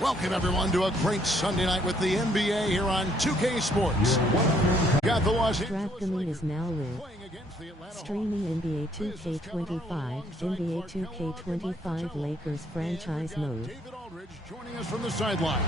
Welcome, everyone, to a great Sunday night with the NBA here on 2K Sports. Got the Los Angeles DraftKings is now live. Streaming NBA 2K25, NBA 2K25 Lakers franchise mode. David Aldridge joining us from the sideline.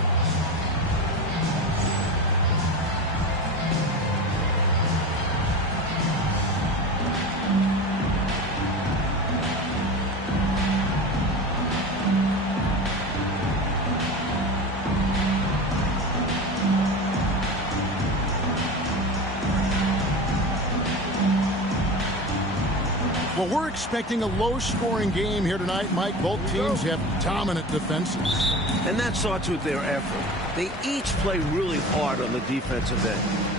Well, we're expecting a low-scoring game here tonight, Mike. Both teams have dominant defenses. And that starts with their effort. They each play really hard on the defensive end.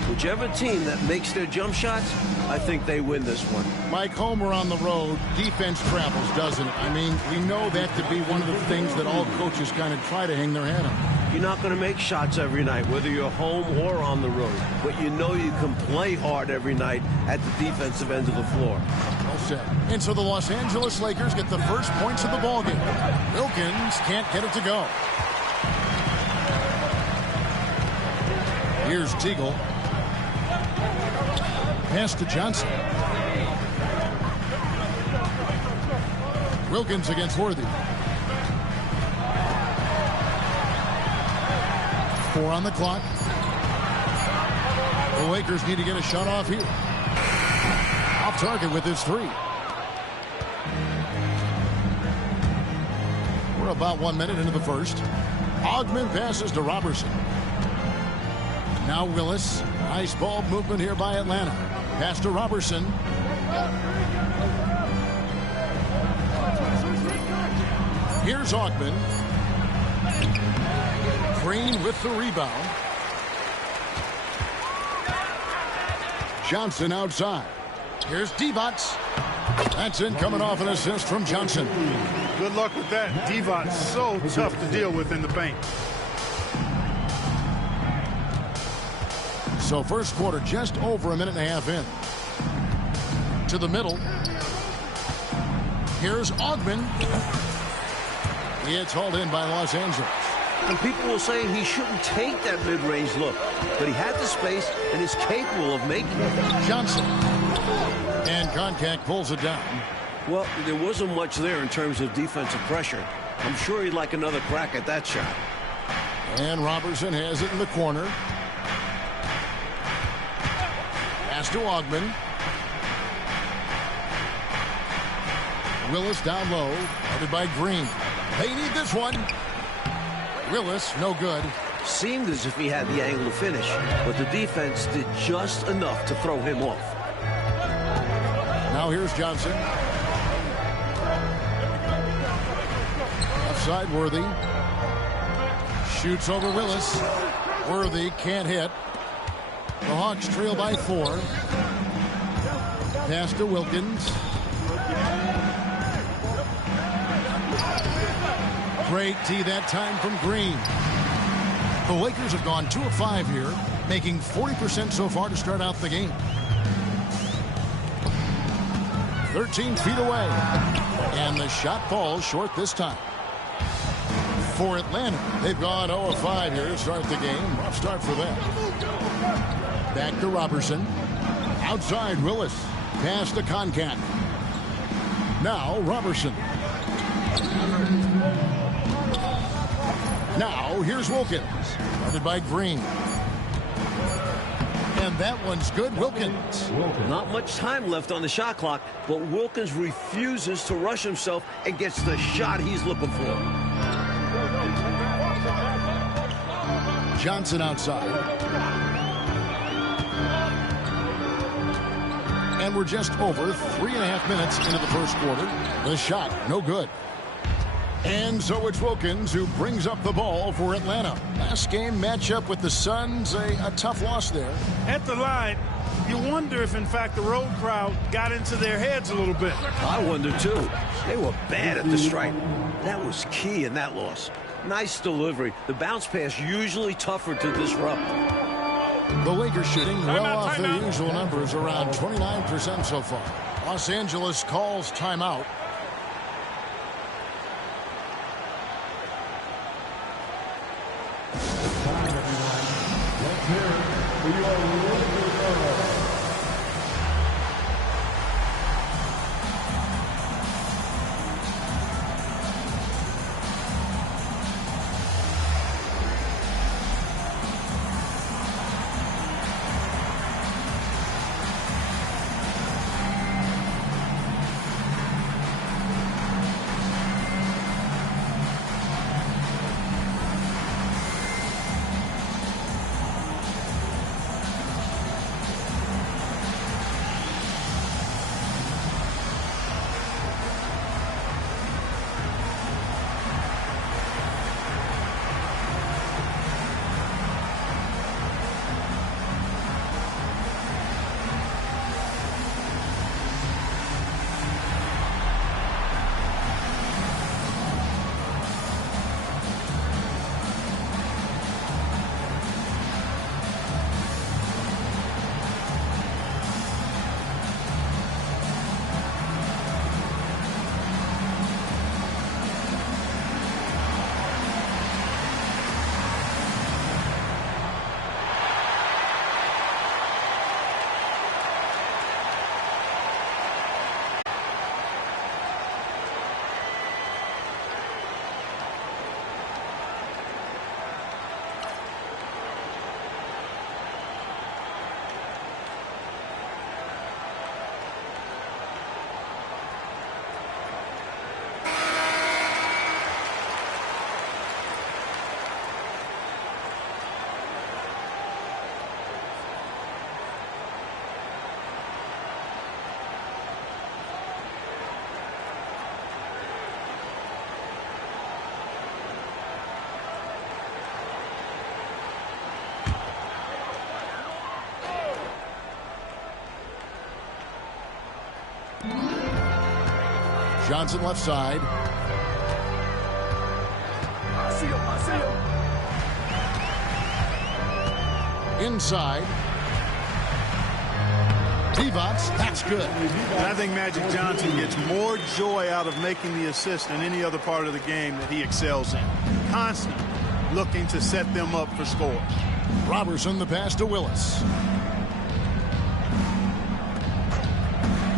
Whichever team that makes their jump shots, I think they win this one. Mike, home or on the road, defense travels, doesn't it? I mean, we know that to be one of the things that all coaches kind of try to hang their hat on. You're not going to make shots every night, whether you're home or on the road. But you know you can play hard every night at the defensive end of the floor. Well said. And so the Los Angeles Lakers get the first points of the ballgame. Wilkins can't get it to go. Here's Teagle. Pass to Johnson. Wilkins against Worthy. 4 on the clock. The Lakers need to get a shot off here. Off target with his 3. We're about 1 minute into the first. Ogman passes to Robertson. Now Willis. Nice ball movement here by Atlanta. Pass to Robertson. Here's Ogman. Green with the rebound. Johnson outside. Here's Divac. That's in, coming off an assist from Johnson. Good luck with that. Divac so tough to deal with in the paint. So first quarter just over a minute and a half in. To the middle. Here's Ogman. It's hauled in by Los Angeles. And people will say he shouldn't take that mid-range look. But he had the space and is capable of making it. Johnson. And Koncak pulls it down. Well, there wasn't much there in terms of defensive pressure. I'm sure he'd like another crack at that shot. And Robertson has it in the corner. Pass to Ogman. Willis down low. Headed by Green. They need this one. Willis, no good. Seemed as if he had the angle to finish, but the defense did just enough to throw him off. Now here's Johnson. Left side, Worthy. Shoots over Willis. Worthy can't hit. The Hawks trail by 4. Pass to Wilkins. Great tee that time from Green. The Lakers have gone 2 of 5 here, making 40% so far to start out the game. 13 feet away. And the shot falls short this time. For Atlanta, they've gone 0 of 5 here to start the game. Rough start for them. Back to Robertson. Outside, Willis. Pass to Koncak. Now, Robertson. Now, here's Wilkins. Guarded by Green. And that one's good. Wilkins. Not much time left on the shot clock, but Wilkins refuses to rush himself and gets the shot he's looking for. Johnson outside. And we're just over 3.5 minutes into the first quarter. The shot, no good. And so it's Wilkins who brings up the ball for Atlanta. Last game matchup with the Suns, a tough loss there. At the line, you wonder if, in fact, the road crowd got into their heads a little bit. I wonder, too. They were bad at the stripe. That was key in that loss. Nice delivery. The bounce pass usually tougher to disrupt. The Lakers shooting well off their usual numbers, around 29% so far. Los Angeles calls timeout. Johnson left side. I see him. Inside. Divac, that's good. And I think Magic Johnson gets more joy out of making the assist than any other part of the game that he excels in. Constantly looking to set them up for scores. Robertson the pass to Willis.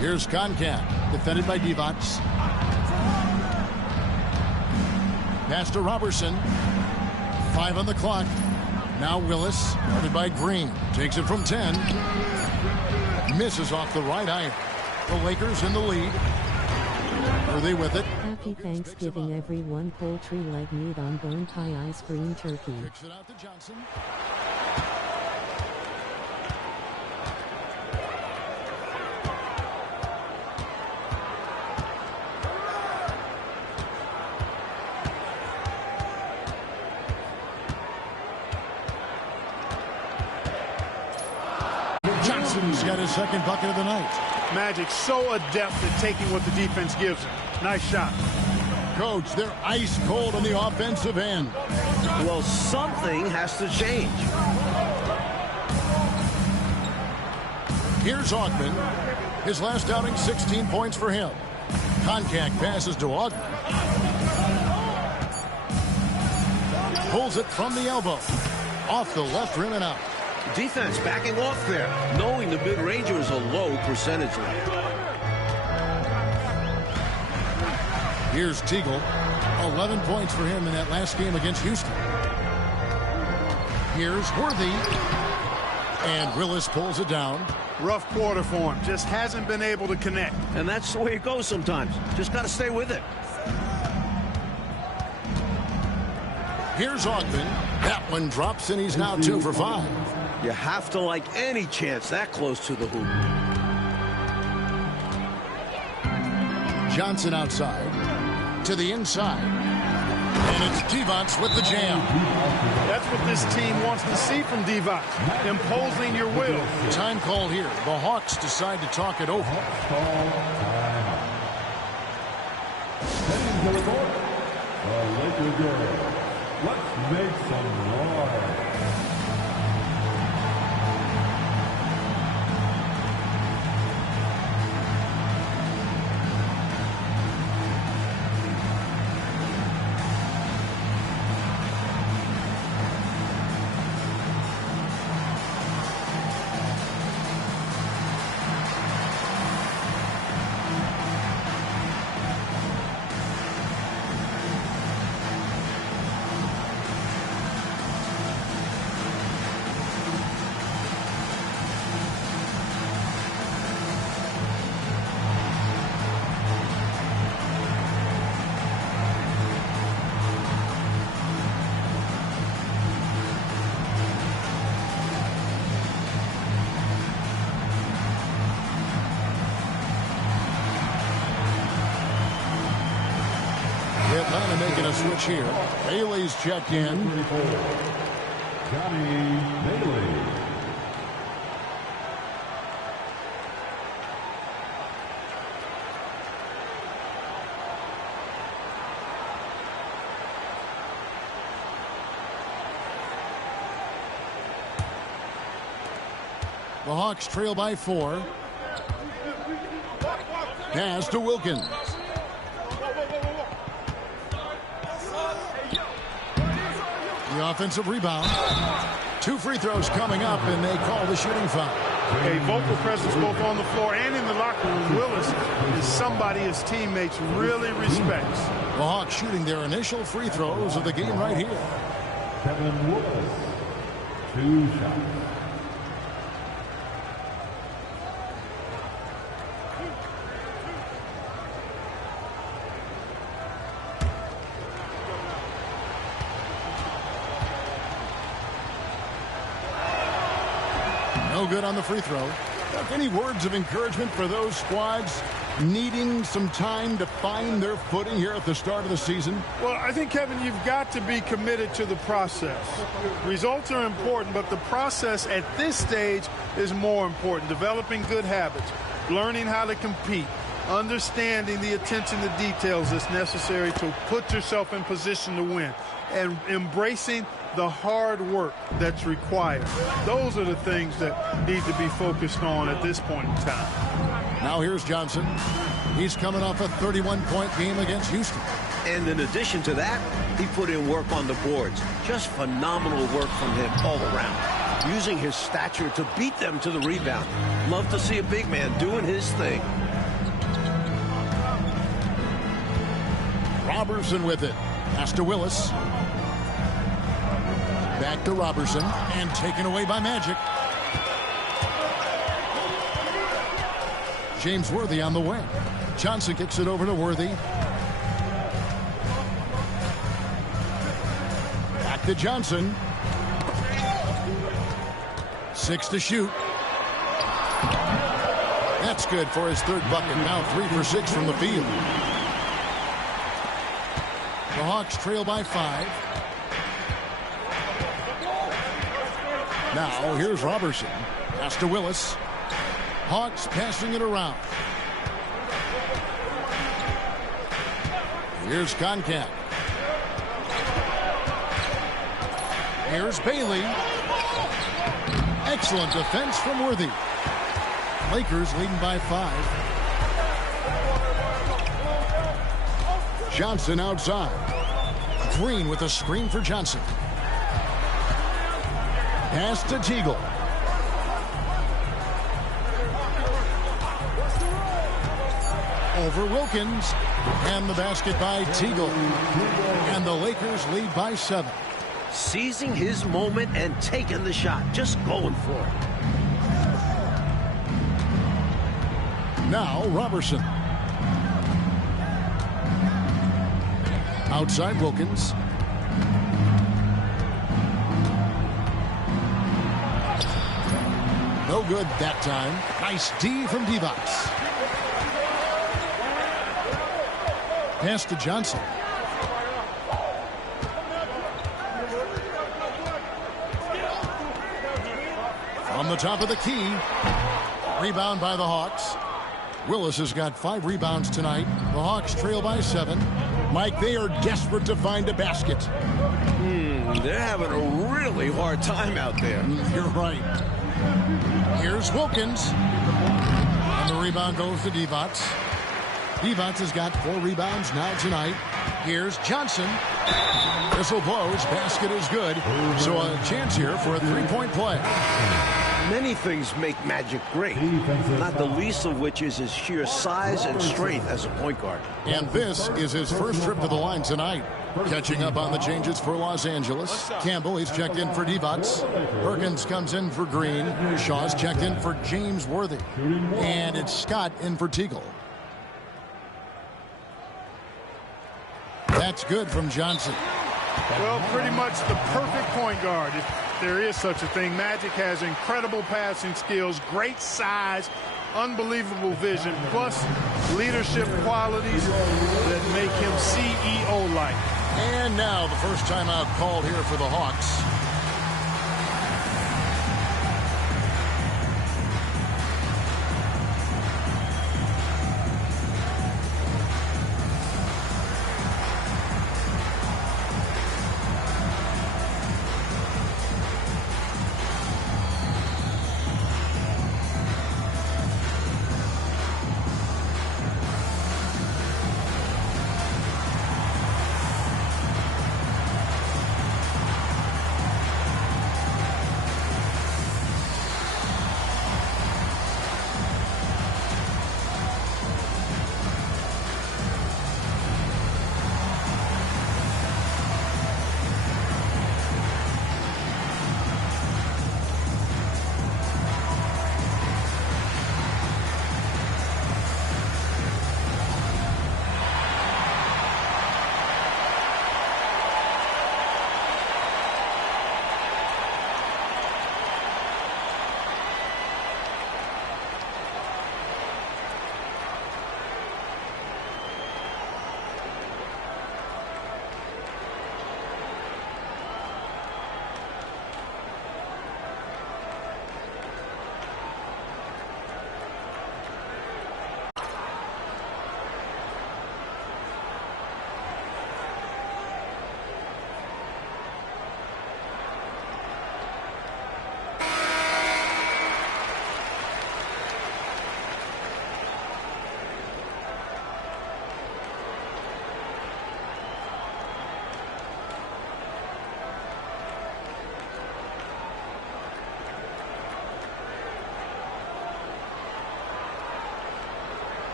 Here's Concat, defended by Divac. Pass to Robertson. 5 on the clock. Now Willis, guarded by Green. Takes it from 10. Misses off the right iron. The Lakers in the lead. Are they with it? Happy Thanksgiving everyone. Poultry leg meat on bone pie ice cream turkey. Kicks it out to Johnson. Johnson's got his second bucket of the night. Magic so adept at taking what the defense gives him. Nice shot. Coach, they're ice cold on the offensive end. Well, something has to change. Here's Augman. His last outing, 16 points for him. Concact passes to Augman. Pulls it from the elbow. Off the left rim and out. Defense backing off there, knowing the mid-ranger is a low percentage lead. Here's Teagle. 11 points for him in that last game against Houston. Here's Worthy. And Willis pulls it down. Rough quarter for him. Just hasn't been able to connect. And that's the way it goes sometimes. Just got to stay with it. Here's Augman. That one drops, and he's now 2 for 5. You have to like any chance that close to the hoop. Johnson outside. To the inside. And it's Divac with the jam. That's what this team wants to see from Divac. Imposing your will. Time call here. The Hawks decide to talk it over. Heading to the court, the Laker girls. Let's make some noise. a switch here. Bailey's checked in. Johnny Bailey. The Hawks trail by 4. Pass to Wilkins. The offensive rebound. 2 free throws coming up, and they call the shooting foul. A vocal presence both on the floor and in the locker room. Willis is somebody his teammates really respects. The Hawks shooting their initial free throws of the game right here. Kevin Willis. 2 shots. No good on the free throw. Any words of encouragement for those squads needing some time to find their footing here at the start of the season? Well, I think, Kevin, you've got to be committed to the process. Results are important, but the process at this stage is more important. Developing good habits, learning how to compete, understanding the attention to details that's necessary to put yourself in position to win, and embracing the hard work that's required. Those are the things that need to be focused on at this point in time. Now here's Johnson. He's coming off a 31-point game against Houston. And in addition to that, he put in work on the boards. Just phenomenal work from him all around. Using his stature to beat them to the rebound. Love to see a big man doing his thing. Robertson with it. Pass to Willis. Back to Robertson, and taken away by Magic. James Worthy on the wing. Johnson kicks it over to Worthy. Back to Johnson. 6 to shoot. That's good for his 3rd bucket. Now 3 for 6 from the field. The Hawks trail by 5. Now, here's Robertson. Pass to Willis. Hawks passing it around. Here's Concat. Here's Bailey. Excellent defense from Worthy. Lakers leading by 5. Johnson outside. Green with a screen for Johnson. Pass to Teagle. Over Wilkins. And the basket by Teagle. And the Lakers lead by 7. Seizing his moment and taking the shot. Just going for it. Now Robertson. Outside Wilkins. No good that time. Nice D from Divac. Pass to Johnson. From the top of the key. Rebound by the Hawks. Willis has got 5 rebounds tonight. The Hawks trail by 7. Mike, they are desperate to find a basket. They're having a really hard time out there. You're right. Here's Wilkins. And the rebound goes to Divac. Divac has got 4 rebounds now tonight. Here's Johnson. Whistle blows. Basket is good. So a chance here for a 3-point play. Many things make Magic great, not the least of which is his sheer size and strength as a point guard. And this is his first trip to the line tonight. Catching up on the changes for Los Angeles. Campbell, he's checked in for Divac. Perkins comes in for Green. Shaw's checked in for James Worthy. And it's Scott in for Teagle. That's good from Johnson. Well, pretty much the perfect point guard, if there is such a thing. Magic has incredible passing skills, great size, unbelievable vision, plus leadership qualities that make him CEO-like. And now the first timeout called here for the Hawks.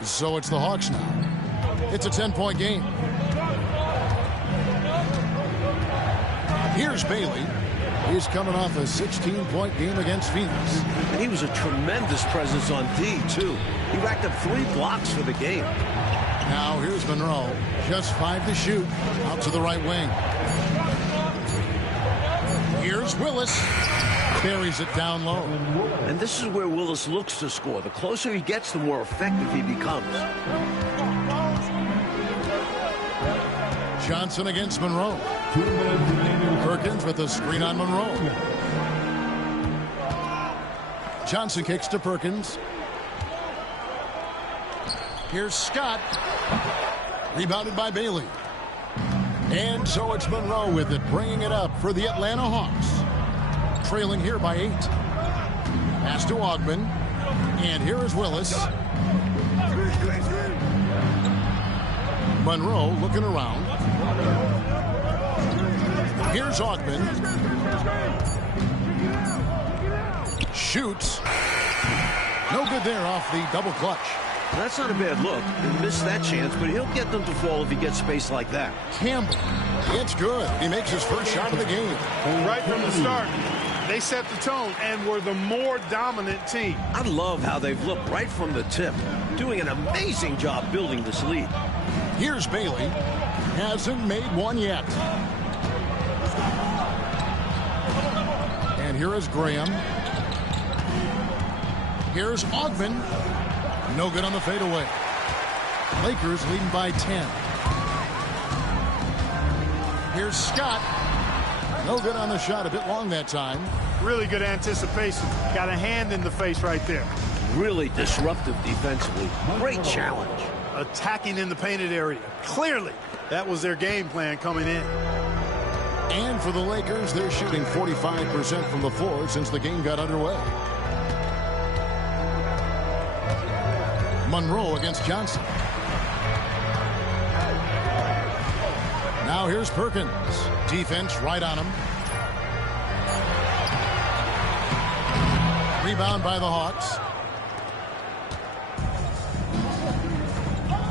So it's the Hawks now. It's a 10-point game. Here's Bailey. He's coming off a 16-point game against Phoenix. And he was a tremendous presence on D, too. He racked up 3 blocks for the game. Now here's Monroe. Just 5 to shoot. Out to the right wing. Here's Willis. Carries it down low. And this is where Willis looks to score. The closer he gets, the more effective he becomes. Johnson against Monroe. Perkins with a screen on Monroe. Johnson kicks to Perkins. Here's Scott. Rebounded by Bailey. And so it's Monroe with it, bringing it up for the Atlanta Hawks. Trailing here by 8. Pass to Ogben. And here is Willis. Monroe looking around. Here's Ogben. Shoots. No good there off the double clutch. That's not a bad look. He missed that chance, but he'll get them to fall if he gets space like that. Campbell. It's good. He makes his first shot of the game. Right from the start, they set the tone and were the more dominant team. I love how they've looked right from the tip, doing an amazing job building this lead. Here's Bailey. Hasn't made one yet. And here is Graham. Here's Ogben. No good on the fadeaway. Lakers leading by 10. Here's Scott. No good on the shot. A bit long that time. Really good anticipation. Got a hand in the face right there. Really disruptive defensively. Great challenge. Attacking in the painted area. Clearly, that was their game plan coming in. And for the Lakers, they're shooting 45% from the floor since the game got underway. Monroe against Johnson. Now here's Perkins. Defense right on him. Rebound by the Hawks.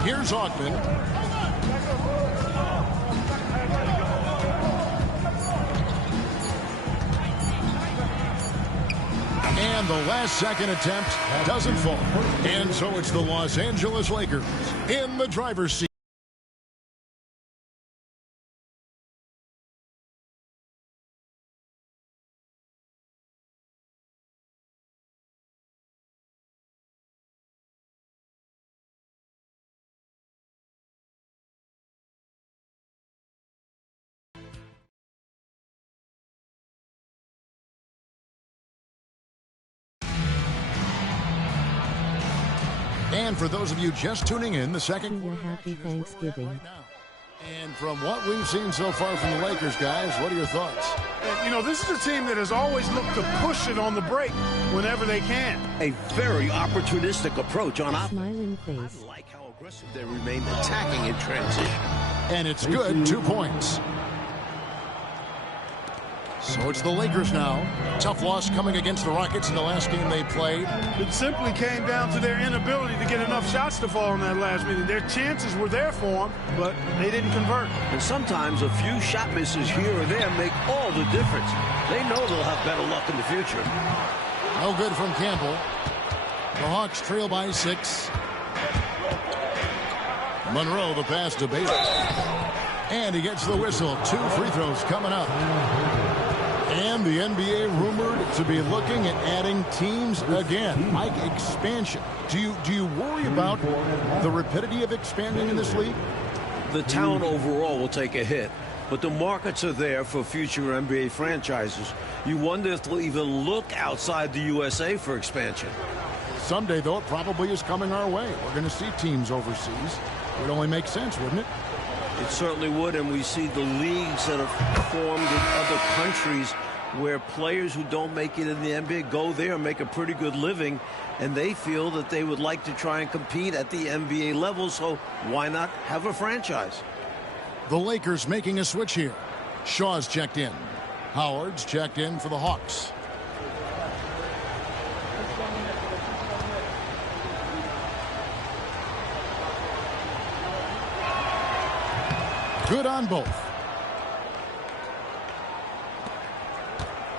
Here's Ogben. And the last second attempt doesn't fall. And so it's the Los Angeles Lakers in the driver's seat. And for those of you just tuning in, the second Be a happy Thanksgiving. right now. And from what we've seen so far from the Lakers, guys, what are your thoughts? You know, this is a team that has always looked to push it on the break whenever they can. A very opportunistic approach on offense. Smiling face. I like how aggressive they remain attacking in transition. And it's good, 2 points. So it's the Lakers now. Tough loss coming against the Rockets in the last game they played. It simply came down to their inability to get enough shots to fall in that last meeting. Their chances were there for them, but they didn't convert. And sometimes a few shot misses here or there make all the difference. They know they'll have better luck in the future. No good from Campbell. The Hawks trail by 6. Monroe, the pass to Bailey. And he gets the whistle. 2 free throws coming up. And the NBA rumored to be looking at adding teams again. Mike, expansion. Do you worry about the rapidity of expanding in this league? The town overall will take a hit, but the markets are there for future NBA franchises. You wonder if they'll even look outside the USA for expansion. Someday, though, it probably is coming our way. We're going to see teams overseas. It would only make sense, wouldn't it? It certainly would, and we see the leagues that have formed in other countries where players who don't make it in the NBA go there and make a pretty good living, and they feel that they would like to try and compete at the NBA level, so why not have a franchise? The Lakers making a switch here. Shaw's checked in. Howard's checked in for the Hawks. Good on both.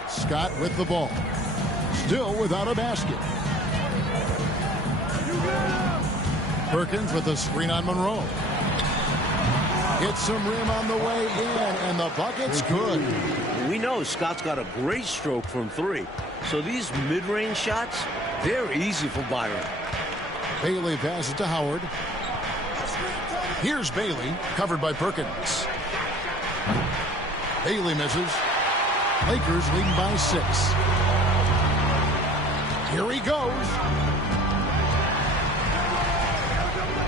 Scott with the ball. Still without a basket. Perkins with a screen on Monroe. Hits some rim on the way in, and the bucket's good. We know Scott's got a great stroke from 3, so these mid-range shots, they're easy for Byron. Bailey passes to Howard. Here's Bailey, covered by Perkins. Bailey misses. Lakers leading by 6. Here he goes.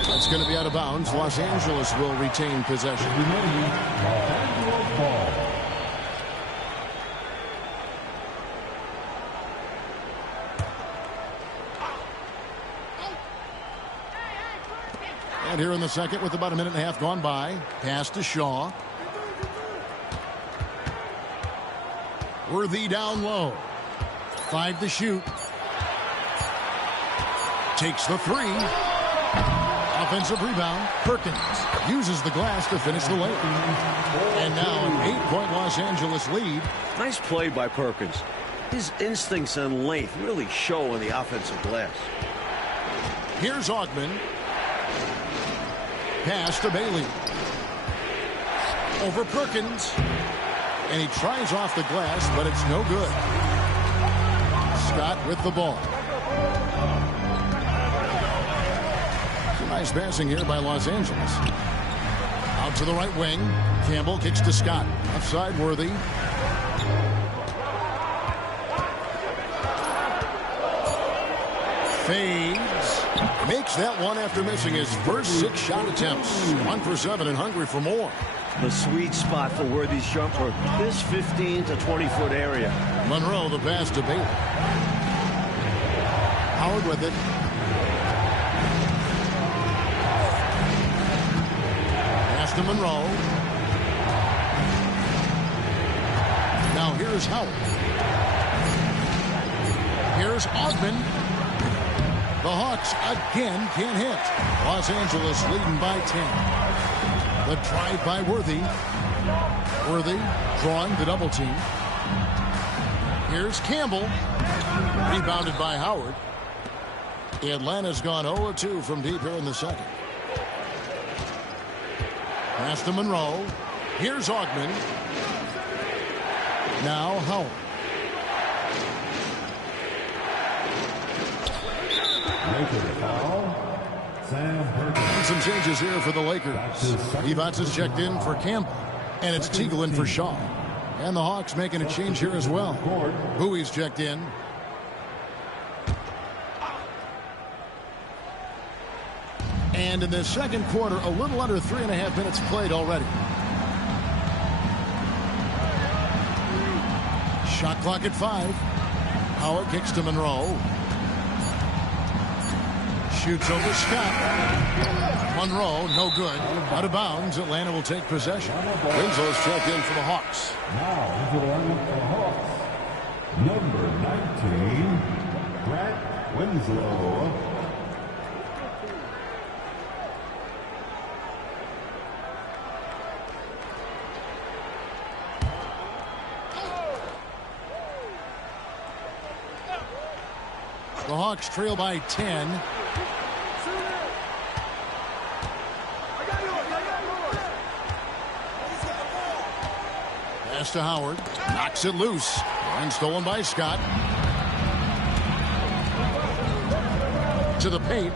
That's going to be out of bounds. Los Angeles will retain possession. And here in the second with about a minute and a half gone by. Pass to Shaw. Worthy down low. 5 to shoot. Takes the 3. Offensive rebound. Perkins uses the glass to finish the lane. And now an 8-point Los Angeles lead. Nice play by Perkins. His instincts and length really show on the offensive glass. Here's Augman. Pass to Bailey. Over Perkins. And he tries off the glass, but it's no good. Scott with the ball. Some nice passing here by Los Angeles. Out to the right wing. Campbell kicks to Scott. Offside Worthy. Fades. Makes that one after missing his first 6 shot attempts. 1 for 7 and hungry for more. The sweet spot for Worthy's jumper, this 15 to 20-foot area. Monroe, the pass to Bailey. Howard with it. Pass to Monroe. Now here's Howard. Here's Augman. The Hawks again can't hit. Los Angeles leading by 10. The drive by Worthy. Worthy drawing the double team. Here's Campbell. Rebounded by Howard. Atlanta's gone 0-2 from deep here in the second. Pass to Monroe. Here's Augman. Now Howard. Some changes here for the Lakers. Evans is checked in for Campbell. And it's Teagle in for Shaw. And the Hawks making a change here as well. Bowie's checked in. And in the second quarter, a little under 3.5 minutes played already. Shot clock at 5. Howard kicks to Monroe. Shoots over Scott. Monroe, no good. Out of bounds. Atlanta will take possession. Winslow's checked in for the Hawks. Now, into the lineup for the Hawks, number 19, Brett Winslow. The Hawks trail by 10. Pass to Howard. Knocks it loose. And stolen by Scott. To the paint.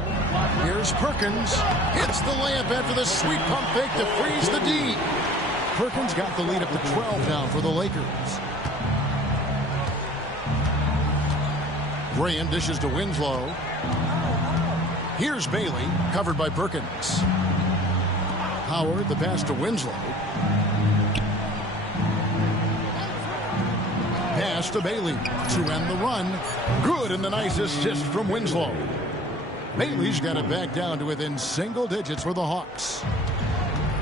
Here's Perkins. Hits the layup after the sweet pump fake to freeze the D. Perkins got the lead up to 12 now for the Lakers. Graham dishes to Winslow. Here's Bailey, covered by Perkins. Howard, the pass to Winslow. Pass to Bailey to end the run. Good, and the nice assist from Winslow. Bailey's got it back down to within single digits for the Hawks.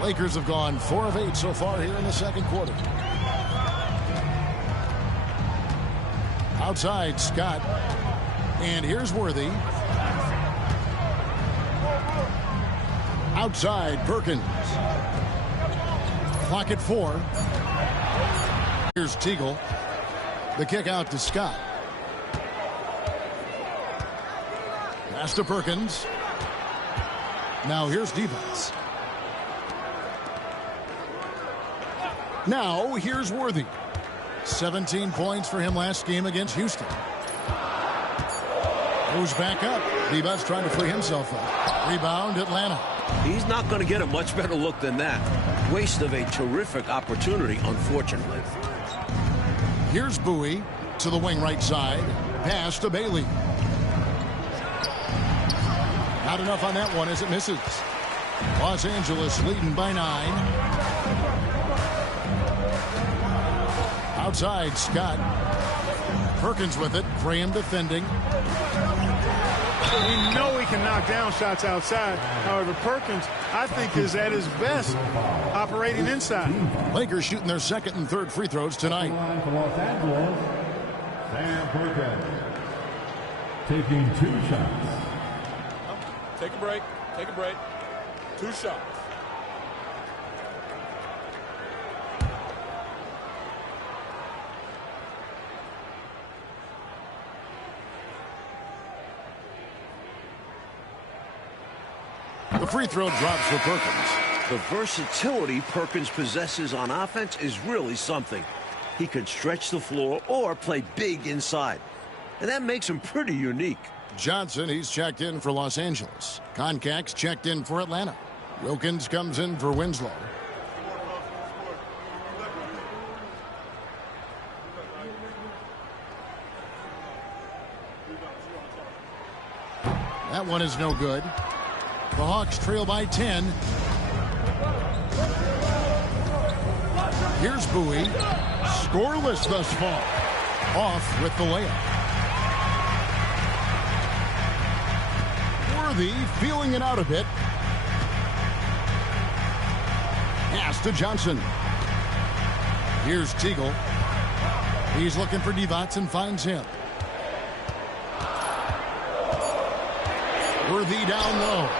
Lakers have gone 4 of 8 so far here in the second quarter. Outside, Scott. And here's Worthy. Outside, Perkins. Clock at 4. Here's Teagle. The kick out to Scott. Pass to Perkins. Now here's defense. Now here's Worthy. 17 points for him last game against Houston. Goes back up. Divas trying to free himself up. Rebound, Atlanta. He's not going to get a much better look than that. Waste of a terrific opportunity, unfortunately. Here's Bowie to the wing right side. Pass to Bailey. Not enough on that one as it misses. Los Angeles leading by 9. Outside, Scott. Perkins with it. Graham defending. We know he can knock down shots outside. However, Perkins, I think, is at his best operating inside. Lakers shooting their second and third free throws tonight. For Los Angeles, Sam Perkins taking 2 shots. Take a break. Take a break. 2 shots. The free throw drops for Perkins. The versatility Perkins possesses on offense is really something. He can stretch the floor or play big inside. And that makes him pretty unique. Johnson, he's checked in for Los Angeles. Concax checked in for Atlanta. Wilkins comes in for Winslow. That one is no good. The Hawks trail by 10. Here's Bowie. Scoreless thus far. Off with the layup. Worthy feeling it out a bit. Pass to Johnson. Here's Teagle. He's looking for Divac and finds him. Worthy down low.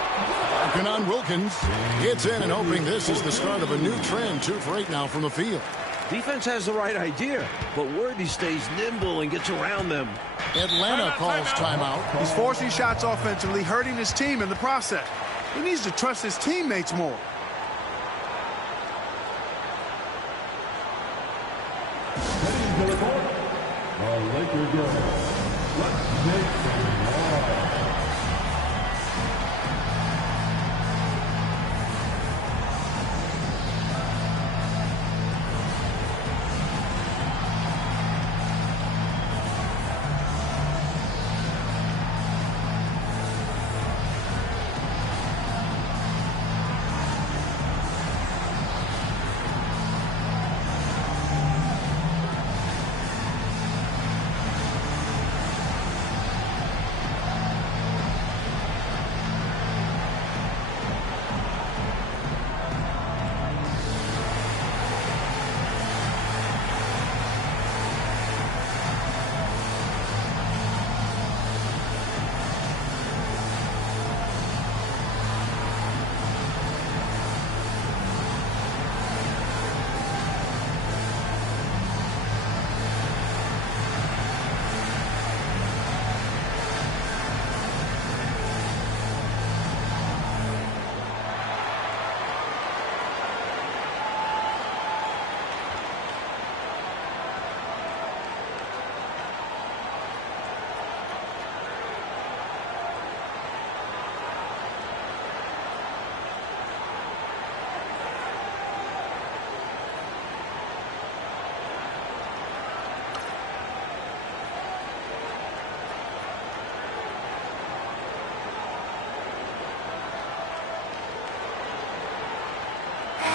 Working on Wilkins. It's in and hoping this is the start of a new trend. 2 for 8 now from the field. Defense has the right idea, but Worthy stays nimble and gets around them. Atlanta calls timeout. He's forcing shots offensively, hurting his team in the process. He needs to trust his teammates more. Heading to the court, the Laker girls. Let's make some noise.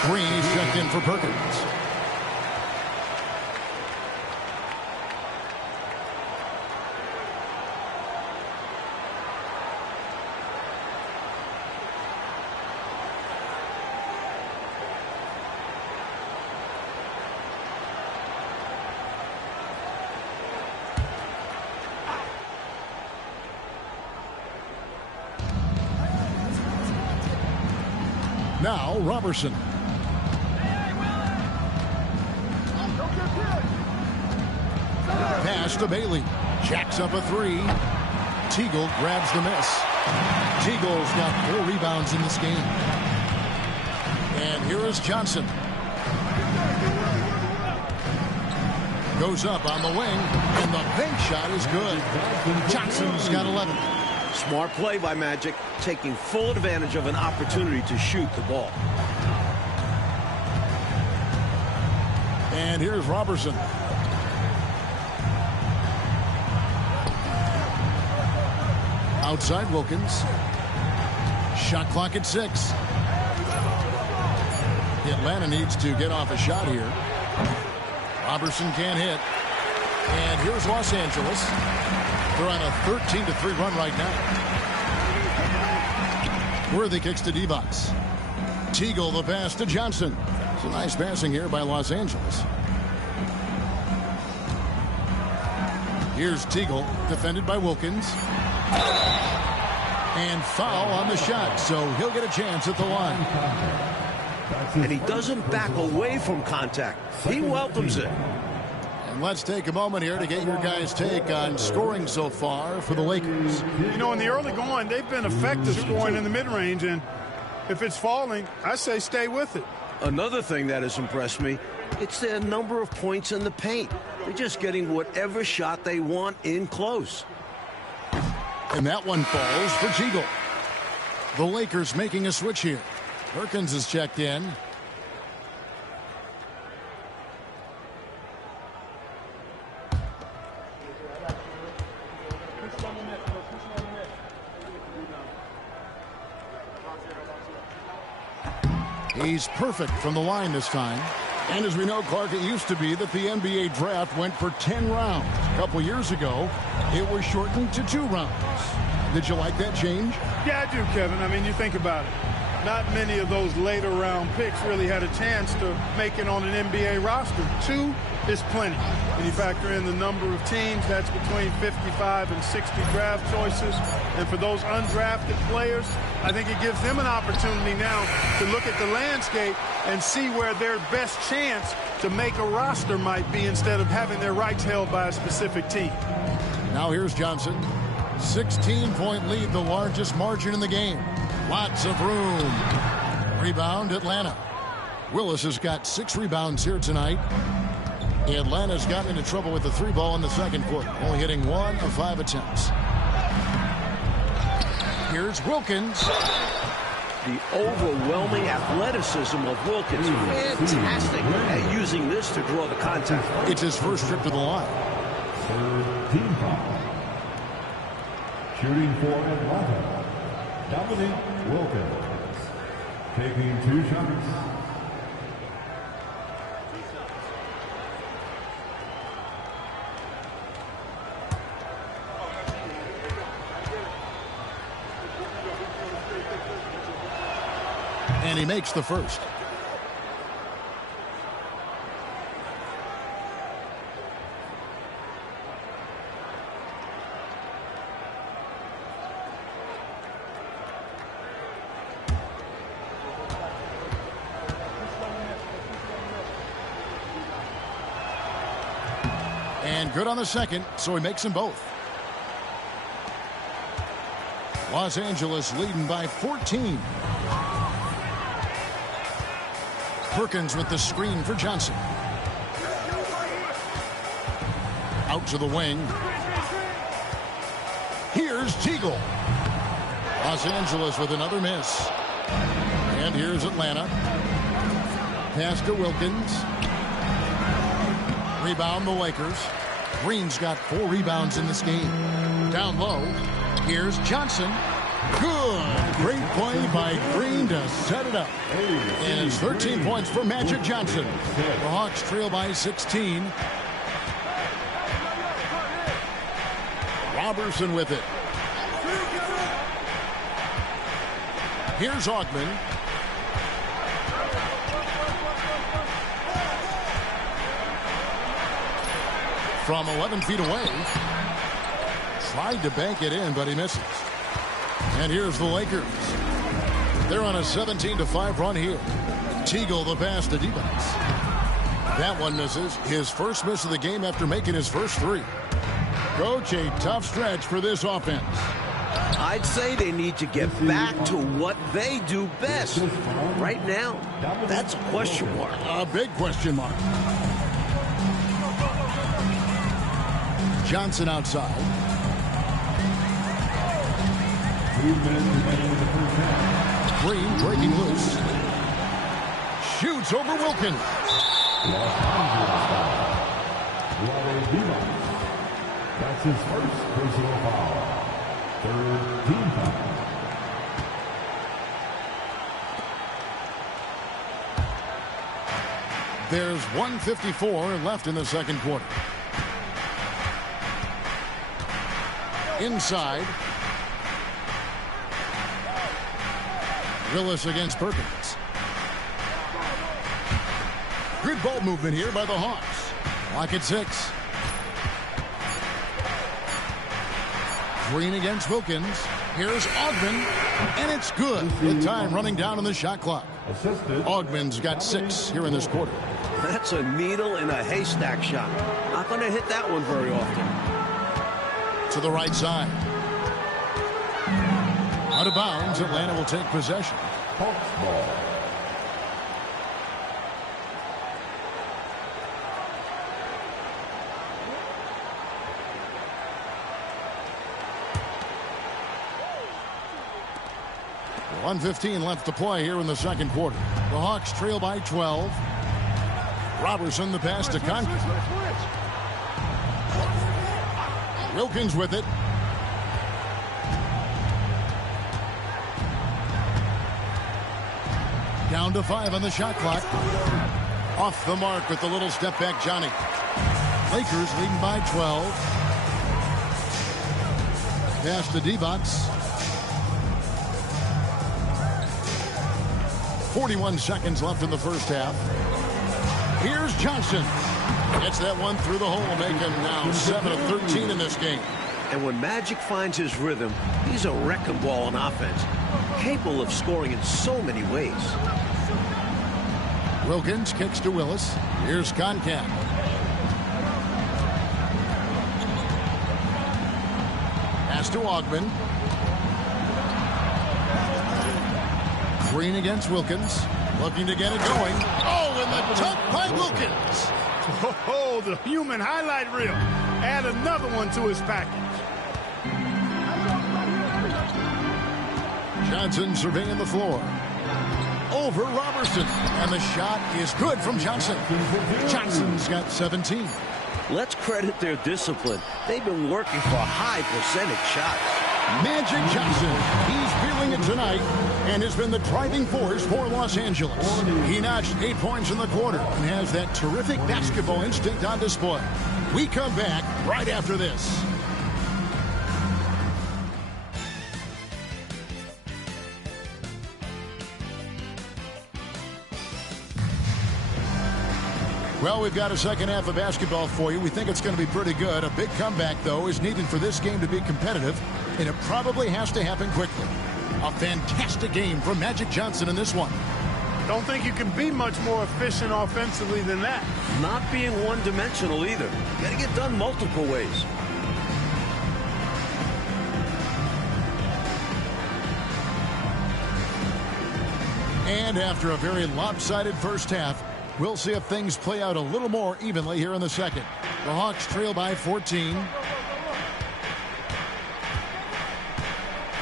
Green is checked in for Perkins. Now Robertson. Pass to Bailey. Jacks up a three. Teagle grabs the miss. Teagle's got 4 rebounds in this game. And here is Johnson. Goes up on the wing, and the bank shot is good. Johnson's got 11. Smart play by Magic, taking full advantage of an opportunity to shoot the ball. And here's Robertson. Outside Wilkins. Shot clock at 6. Atlanta needs to get off a shot here. Robertson can't hit. And here's Los Angeles. They're on a 13-3 run right now. Worthy kicks to Divac. Teagle the pass to Johnson. It's a nice passing here by Los Angeles. Here's Teagle, defended by Wilkins. And foul on the shot, so he'll get a chance at the line. And he doesn't back away from contact. He welcomes it. And let's take a moment here to get your guys' take on scoring so far for the Lakers. You know, in the early going, they've been effective scoring in the mid-range, and if it's falling, I say stay with it. Another thing that has impressed me, it's their number of points in the paint. They're just getting whatever shot they want in close. And that one falls for Teagle. The Lakers making a switch here. Perkins is checked in. He's perfect from the line this time. And as we know, Clark, it used to be that the NBA draft went for 10 rounds. A couple years ago, it was shortened to 2 rounds. Did you like that change? Yeah, I do, Kevin. I mean, you think about it. Not many of those later round picks really had a chance to make it on an NBA roster. 2 is plenty. When you factor in the number of teams, that's between 55 and 60 draft choices. And for those undrafted players, I think it gives them an opportunity now to look at the landscape and see where their best chance to make a roster might be instead of having their rights held by a specific team. Now here's Johnson. 16-point lead, the largest margin in the game. Lots of room. Rebound, Atlanta. Willis has got 6 rebounds here tonight. Atlanta's gotten into trouble with the 3 ball in the second quarter, only hitting 1 of 5 attempts. Here's Wilkins. The overwhelming athleticism of Wilkins. Fantastic at using this to draw the contact. It's his first trip to the line. Third team foul. Shooting for Atlanta, Dominic Wilkins. Taking 2 shots. And he makes the first. And good on the second, so he makes them both. Los Angeles leading by 14. Perkins with the screen for Johnson. Out to the wing. Here's Teagle. Los Angeles with another miss. And here's Atlanta. Pass to Wilkins. Rebound the Lakers. Green's got 4 rebounds in this game. Down low. Here's Johnson. Good. Great play by Green to set it up. And it's 13 points for Magic Johnson. The Hawks trail by 16. Robertson with it. Here's Augmon. From 11 feet away. Tried to bank it in, but he misses. And here's the Lakers. They're on a 17-5 run here. Teagle the pass to Divac. That one misses. His first miss of the game after making his first three. Coach, a tough stretch for this offense. I'd say they need to get back to what they do best. Right now, that's a question mark. A big question mark. Johnson outside. 2 minutes remaining in the first half. Green breaking loose. Shoots over Wilkins. Los Angeles foul. Vlade Divac. That's his first personal foul. Third team foul. There's 1:54 left in the second quarter. Inside. Willis against Perkins. Good ball movement here by the Hawks. Clock at 6. Green against Wilkins. Here's Augmon, and it's good with time running down on the shot clock. Augman's got 6 here in this quarter. That's a needle in a haystack shot. Not going to hit that one very often. To the right side. Out of bounds, Atlanta will take possession. Hawks ball. .115 left to play here in the second quarter. The Hawks trail by 12. Robertson the pass to Conklin. Wilkins with it. Down to 5 on the shot clock. Off the mark with the little step back Johnny. Lakers leading by 12. Pass to Divac. 41 seconds left in the first half. Here's Johnson. Gets that one through the hole, making now 7 of 13 in this game. And when Magic finds his rhythm, he's a wrecking ball on offense. Capable of scoring in so many ways. Wilkins kicks to Willis. Here's Concan. Pass to Augmon. Green against Wilkins. Looking to get it going. Oh, and the dunk by Wilkins. Oh, the human highlight reel. Add another one to his package. Johnson surveying the floor. Over Robertson. And the shot is good from Johnson. Johnson's got 17. Let's credit their discipline. They've been working for high percentage shots. Magic Johnson. He's feeling it tonight and has been the driving force for Los Angeles. He notched 8 points in the quarter and has that terrific basketball instinct on display. We come back right after this. Well, we've got a second half of basketball for you. We think it's going to be pretty good. A big comeback, though, is needed for this game to be competitive, and it probably has to happen quickly. A fantastic game from Magic Johnson in this one. Don't think you can be much more efficient offensively than that. Not being one-dimensional either. Got to get done multiple ways. And after a very lopsided first half, we'll see if things play out a little more evenly here in the second. The Hawks trail by 14.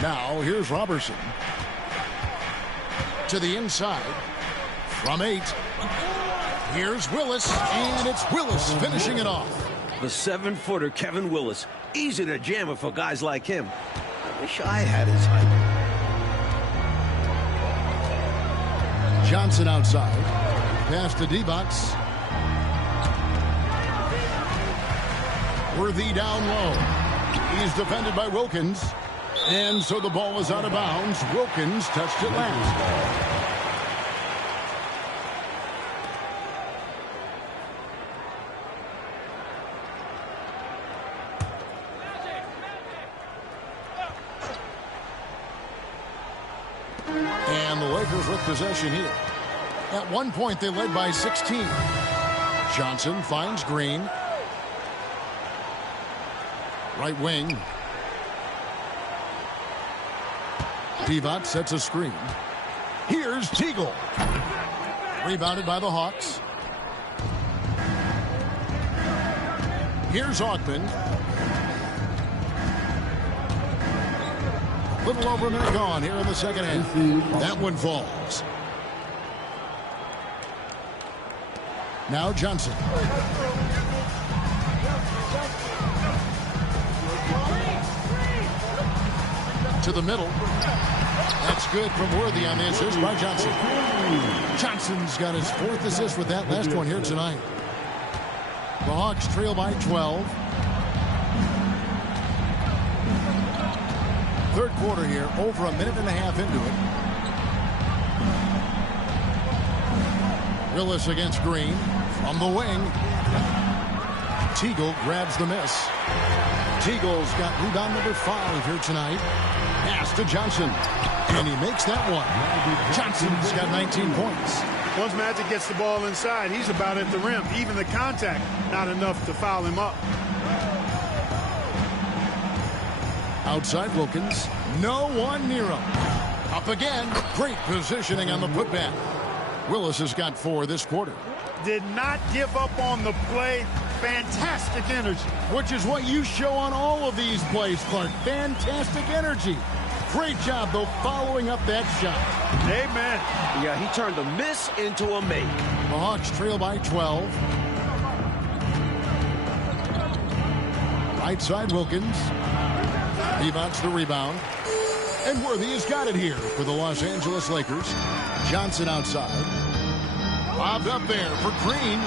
Now, here's Robertson. To the inside. From 8. Here's Willis, and it's Willis finishing it off. The 7-footer Kevin Willis. Easy to jam it for guys like him. I wish I had his height. Johnson outside. Pass to D-Box. Worthy down low. He's defended by Wilkins. And so the ball is out of bounds. Wilkins touched it last. And the Lakers with possession here. At one point, they led by 16. Johnson finds Green. Right wing. Divac sets a screen. Here's Teagle. Rebounded by the Hawks. Here's Augman. Little over a minute gone here in the second half. That one falls. Now Johnson. To the middle. That's good from Worthy on the assist by Johnson. Johnson's got his fourth assist with that last one here tonight. The Hawks trail by 12. Third quarter here, over a minute and a half into it. Willis against Green from the wing. Teagle grabs the miss. Teagle's got rebound number 5 here tonight. Pass to Johnson. And he makes that one. Johnson's got 19 points. Once Magic gets the ball inside, he's about at the rim. Even the contact, not enough to foul him up. Outside Wilkins. No one near him. Up again. Great positioning on the putback. Willis has got 4 this quarter. Did not give up on the play. Fantastic energy. Which is what you show on all of these plays, Clark. Fantastic energy. Great job, though, following up that shot. Amen. Yeah, he turned a miss into a make. The Hawks trail by 12. Right side, Wilkins. He mounts the rebound. And Worthy has got it here for the Los Angeles Lakers. Johnson outside. Bobbed up there for Green.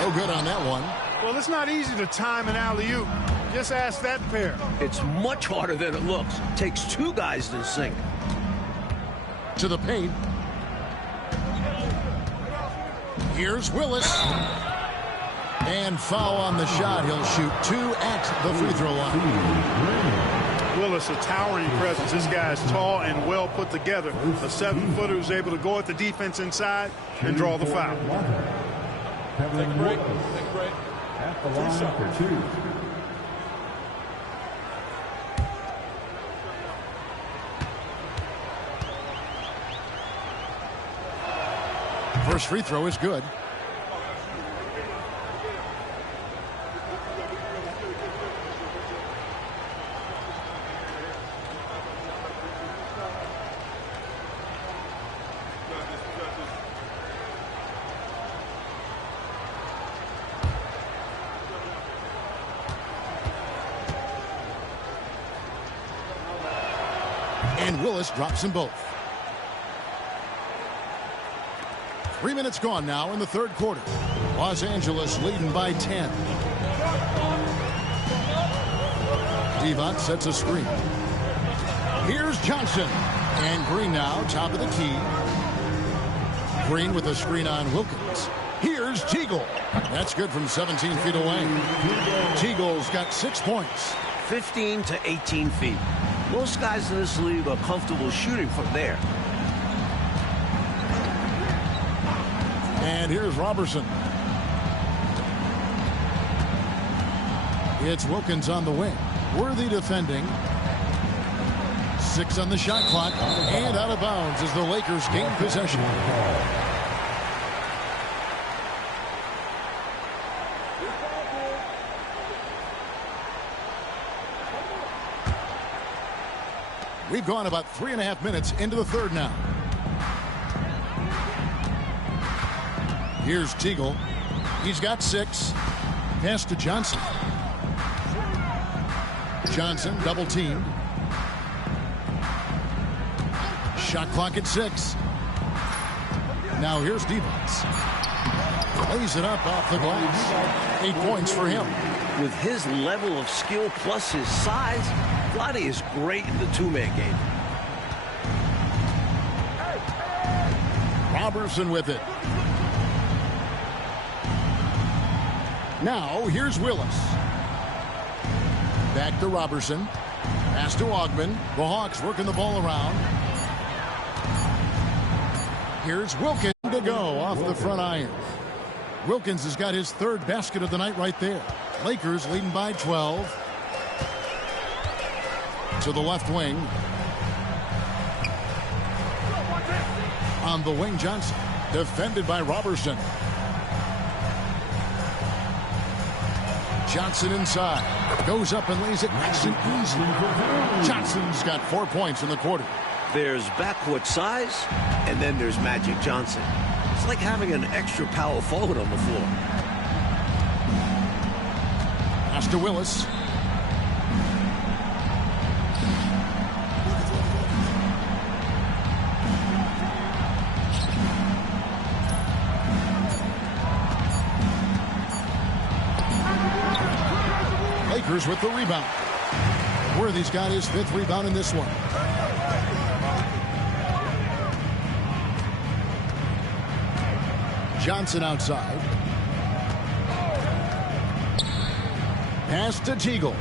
No good on that one. Well, it's not easy to time an alley-oop. Just ask that pair. It's much harder than it looks. Takes 2 guys to sink. To the paint. Here's Willis. And foul on the shot. He'll shoot 2 at the free throw line. Willis, a towering presence. This guy is tall and well put together. A 7-footer who's able to go at the defense inside and draw the foul. Take a break. Take a break. At the line for 2. First free throw is good. And Willis drops them both. 3 minutes gone now in the third quarter. Los Angeles leading by 10. Divac sets a screen. Here's Johnson. And Green now, top of the key. Green with a screen on Wilkins. Here's Teagle. That's good from 17 feet away. Teagle's got 6 points. 15 to 18 feet. Most guys in this league are comfortable shooting from there. And here's Robertson. It's Wilkins on the wing. Worthy defending. 6 on the shot clock. And out of bounds as the Lakers gain possession. We've gone about 3.5 minutes into the third now. Here's Teagle. He's got 6. Pass to Johnson. Johnson double teamed. Shot clock at 6. Now here's Devons. Lays it up off the glass. 8 points for him. With his level of skill plus his size, Vlade is great in the two-man game. Robertson with it. Now here's Willis. Back to Robertson. Pass to Ogman. The Hawks working the ball around. Here's Wilkins to go off the front iron. Wilkins has got his 3rd basket of the night right there. Lakers leading by 12. To the left wing. On the wing, Johnson. Defended by Robertson. Johnson inside. Goes up and lays it nice and easy. Johnson's got 4 points in the quarter. There's backcourt size, and then there's Magic Johnson. It's like having an extra power forward on the floor. Pass to Willis. Lakers with the rebound. Worthy's got his 5th rebound in this one. Johnson outside. Pass to Teagle.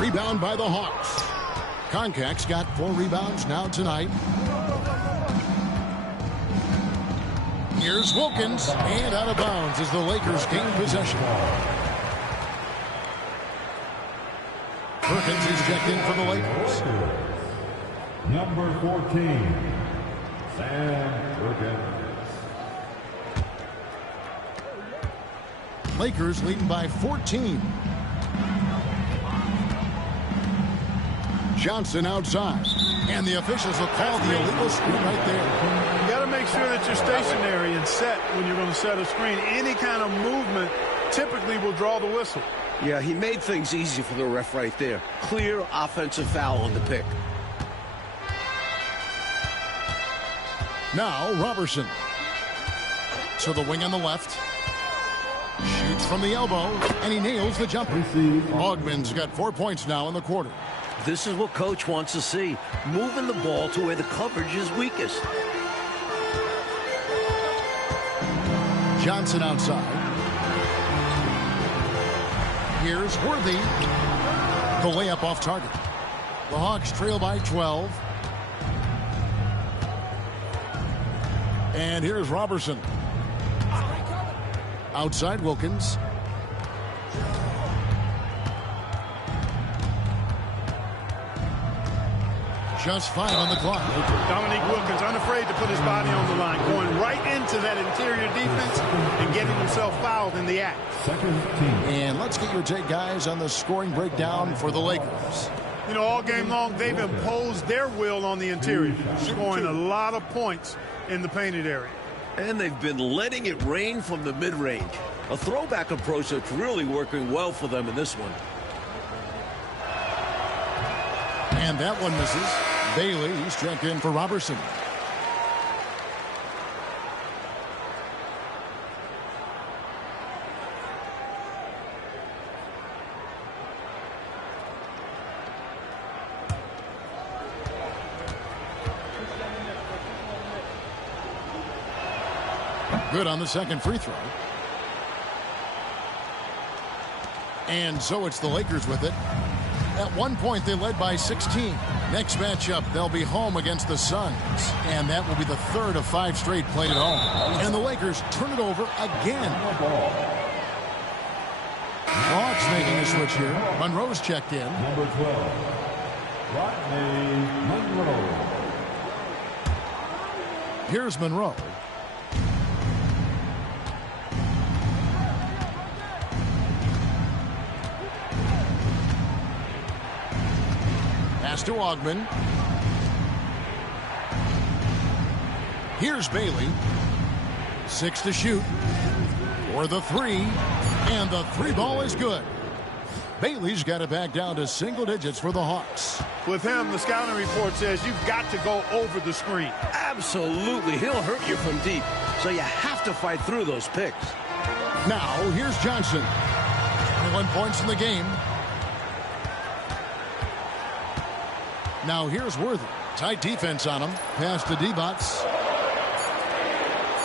Rebound by the Hawks. Koncak's got 4 rebounds now tonight. Here's Wilkins, and out of bounds as the Lakers gain possession. Perkins is checked in for the Lakers. Number 14, Sam Perkins. Lakers leading by 14. Johnson outside. And the officials will call the illegal screen right there. You got to make sure that you're stationary and set when you're going to set a screen. Any kind of movement typically will draw the whistle. Yeah, he made things easy for the ref right there. Clear offensive foul on the pick. Now Robertson. To the wing on the left. Shoots from the elbow, and he nails the jumper. Ogman's got 4 points now in the quarter. This is what coach wants to see. Moving the ball to where the coverage is weakest. Johnson outside. Here's Worthy. The layup off target. The Hawks trail by 12. And here's Robertson. Outside Wilkins. Just 5 on the clock. Dominique Wilkins unafraid to put his body on the line, going right into that interior defense and getting himself fouled in the act. Second team. And let's get your take, guys, on the scoring breakdown for the Lakers. You know, all game long, they've imposed their will on the interior, scoring a lot of points in the painted area. And they've been letting it rain from the mid-range. A throwback approach that's really working well for them in this one. And that one misses. Bailey, he's checked in for Robertson. Good on the second free throw. And so it's the Lakers with it. At one point, they led by 16. Next matchup, they'll be home against the Suns. And that will be the 3rd of 5 straight played at home. And the Lakers turn it over again. Hawks making a switch here. Monroe's checked in. Number 12, Rodney Monroe. Here's Monroe. Pass to Ogman. Here's Bailey. 6 to shoot. For the 3. And the 3 ball is good. Bailey's got it back down to single digits for the Hawks. With him, the scouting report says you've got to go over the screen. Absolutely. He'll hurt you from deep, so you have to fight through those picks. Now, here's Johnson. 21 points in the game. Now, here's Worthy. Tight defense on him. Pass to Divac.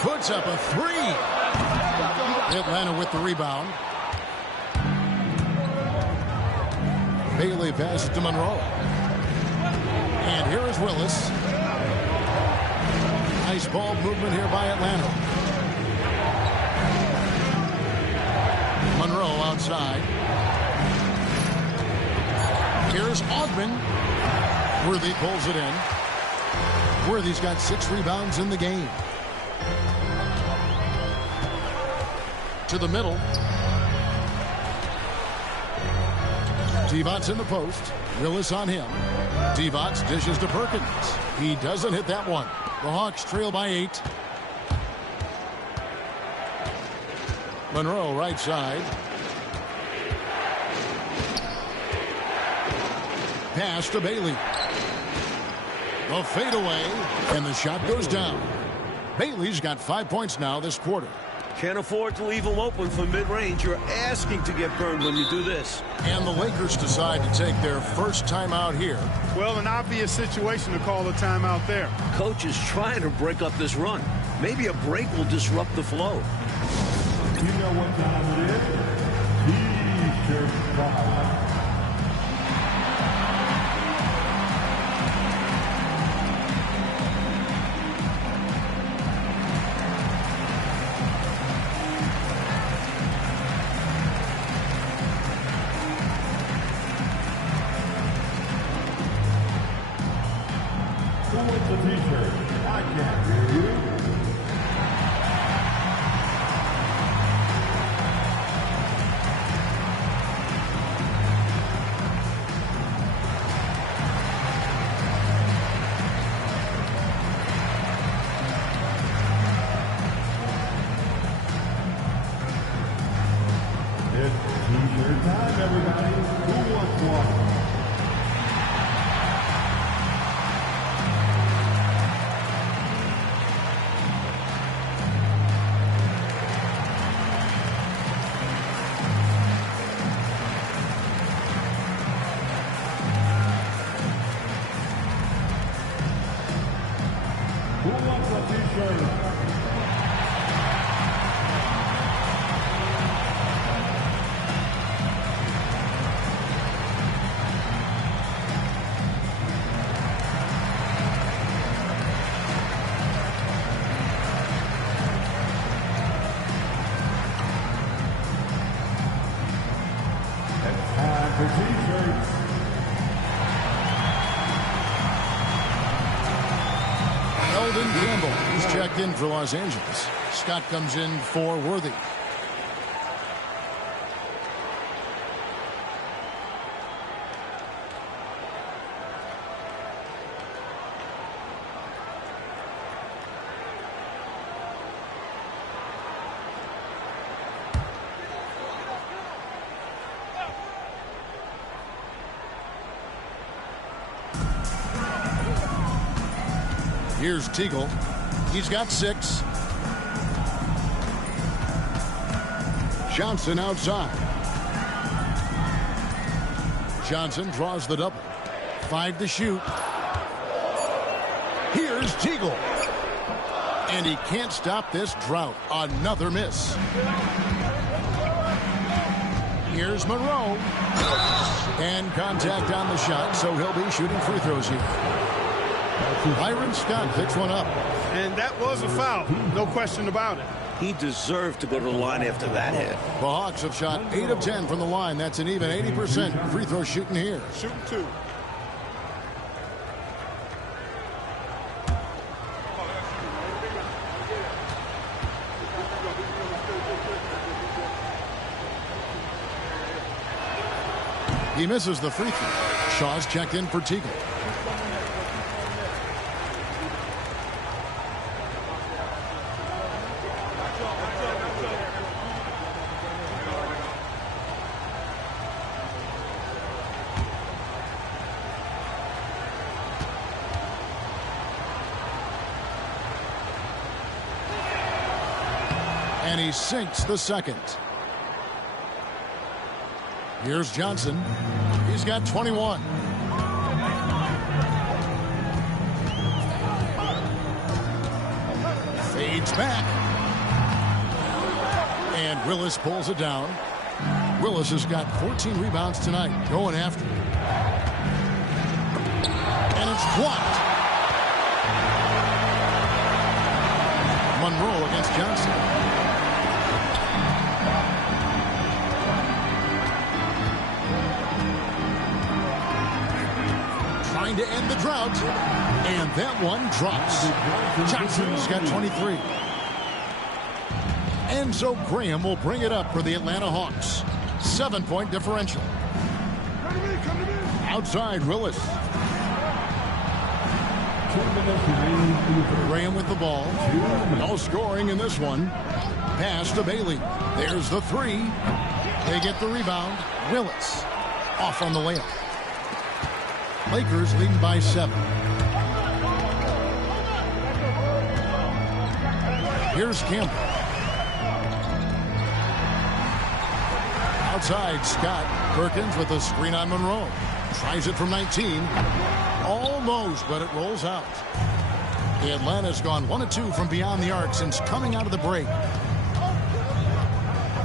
Puts up a three. Atlanta with the rebound. Bailey passes to Monroe. And here is Willis. Nice ball movement here by Atlanta. Monroe outside. Here's Augman. Worthy pulls it in. Worthy's got 6 rebounds in the game. To the middle. Divac in the post. Willis on him. Divac dishes to Perkins. He doesn't hit that one. The Hawks trail by 8. Monroe right side. Pass to Bailey. The fadeaway, and the shot goes down. Bailey's got 5 points now this quarter. Can't afford to leave him open for mid-range. You're asking to get burned when you do this. And the Lakers decide to take their first timeout here. Well, an obvious situation to call a timeout there. Coach is trying to break up this run. Maybe a break will disrupt the flow. You know what time it is? T-shirt time. Who wants the T-shirt? I can't hear you. It's T-shirt time, everybody. Who wants one? Who wants a T-shirt? It's time for T-shirts. Eldon Campbell, he's checked in for Los Angeles. Scott comes in for Worthy. Here's Teagle. He's got 6. Johnson outside. Johnson draws the double. 5 to shoot. Here's Teagle. And he can't stop this drought. Another miss. Here's Monroe. And contact on the shot, so he'll be shooting free throws here. Byron Scott picks one up. And that was a foul. No question about it. He deserved to go to the line after that hit. The Hawks have shot 8 of 10 from the line. That's an even 80% free throw shooting here. Shooting 2. He misses the free throw. Shaw's checked in for Teagle. And he sinks the second. Here's Johnson. He's got 21. Fades back. And Willis pulls it down. Willis has got 14 rebounds tonight. Going after it. And it's blocked. Monroe against Johnson. Trying to end the drought. And that one drops. Johnson's got 23. Enzo Graham will bring it up for the Atlanta Hawks. 7-point differential. Outside Willis. Graham with the ball. No scoring in this one. Pass to Bailey. There's the three. They get the rebound. Willis off on the layup. Lakers leading by 7. Here's Campbell. Outside Scott. Perkins with a screen on Monroe. Tries it from 19. Almost, but it rolls out. The Atlanta's gone 1 of 2 from beyond the arc since coming out of the break.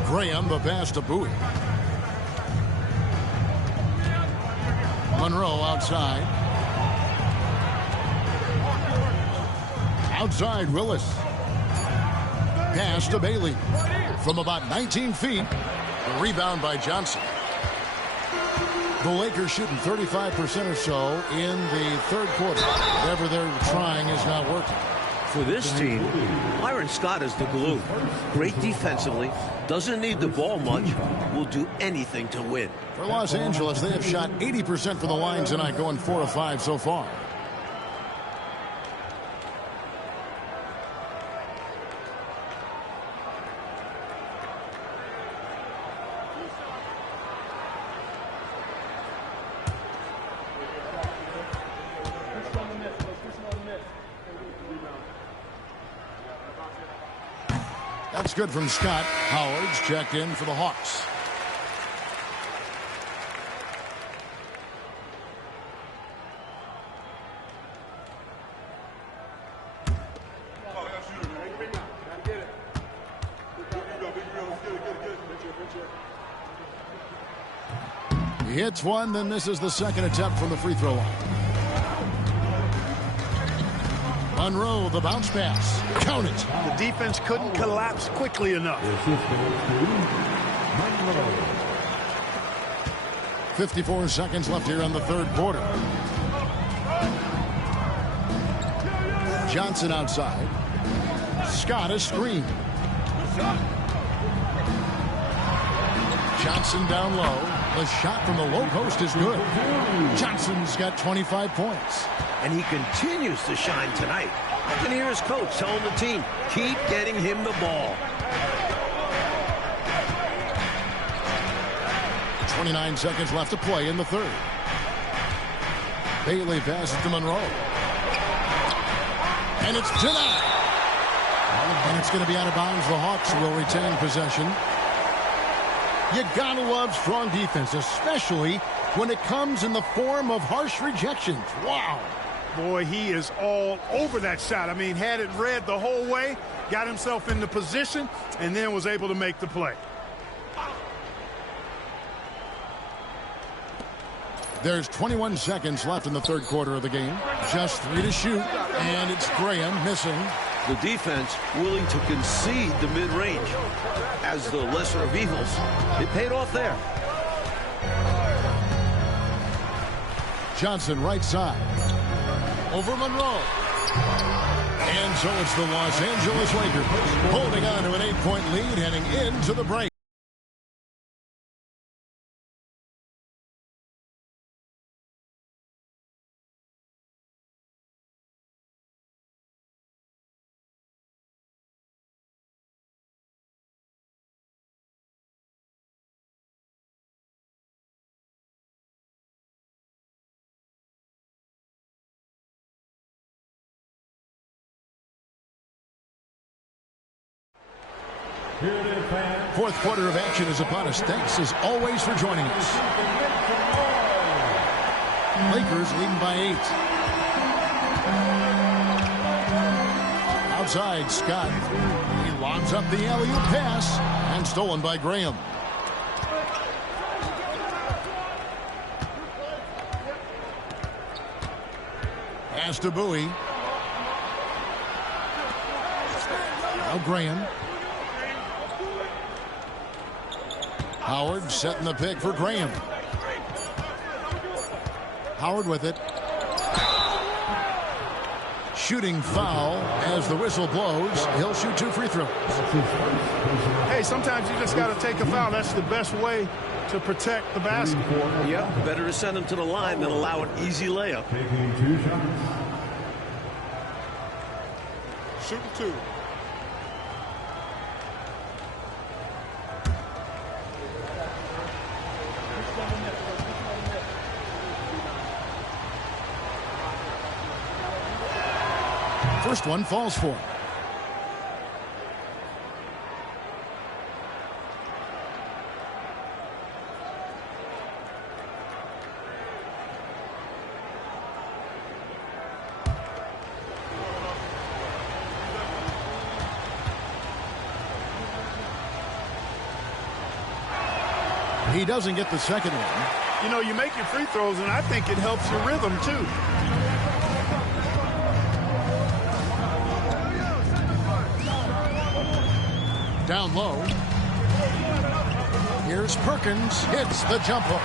Graham, the pass to Bowie. Monroe outside. Outside Willis. Pass to Bailey. From about 19 feet. A rebound by Johnson. The Lakers shooting 35% or so in the third quarter. Whatever they're trying is not working. For this team, Byron Scott is the glue. Great defensively, doesn't need the ball much, will do anything to win. For Los Angeles, they have shot 80% from the line tonight, going 4 of 5 so far. That's good from Scott. Howard's checked in for the Hawks. He hits one, then misses the second attempt from the free throw line. Monroe, the bounce pass. Count it. The defense couldn't collapse quickly enough. 54 seconds left here in the third quarter. Johnson outside. Scott a screen. Johnson down low. The shot from the low post is good. Johnson's got 25 points. And he continues to shine tonight. I can hear his coach telling the team, keep getting him the ball. 29 seconds left to play in the third. Bailey passes to Monroe. And it's denied. And it's going to be out of bounds. The Hawks will retain possession. You gotta love strong defense, especially when it comes in the form of harsh rejections. Wow. Boy, he is all over that shot. I mean, had it read the whole way, got himself into position, and then was able to make the play. There's 21 seconds left in the third quarter of the game. Just 3 to shoot, and it's Graham missing. The defense willing to concede the mid-range. As the lesser of evils, it paid off there. Johnson right side. Over Monroe. And so it's the Los Angeles Lakers holding on to an 8-point lead heading into the break. Fourth quarter of action is upon us. Thanks as always for joining us. Lakers leading by 8. Outside, Scott. He lobs up the alley-oop pass and stolen by Graham. Pass to Bowie. Now Graham. Howard setting the pick for Graham. Howard with it. Shooting foul as the whistle blows. He'll shoot 2 free throws. Hey, sometimes you just got to take a foul. That's the best way to protect the basket. Yep, better to send him to the line than allow an easy layup. Taking 2 shots. Shooting 2. First one falls for him. He doesn't get the second one. You know, you make your free throws, and I think it helps your rhythm, too. Down low. Here's Perkins. Hits the jump hook.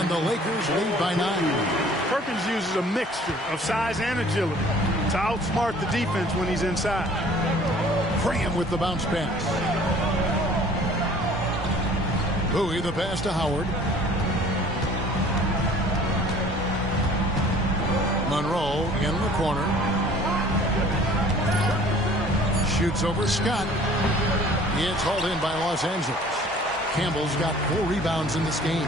And the Lakers lead by 9. Perkins uses a mixture of size and agility to outsmart the defense when he's inside. Graham with the bounce pass. Bowie the pass to Howard. Monroe in the corner. Shoots over Scott. It's hauled in by Los Angeles. Campbell's got 4 rebounds in this game.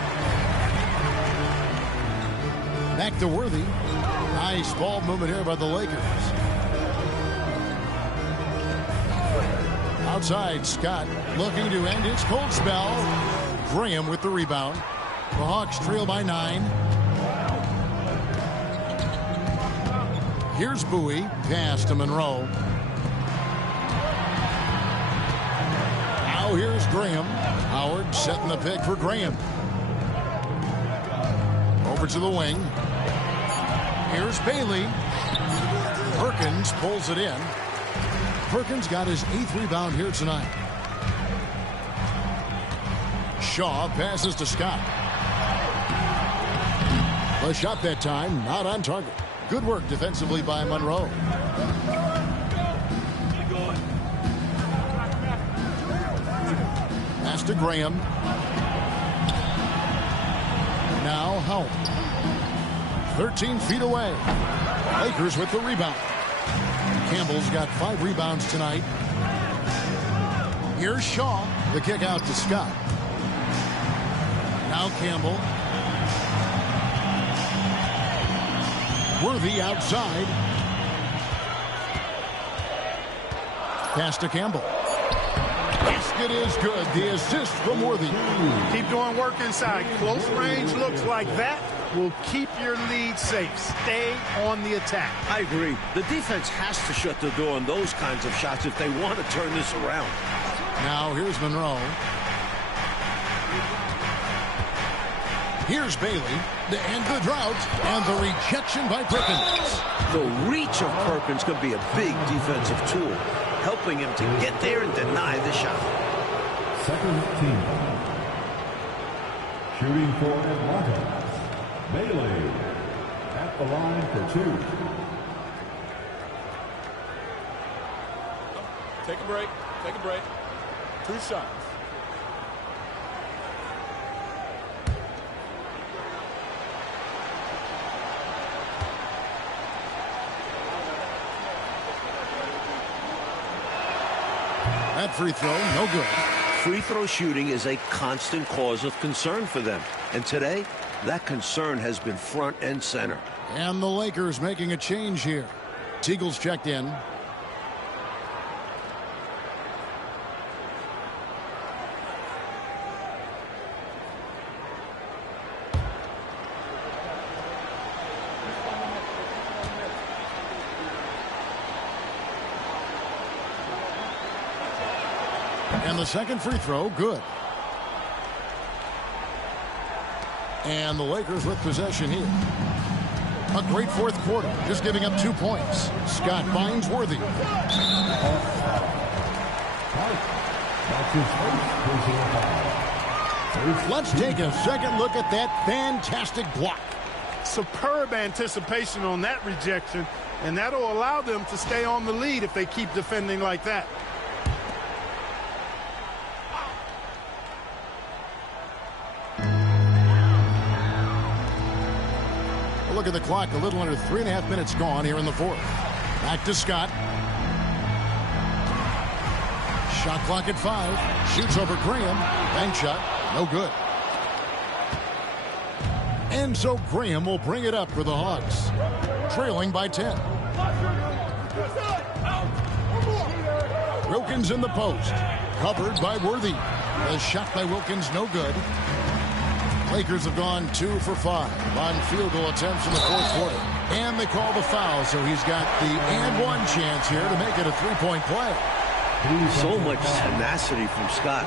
Back to Worthy. Nice ball movement here by the Lakers. Outside, Scott looking to end his cold spell. Graham with the rebound. The Hawks trail by 9. Here's Bowie. Pass to Monroe. Now here's Graham. Howard setting the pick for Graham. Over to the wing. Here's Bailey. Perkins pulls it in. Perkins got his 8th rebound here tonight. Shaw passes to Scott. The shot that time not on target. Good work defensively by Monroe. Pass to Graham. Now Howard. 13 feet away. Lakers with the rebound. Campbell's got 5 rebounds tonight. Here's Shaw. The kick out to Scott. Now Campbell. Worthy outside. Pass to Campbell. Basket is good. The assist from Worthy. Keep doing work inside. Close range looks like that will keep your lead safe. Stay on the attack. I agree. The defense has to shut the door on those kinds of shots if they want to turn this around. Now here's Monroe. Here's Bailey to end the drought, and the rejection by Perkins. The reach of Perkins could be a big defensive tool, helping him to get there and deny the shot. Second team. Shooting for Atlanta. Bailey at the line for 2. Take a break. Take a break. 2 shots. That free throw, no good. Free throw shooting is a constant cause of concern for them. And today, that concern has been front and center. And the Lakers making a change here. Teagle's checked in. And the second free throw, good. And the Lakers with possession here. A great fourth quarter, just giving up 2 points. Scott finds Worthy. Let's take a second look at that fantastic block. Superb anticipation on that rejection, and that'll allow them to stay on the lead if they keep defending like that. Look at the clock, a little under 3.5 minutes gone here in the fourth. Back to Scott. Shot clock at 5. Shoots over Graham. Bank shot. No good. And so Graham will bring it up for the Hawks. Trailing by 10. Wilkins in the post. Covered by Worthy. The shot by Wilkins, no good. Lakers have gone 2 for 5 on field goal attempts in the fourth quarter. And they call the foul, so he's got the and one chance here to make it a three-point play. So much tenacity from Scott.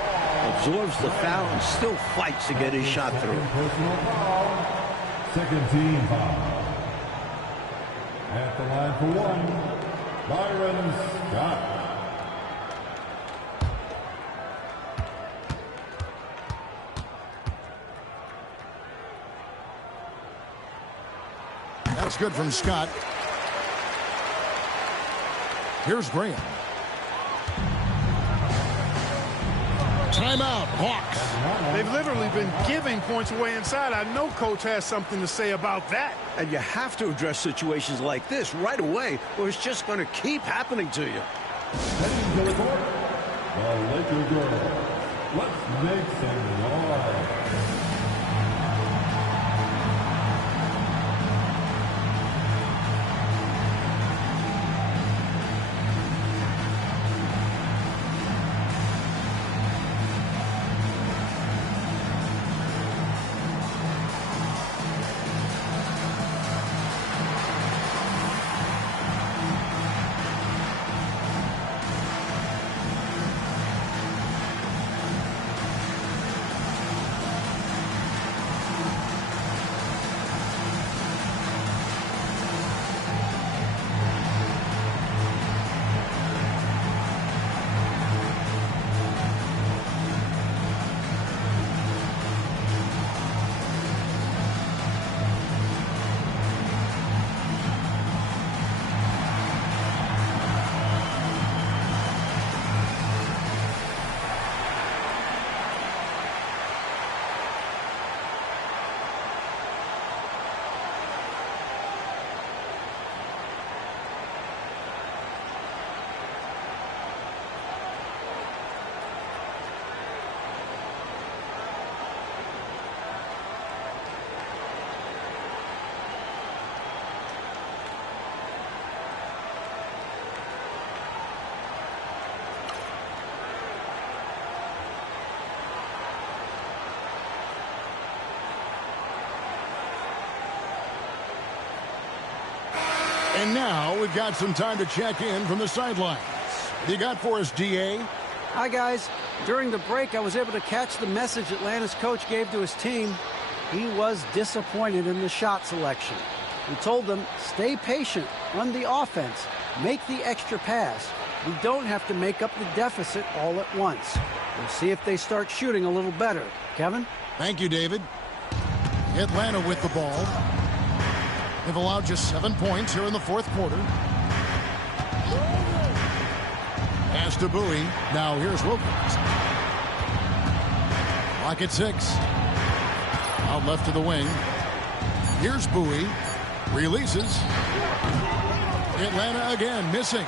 Absorbs the foul and still fights to get his shot through. Personal foul. Second team foul. At the line for one, Byron Scott. That's good from Scott. Here's Graham. Timeout, Hawks. They've literally been giving points away inside. I know Coach has something to say about that. And you have to address situations like this right away, or it's just going to keep happening to you. Heading to the court, the Laker girls. Let's make some noise. And now we've got some time to check in from the sidelines. What do you got for us, DA? Hi, guys. During the break, I was able to catch the message Atlanta's coach gave to his team. He was disappointed in the shot selection. He told them, stay patient, run the offense, make the extra pass. We don't have to make up the deficit all at once. We'll see if they start shooting a little better. Kevin? Thank you, David. Atlanta with the ball. They've allowed just 7 points here in the fourth quarter. Pass to Bowie. Now here's Wilkins. Clock at 6. Out left to the wing. Here's Bowie. Releases. Atlanta again missing.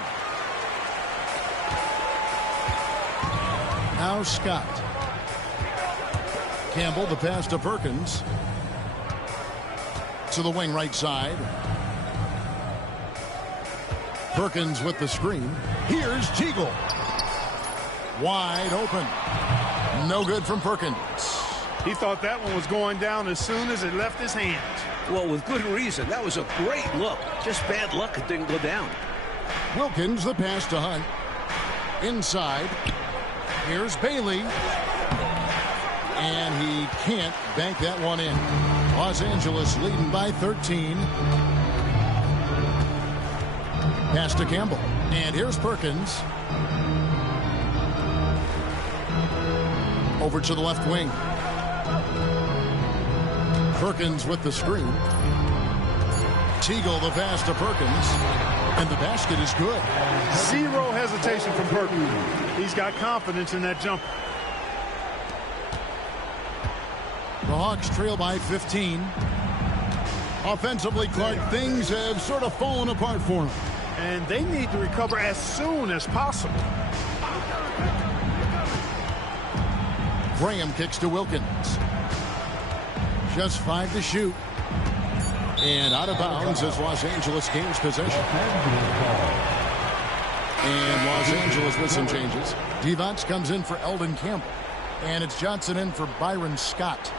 Now Scott. Campbell, the pass to Perkins. To the wing right side. Perkins with the screen. Here's Teagle. Wide open. No good from Perkins. He thought that one was going down as soon as it left his hands. Well, with good reason. That was a great look. Just bad luck it didn't go down. Wilkins, the pass to Hunt. Inside. Here's Bailey. And he can't bank that one in. Los Angeles leading by 13. Pass to Campbell. And here's Perkins. Over to the left wing. Perkins with the screen. Teagle the pass to Perkins. And the basket is good. Zero hesitation from Perkins. He's got confidence in that jumper. The Hawks trail by 15. Offensively, Clark, things have sort of fallen apart for them. And they need to recover as soon as possible. Graham kicks to Wilkins. Just 5 to shoot. And out of bounds as Los Angeles gains possession. And Los Angeles with some changes. Divac comes in for Eldon Campbell. And it's Johnson in for Byron Scott.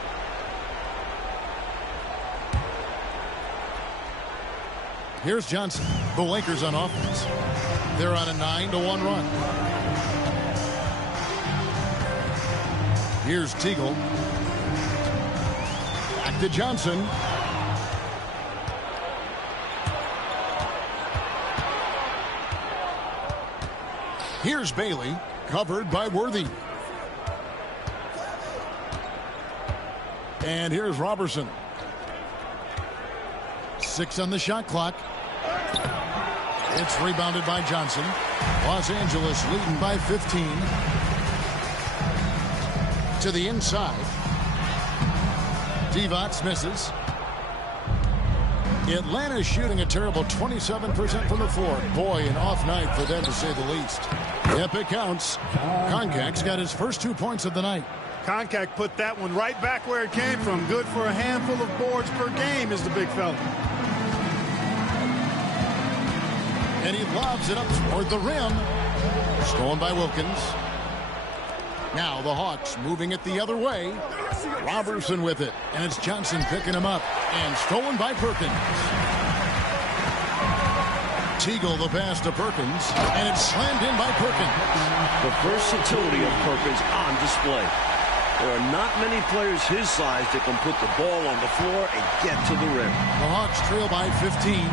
Here's Johnson. The Lakers on offense. They're on a 9-1 run. Here's Teagle. Back to Johnson. Here's Bailey. Covered by Worthy. And here's Robertson. 6 on the shot clock. It's rebounded by Johnson. Los Angeles leading by 15. To the inside. Divac misses. Atlanta shooting a terrible 27% from the floor. Boy, an off night for them to say the least. Yep, it counts. Koncak's got his first 2 points of the night. Koncak put that one right back where it came from. Good for a handful of boards per game is the big fella. And he lobs it up toward the rim. Stolen by Wilkins. Now the Hawks moving it the other way. Robertson with it. And it's Johnson picking him up. And stolen by Perkins. Teagle the pass to Perkins. And it's slammed in by Perkins. The versatility of Perkins on display. There are not many players his size that can put the ball on the floor and get to the rim. The Hawks trail by 15.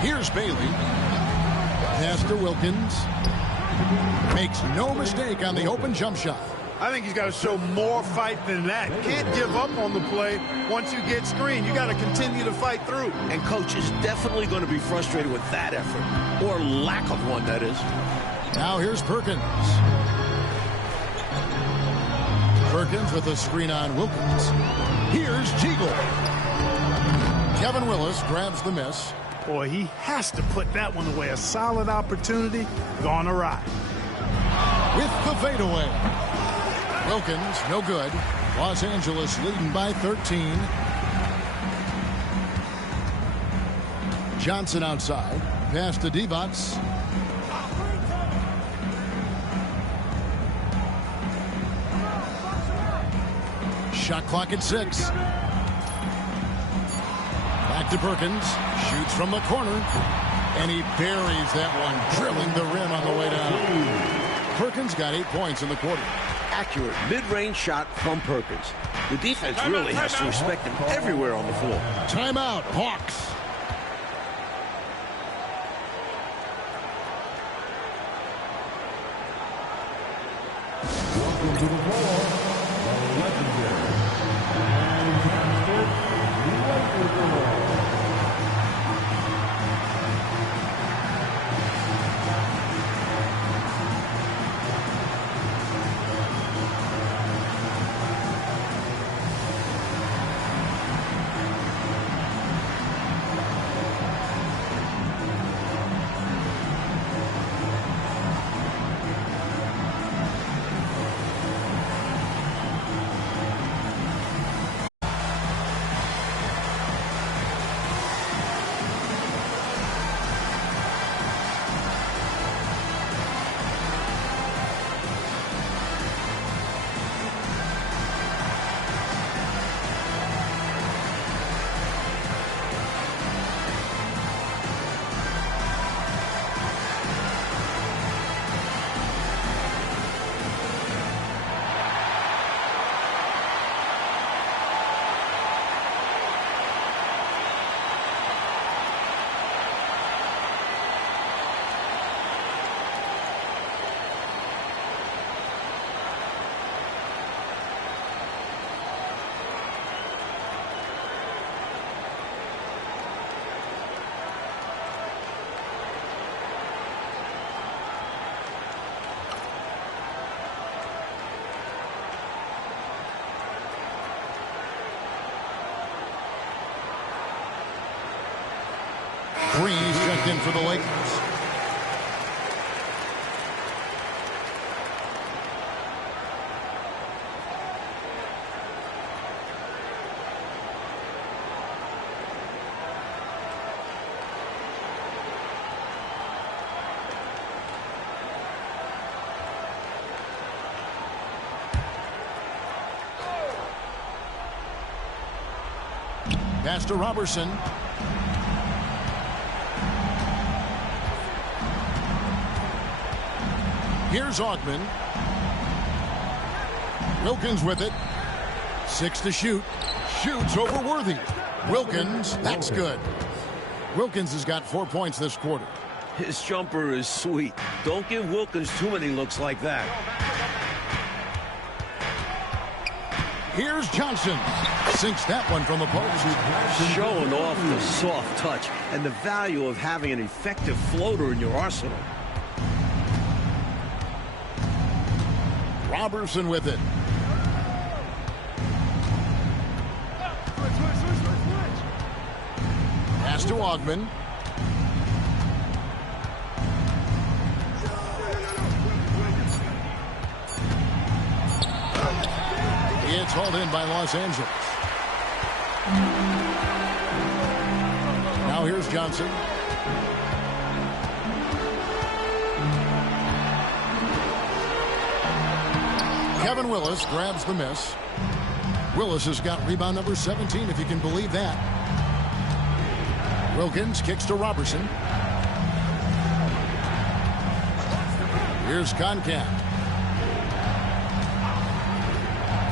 Here's Bailey. Pass to Wilkins. Makes no mistake on the open jump shot. I think he's got to show more fight than that. Can't give up on the play once you get screened. You got to continue to fight through. And coach is definitely going to be frustrated with that effort. Or lack of one, that is. Now here's Perkins. Perkins with a screen on Wilkins. Here's Teagle. Kevin Willis grabs the miss. Boy, he has to put that one away. A solid opportunity gone awry. With the fadeaway. Wilkins, no good. Los Angeles leading by 13. Johnson outside. Pass to Divac. Shot clock at 6. Back to Perkins. Shoots from the corner. And he buries that one, drilling the rim on the way down. Perkins got 8 points in the quarter. Accurate mid-range shot from Perkins. The defense really has to respect him everywhere on the floor. Timeout, Hawks. Welcome to the floor, the legendary and fantastic Laker girl. Green's checked in for the Lakers. Pass to Robertson. Here's Augman. Wilkins with it. 6 to shoot. Shoots over Worthy. Wilkins, that's good. Wilkins has got 4 points this quarter. His jumper is sweet. Don't give Wilkins too many looks like that. Here's Johnson. Sinks that one from the post. Showing off the soft touch and the value of having an effective floater in your arsenal. Robertson with it. Pass to Augman. It's hauled in by Los Angeles. Now here's Johnson. Kevin Willis grabs the miss. Willis has got rebound number 17, if you can believe that. Wilkins kicks to Robertson. Here's Concat.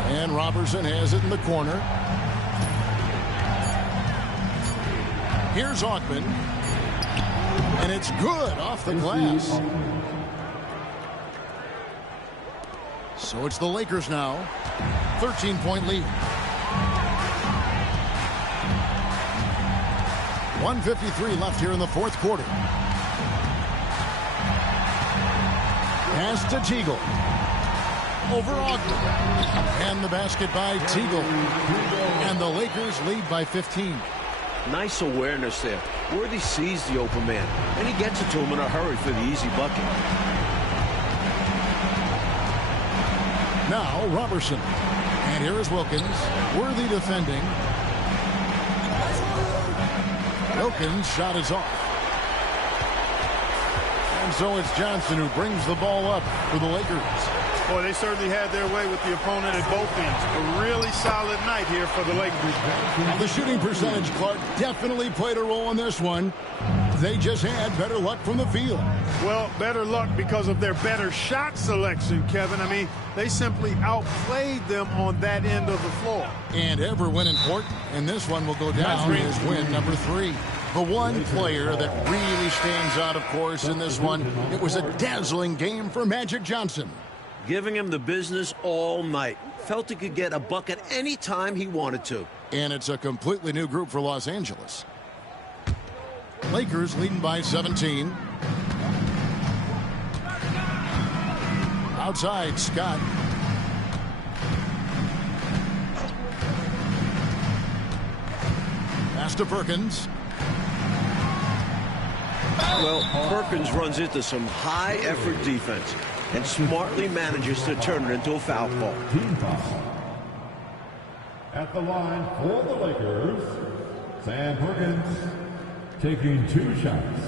And Robertson has it in the corner. Here's Augman. And it's good off the glass. So it's the Lakers now. 13-point lead. 1:53 left here in the fourth quarter. Pass to Teagle. Over Augman. And the basket by Teagle. And the Lakers lead by 15. Nice awareness there. Worthy sees the open man, and he gets it to him in a hurry for the easy bucket. Now Robertson. And here is Wilkins. Worthy defending. Wilkins' shot is off. And so it's Johnson who brings the ball up for the Lakers. Boy, they certainly had their way with the opponent at both ends. A really solid night here for the Lakers. Now the shooting percentage, Clark, definitely played a role in this one. They just had better luck from the field. Well, better luck because of their better shot selection, Kevin. I mean, they simply outplayed them on that end of the floor. And ever win important, and this one will go down as win number 3. The one player that really stands out, of course, in this one, it was a dazzling game for Magic Johnson. Giving him the business all night. Felt he could get a bucket any time he wanted to. And it's a completely new group for Los Angeles. Lakers leading by 17. Outside, Scott. Pass to Perkins. Well, Perkins runs into some high-effort defense and smartly manages to turn it into a foul call. Team foul. At the line for the Lakers, Sam Perkins taking 2 shots.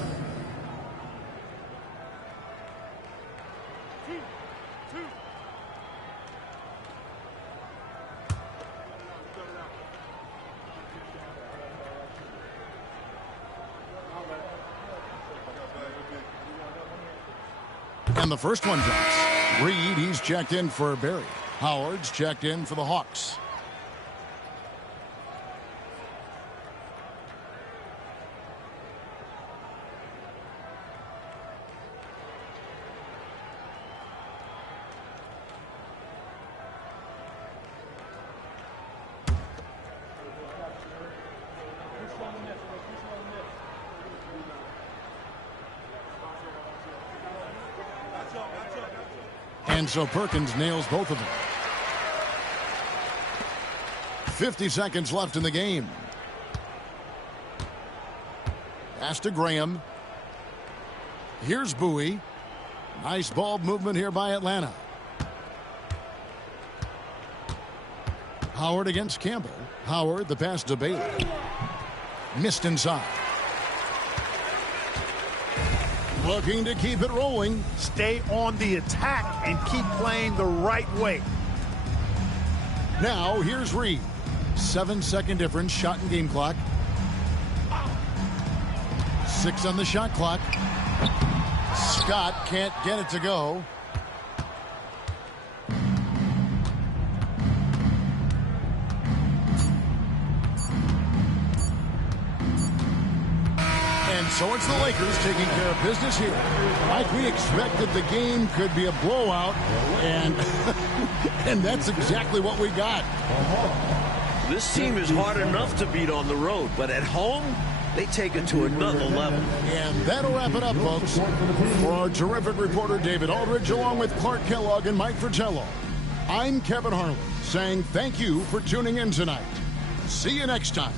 And the first one drops. Reed, he's checked in for Barry. Howard's checked in for the Hawks. And so Perkins nails both of them. 50 seconds left in the game. Pass to Graham. Here's Bowie. Nice ball movement here by Atlanta. Howard against Campbell. Howard, the pass to Bailey. Missed inside. Looking to keep it rolling. Stay on the attack and keep playing the right way. Now, here's Reed. 7-second difference, shot and game clock. 6 on the shot clock. Scott can't get it to go. And so it's the Lakers taking care of business here. Like we expected, the game could be a blowout, and and that's exactly what we got. This team is hard enough to beat on the road, but at home, they take it to another level. And that'll wrap it up, folks. For our terrific reporter, David Aldridge, along with Clark Kellogg and Mike Fratello, I'm Kevin Harlan, saying thank you for tuning in tonight. See you next time.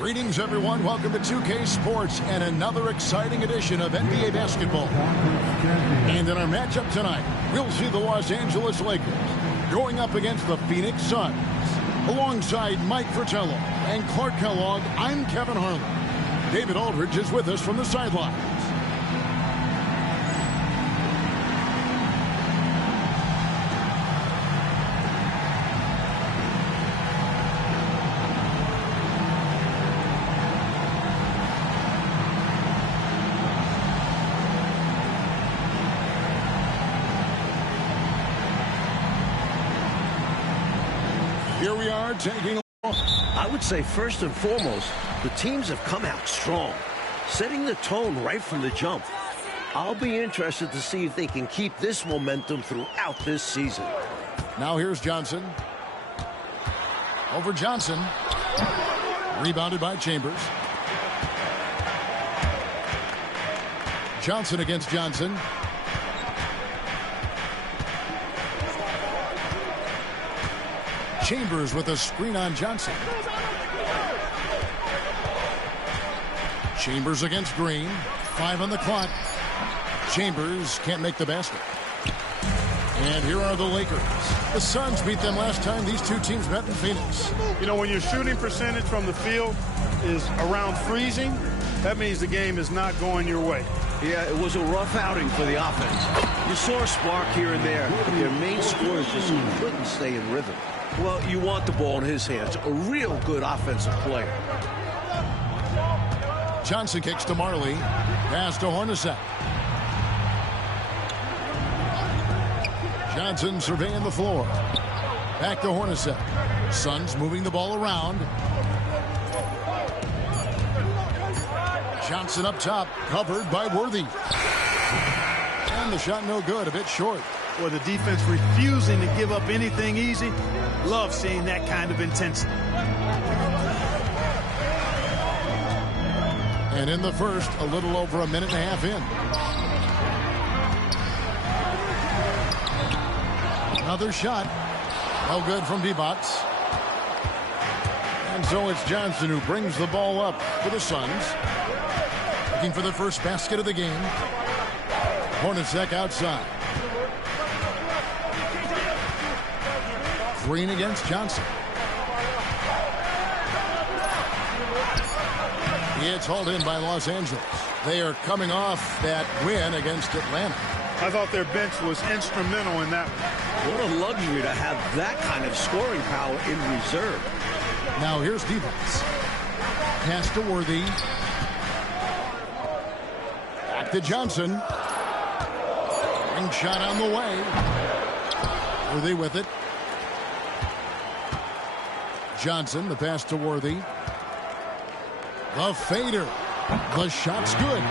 Greetings, everyone. Welcome to 2K Sports and another exciting edition of NBA basketball. And in our matchup tonight, we'll see the Los Angeles Lakers going up against the Phoenix Suns. Alongside Mike Fratello and Clark Kellogg, I'm Kevin Harlan. David Aldridge is with us from the sidelines. Here we are taking a look. I would say first and foremost, the teams have come out strong, setting the tone right from the jump. I'll be interested to see if they can keep this momentum throughout this season. Now here's Johnson. Over Johnson. Rebounded by Chambers. Johnson against Johnson. Chambers with a screen on Johnson. Chambers against Green. 5 on the clock. Chambers can't make the basket. And here are the Lakers. The Suns beat them last time these two teams met in Phoenix. You know, when your shooting percentage from the field is around freezing, that means the game is not going your way. Yeah, it was a rough outing for the offense. You saw a spark here and there, but their main scorers just couldn't stay in rhythm. Well, you want the ball in his hands. A real good offensive player. Johnson kicks to Marley. Pass to Hornacek. Johnson surveying the floor. Back to Hornacek. Suns moving the ball around. Johnson up top, covered by Worthy. And the shot no good, a bit short. Or the defense refusing to give up anything easy. Love seeing that kind of intensity. And in the first, a little over a minute and a half in. Another shot. No good from D-Box. And so it's Johnson who brings the ball up for the Suns. Looking for the first basket of the game. Hornacek outside. Green against Johnson. It's hauled in by Los Angeles. They are coming off that win against Atlanta. I thought their bench was instrumental in that one. What a luxury to have that kind of scoring power in reserve. Now here's D-Box. Pass to Worthy. Back to Johnson. Ring shot on the way. Worthy with it. Johnson, the pass to Worthy. The fader. The shot's good.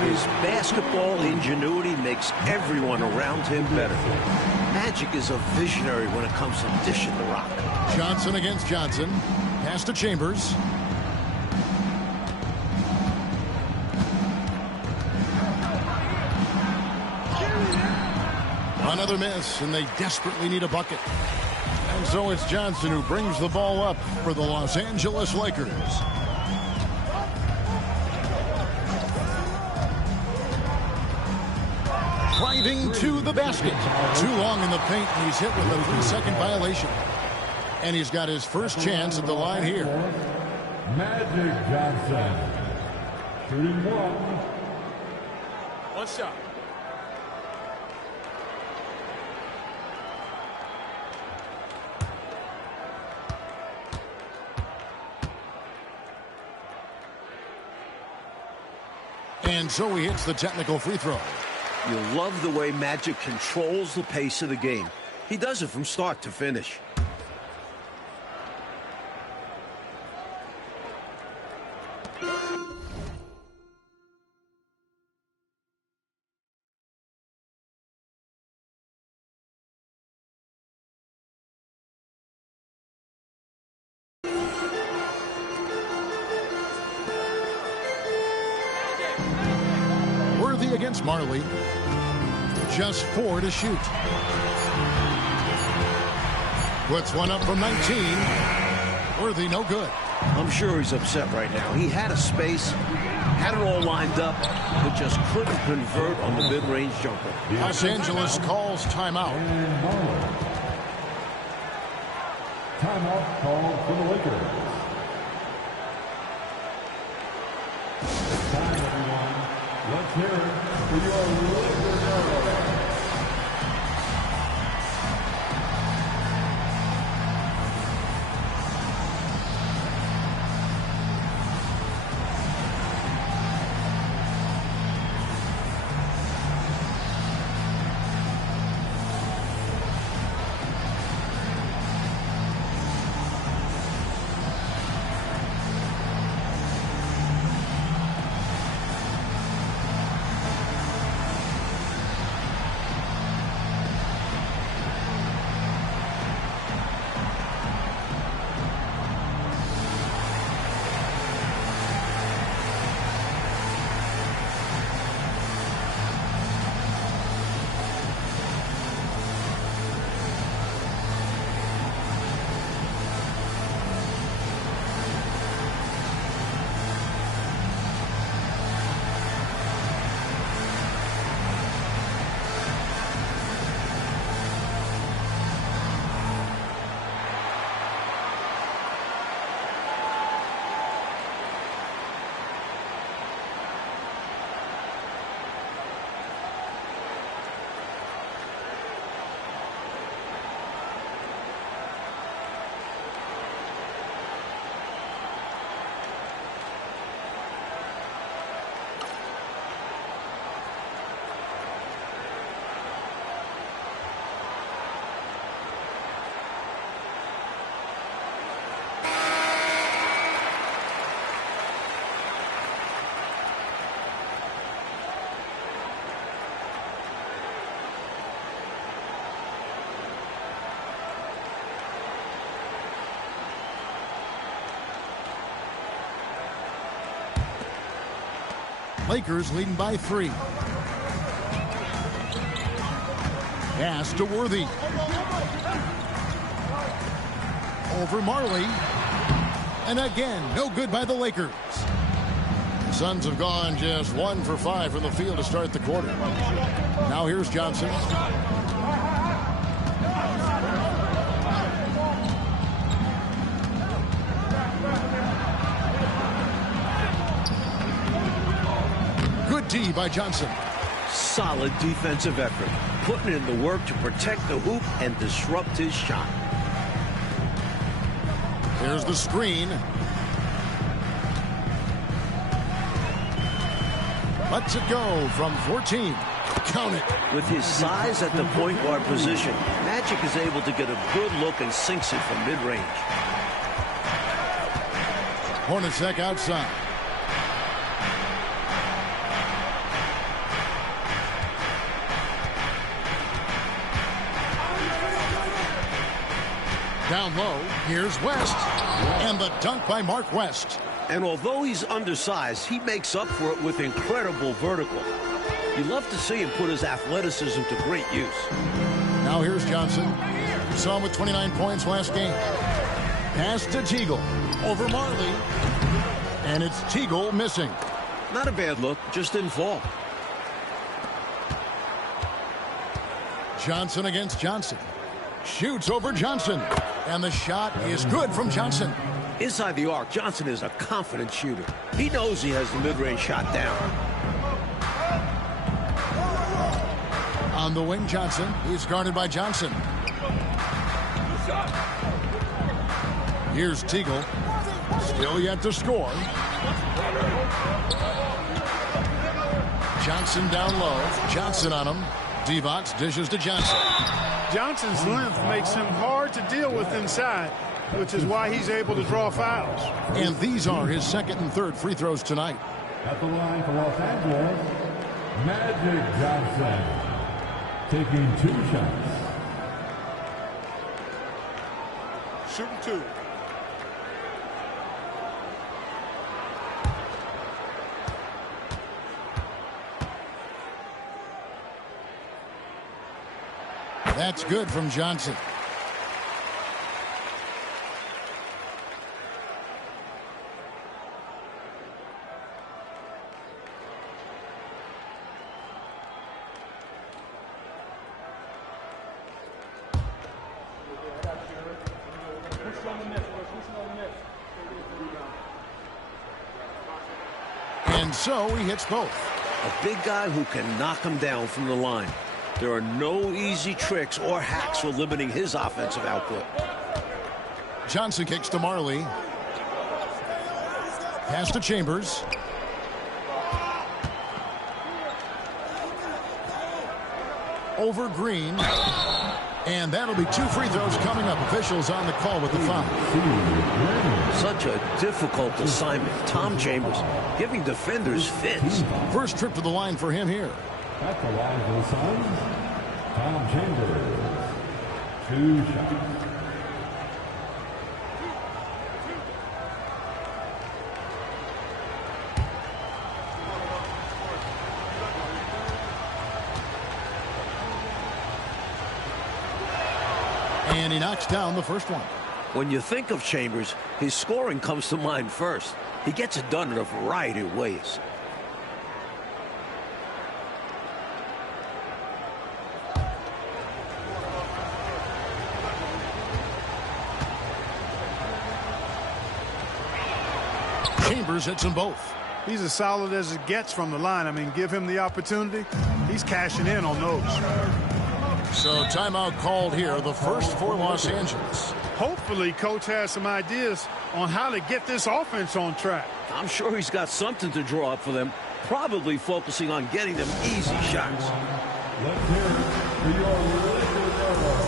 His basketball ingenuity makes everyone around him better. Magic is a visionary when it comes to dishing the rock. Johnson against Johnson. Pass to Chambers. Another miss, and they desperately need a bucket. And so it's Johnson who brings the ball up for the Los Angeles Lakers. Driving to the basket. Too long in the paint, and he's hit with a 3-second violation. And he's got his first chance at the line here. Magic Johnson. Shooting one. One shot. And so he hits the technical free throw. You love the way Magic controls the pace of the game. He does it from start to finish. Worthy against Marley. Just 4 to shoot. Puts one up from 19. Worthy no good. I'm sure he's upset right now. He had a space, had it all lined up, but just couldn't convert on the mid-range jumper. Los Angeles calls timeout. Timeout called for the Lakers. It's time, everyone. Let's hear it for your Lakers hero. Lakers leading by 3. Pass to Worthy. Over Marley. And again, no good by the Lakers. The Suns have gone just 1 for 5 from the field to start the quarter. Now here's Johnson. Good D by Johnson. Solid defensive effort, putting in the work to protect the hoop and disrupt his shot. There's the screen. Lets it go from 14. Count it. With his size at the point guard position, Magic is able to get a good look and sinks it from mid-range. Hornacek outside. Down low, here's West. And the dunk by Mark West. And although he's undersized, he makes up for it with incredible vertical. You love to see him put his athleticism to great use. Now here's Johnson. We saw him with 29 points last game. Pass to Teagle. Over Marley. And it's Teagle missing. Not a bad look, just didn't fall. Johnson against Johnson. Shoots over Johnson. And the shot is good from Johnson. Inside the arc, Johnson is a confident shooter. He knows he has the mid-range shot down. On the wing, Johnson. He's guarded by Johnson. Here's Teagle. Still yet to score. Johnson down low. Johnson on him. Divac dishes to Johnson. Johnson's length makes him hard to deal with inside, which is why he's able to draw fouls. And these are his second and third free throws tonight. At the line for Los Angeles, Magic Johnson, taking 2 shots. Shooting 2. That's good from Johnson. And so he hits both. A big guy who can knock him down from the line. There are no easy tricks or hacks for limiting his offensive output. Johnson kicks to Marley. Pass to Chambers. Over Green. And that'll be 2 free throws coming up. Officials on the call with the foul. Such a difficult assignment. Tom Chambers giving defenders fits. First trip to the line for him here. At the line for the Suns, Tom Chambers. 2 shots. And he knocks down the first one. When you think of Chambers, his scoring comes to mind first. He gets it done in a variety of ways. Chambers hits them both. He's as solid as it gets from the line. I mean, give him the opportunity. He's cashing in on those. So timeout called here, the first for Los Angeles. Hopefully, Coach has some ideas on how to get this offense on track. I'm sure he's got something to draw up for them, probably focusing on getting them easy shots. Let's hear it for your Lakers era.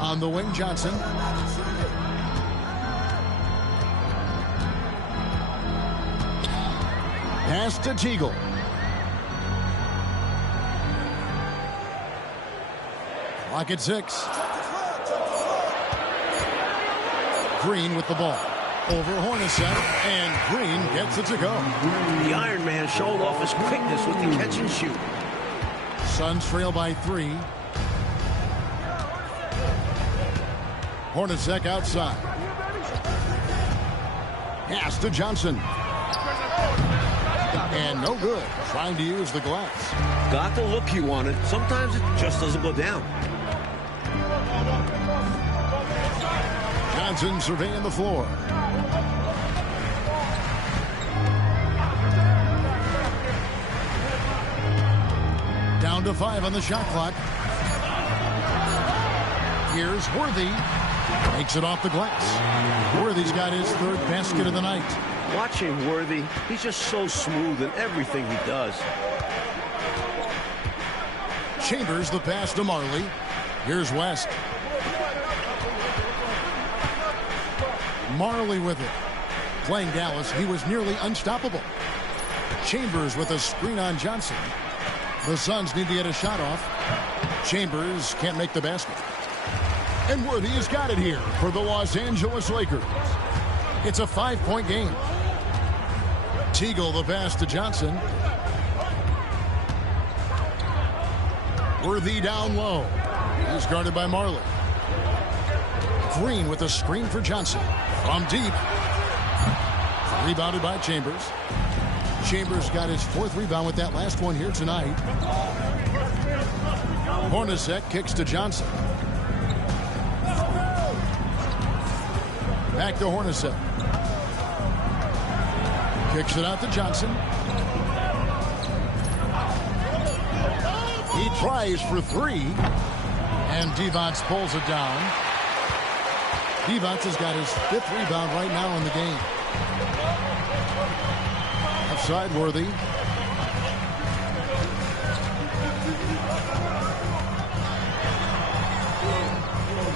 On the wing, Johnson. Pass to Teagle. Clock at 6. Green with the ball. Over Hornacek, and Green gets it to go. The Iron Man showed off his quickness with the catch and shoot. Suns trail by 3. Hornacek outside. Pass to Johnson. And no good. Trying to use the glass. Got the look he wanted. Sometimes it just doesn't go down. Johnson surveying the floor. Down to 5 on the shot clock. Here's Worthy. Makes it off the glass. Worthy's got his 3rd basket of the night. Watching Worthy, he's just so smooth in everything he does. Chambers the pass to Marley. Here's West. Marley with it. Playing Dallas, he was nearly unstoppable. Chambers with a screen on Johnson. The Suns need to get a shot off. Chambers can't make the basket. And Worthy has got it here for the Los Angeles Lakers. It's a 5-point game. Teagle the pass to Johnson. Worthy down low. He's guarded by Marley. Green with a screen for Johnson. From deep. Rebounded by Chambers. Chambers got his 4th rebound with that last one here tonight. Hornacek kicks to Johnson. Back to Hornacek. Kicks it out to Johnson. He tries for 3. And Divac pulls it down. Divac has got his 5th rebound right now in the game. Outside Worthy.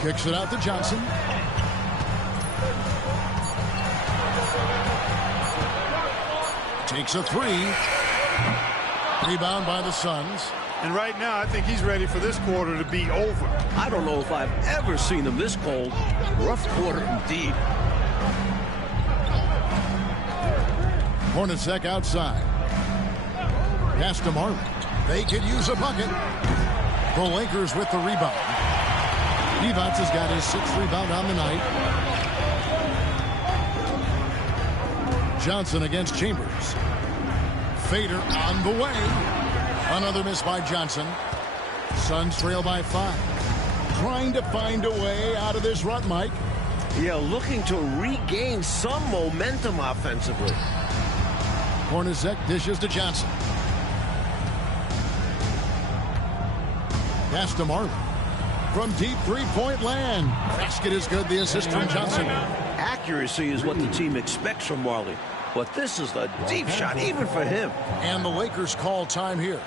Kicks it out to Johnson. Takes a 3. Rebound by the Suns. And right now, I think he's ready for this quarter to be over. I don't know if I've ever seen him this cold. Rough quarter indeed. Hornacek outside. Pass to Marley. They could use a bucket. The Lakers with the rebound. Divac has got his 6th rebound on the night. Johnson against Chambers. Fader on the way. Another miss by Johnson. Suns trail by 5. Trying to find a way out of this rut, Mike. Yeah, looking to regain some momentum offensively. Hornacek dishes to Johnson. Pass to Marley. From deep 3-point land. Basket is good. The assist from Johnson. Accuracy is what the team expects from Marley. But this is a deep shot, even for him. And the Lakers call time here.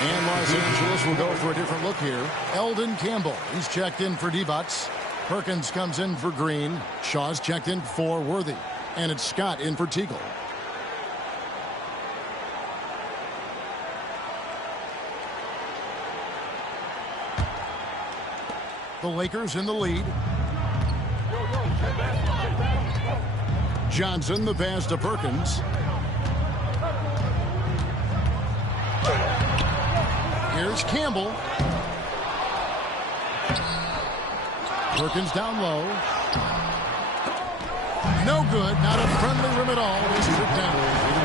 And Los Angeles will go for a different look here. Eldon Campbell, he's checked in for Divac. Perkins comes in for Green. Shaw's checked in for Worthy. And it's Scott in for Teagle. The Lakers in the lead. Johnson, the pass to Perkins. Here's Campbell. Perkins down low. No good. Not a friendly rim at all. This is it down.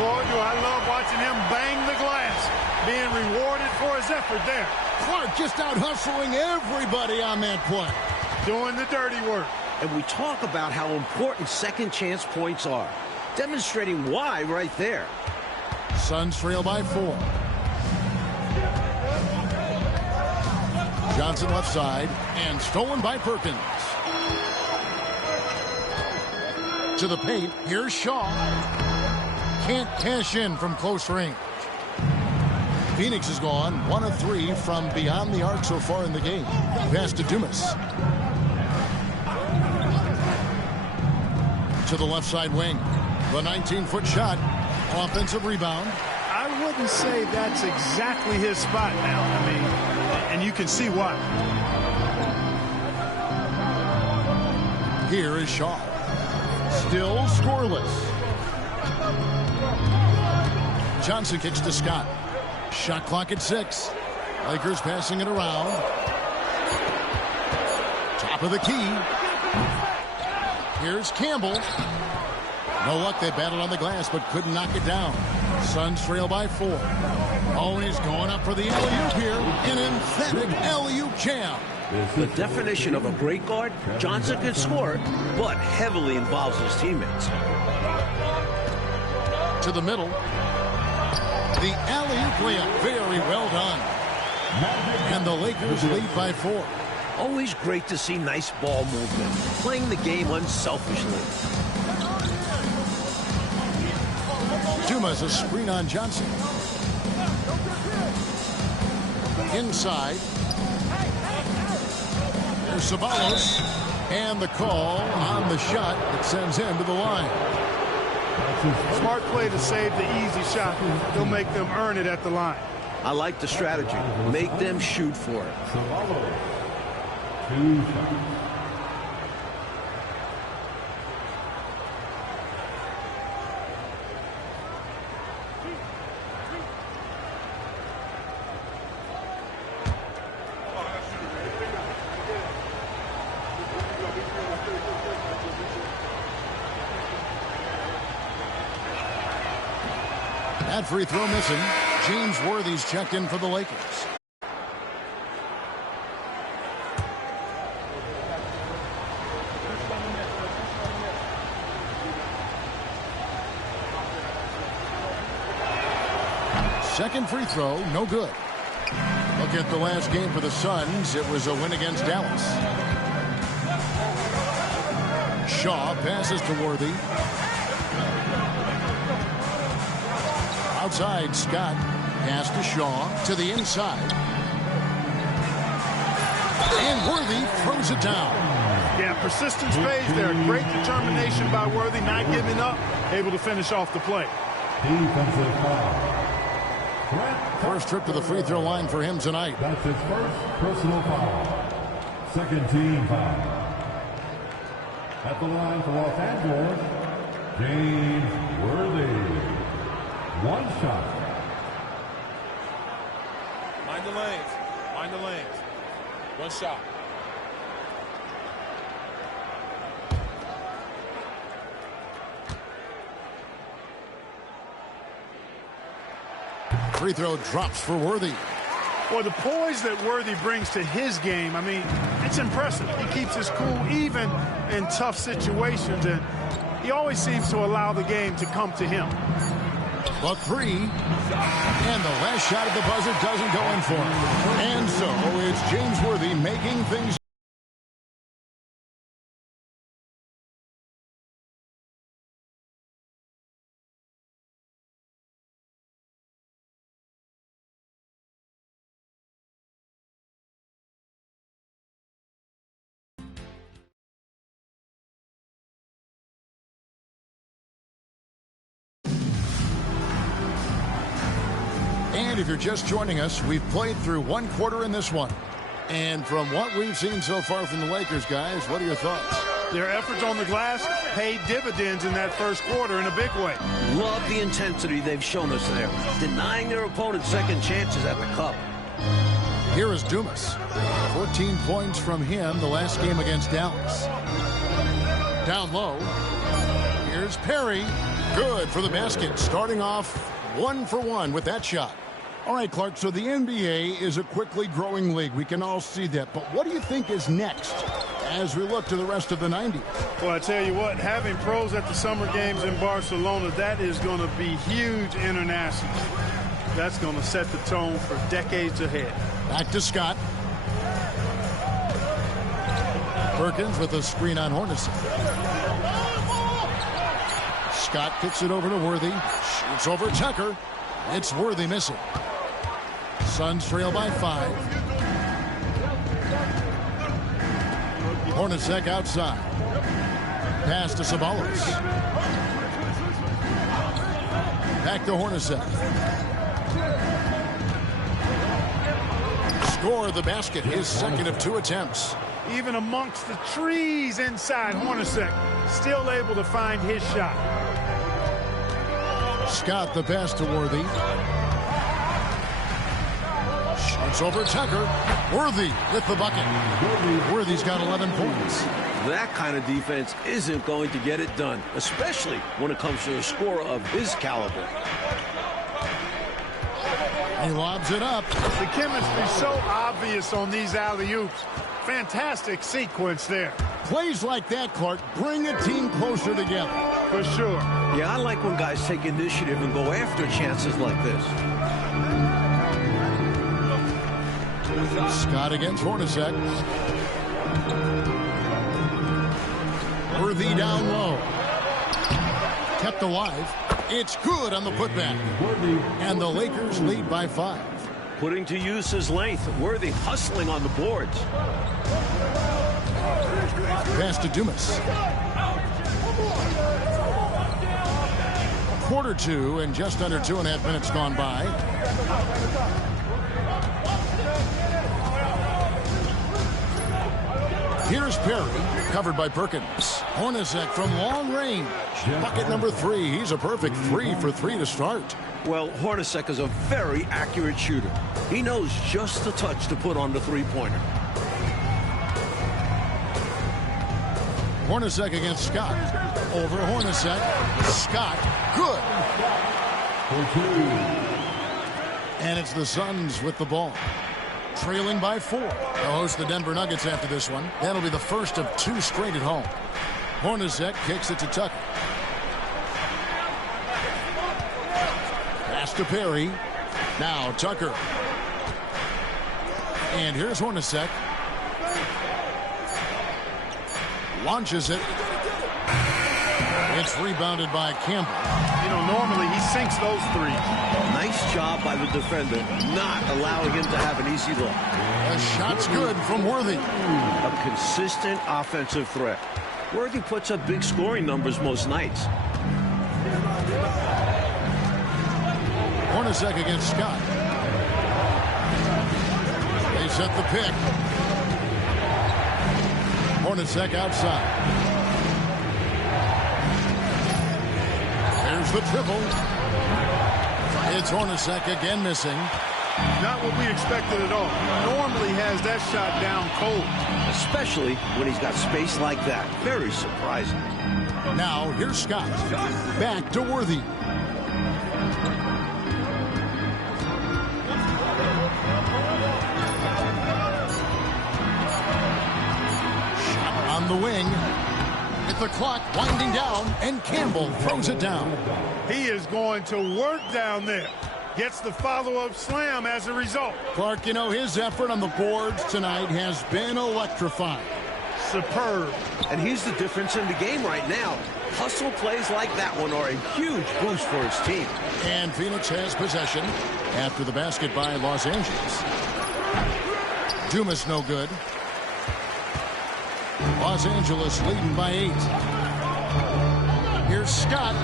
Boy, do I love watching him bang the glass. Being rewarded for his effort there. Clark just out hustling everybody on that play. Doing the dirty work. And we talk about how important second chance points are. demonstrating why right there. Suns trail by 4. Johnson left side and stolen by Perkins. To the paint, here's Shaw. Can't cash in from close range. Phoenix has gone 1 of 3 from beyond the arc so far in the game. Pass to Dumas. To the left side wing. The 19-foot shot. Offensive rebound. I wouldn't say that's exactly his spot now. I mean, and you can see why. Here is Shaw. Still scoreless. Johnson kicks to Scott. Shot clock at 6. Lakers passing it around. Top of the key. Here's Campbell. No luck. They battled on the glass but couldn't knock it down. Suns trail by 4. Oh, he's going up for the alley-oop here. An emphatic alley-oop jam. The definition of a great guard, Johnson can score, but heavily involves his teammates. To the middle. The alley-oop layup. Very well done. And the Lakers lead by 4. Always great to see nice ball movement, playing the game unselfishly. Dumas a screen on Johnson. Inside. There's Ceballos. And the call on the shot that sends him to the line. Smart play to save the easy shot. He'll make them earn it at the line. I like the strategy. Make them shoot for it. Ceballos. 2 shots. That free throw missing. James Worthy's checked in for the Lakers. Second free throw, no good. Look at the last game for the Suns. It was a win against Dallas. Shaw passes to Worthy. Outside, Scott. Pass to Shaw. To the inside. And Worthy throws it down. Yeah, persistence pays there. Great determination by Worthy, not giving up. Able to finish off the play. Defensive foul. First trip to the free throw line for him tonight. That's his first personal foul. Second team foul. At the line for Los Angeles, James Worthy. 1 shot. Mind the lanes. Mind the lanes. 1 shot. Free throw drops for Worthy. Well, the poise that Worthy brings to his game, I mean, it's impressive. He keeps his cool even in tough situations, and he always seems to allow the game to come to him. But 3, and the last shot at the buzzer doesn't go in for him. And so it's James Worthy making things. And if you're just joining us, we've played through 1 quarter in this one. And from what we've seen so far from the Lakers, guys, what are your thoughts? Their efforts on the glass paid dividends in that first quarter in a big way. Love the intensity they've shown us there, denying their opponents second chances at the cup. Here is Dumas. 14 points from him the last game against Dallas. Down low. Here's Perry. Good for the basket. Starting off 1 for 1 with that shot. All right, Clark, so the NBA is a quickly growing league. We can all see that. But what do you think is next as we look to the rest of the 90s. Well, I tell you what, having pros at the Summer Games in Barcelona, that is going to be huge internationally. That's going to set the tone for decades ahead. Back to Scott. Perkins with a screen on Hornacek. Scott kicks it over to Worthy. Shoots over Tucker. It's Worthy missing. Suns trail by 5. Hornacek outside. Pass to Sabalos. Back to Hornacek. Score the basket. His second of 2 attempts. Even amongst the trees inside, Hornacek still able to find his shot. Scott the pass to Worthy. Shoots over Tucker. Worthy with the bucket. Worthy's got 11 points. That kind of defense isn't going to get it done, especially when it comes to a scorer of his caliber. He lobs it up. The chemistry so obvious on these alley-oops. Fantastic sequence there. Plays like that, Clark, bring a team closer together. For sure. Yeah, I like when guys take initiative and go after chances like this. Scott against Hornacek. Worthy down low. Kept alive. It's good on the putback. And the Lakers lead by 5. Putting to use his length. Worthy hustling on the boards. Pass to Dumas. Quarter 2 and just under 2.5 minutes gone by. Here's Perry, covered by Perkins. Hornacek from long range. Bucket number 3. He's a perfect 3 for 3 to start. Well, Hornacek is a very accurate shooter. He knows just the touch to put on the three-pointer. Hornacek against Scott. Over Hornacek. Scott, good. And it's the Suns with the ball. Trailing by 4. They'll host the Denver Nuggets after this one. That'll be the first of 2 straight at home. Hornacek kicks it to Tucker. Pass to Perry. Now Tucker. And here's Hornacek. Launches it. It's rebounded by Campbell. You know, normally he sinks those threes. Nice job by the defender, not allowing him to have an easy look. The shot's good from Worthy. A consistent offensive threat. Worthy puts up big scoring numbers most nights. Hornacek against Scott. They set the pick. Hornacek outside. There's the triple. It's Hornacek again missing. Not what we expected at all. Normally has that shot down cold. Especially when he's got space like that. Very surprising. Now here's Scott. Back to Worthy. On the wing, with the clock winding down, and Campbell throws it down. He is going to work down there. Gets the follow-up slam as a result. Clark, you know, his effort on the boards tonight has been electrifying. Superb. And he's the difference in the game right now. Hustle plays like that one are a huge boost for his team. And Phoenix has possession after the basket by Los Angeles. Dumas no good. Los Angeles leading by 8. Here's Scott.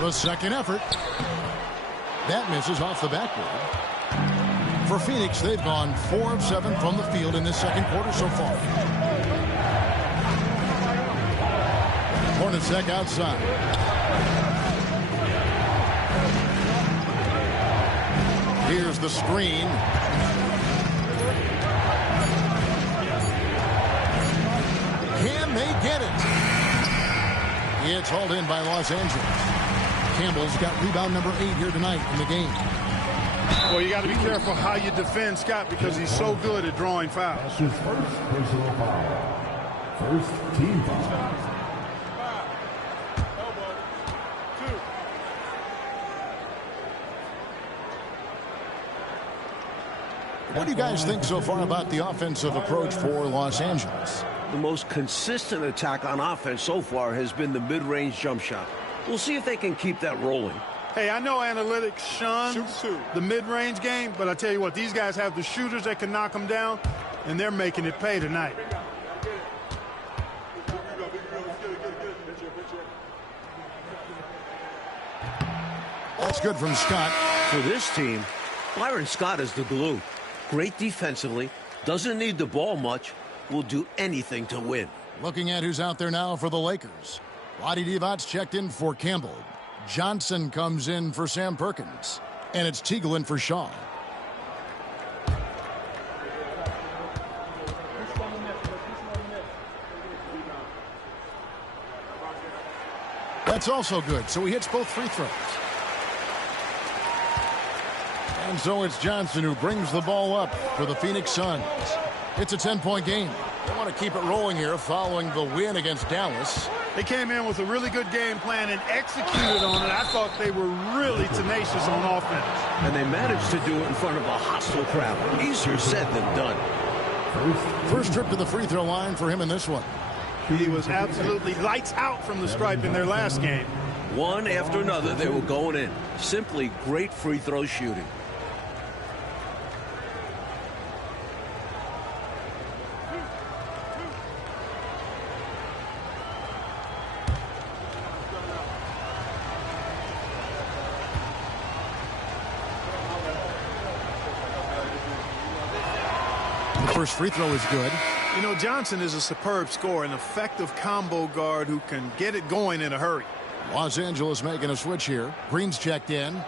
The second effort. That misses off the backboard. For Phoenix, they've gone 4 of 7 from the field in this second quarter so far. Hornacek outside. Here's the screen. Can they get it? It's hauled in by Los Angeles. Campbell's got rebound number 8 here tonight in the game. Well, you got to be careful how you defend Scott because he's so good at drawing fouls. That's his first personal foul. First team foul. What do you guys think so far about the offensive approach for Los Angeles? The most consistent attack on offense so far has been the mid-range jump shot. We'll see if they can keep that rolling. Hey, I know analytics shuns the mid-range game, but I tell you what, these guys have the shooters that can knock them down, and they're making it pay tonight. That's good from Scott. For this team, Byron Scott is the glue. Great defensively, doesn't need the ball much, will do anything to win. Looking at who's out there now for the Lakers. Vlade Divac checked in for Campbell. Johnson comes in for Sam Perkins. And it's Teagle in for Shaw. That's also good, so he hits both free throws. And so it's Johnson who brings the ball up for the Phoenix Suns. It's a 10-point game. They want to keep it rolling here following the win against Dallas. They came in with a really good game plan and executed on it. I thought they were really tenacious on offense. And they managed to do it in front of a hostile crowd. Easier said than done. First trip to the free throw line for him in this one. He was absolutely lights out from the stripe in their last game. One after another, they were going in. Simply great free throw shooting. First free throw is good. You know, Johnson is a superb scorer, an effective combo guard who can get it going in a hurry. Los Angeles making a switch here. Green's checked in.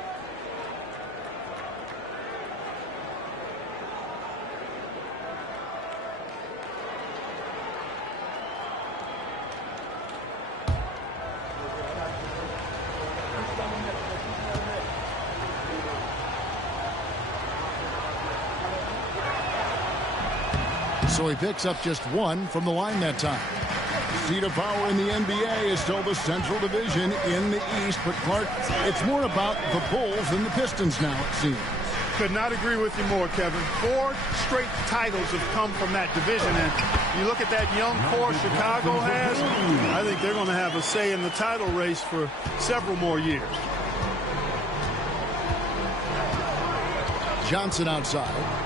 So he picks up just one from the line that time. Seed of power in the NBA is still the Central Division in the East. But, Clark, it's more about the Bulls than the Pistons now, it seems. Could not agree with you more, Kevin. 4 straight titles have come from that division. And you look at that young core Chicago has, I think they're going to have a say in the title race for several more years. Johnson outside.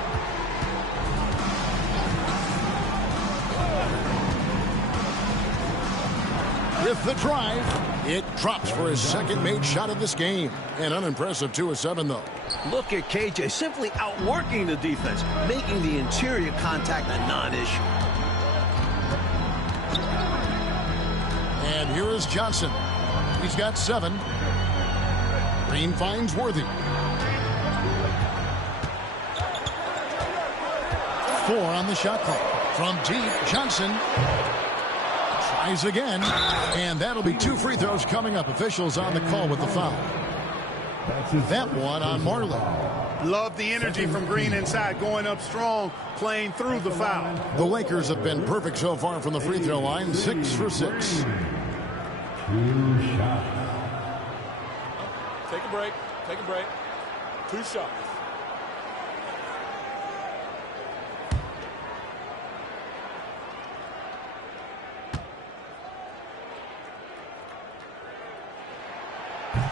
With the drive, it drops for his second made shot of this game. An unimpressive 2 of 7, though. Look at KJ simply outworking the defense, making the interior contact a non-issue. And here is Johnson. He's got 7. Green finds Worthy. 4 on the shot clock. From deep, Johnson tries again, and that'll be 2 free throws coming up. Officials on the call with the foul. That one on Marley. Love the energy from Green inside, going up strong, playing through the foul. The Lakers have been perfect so far from the free throw line, 6 for 6. 2 shots. Take a break. Take a break. 2 shots.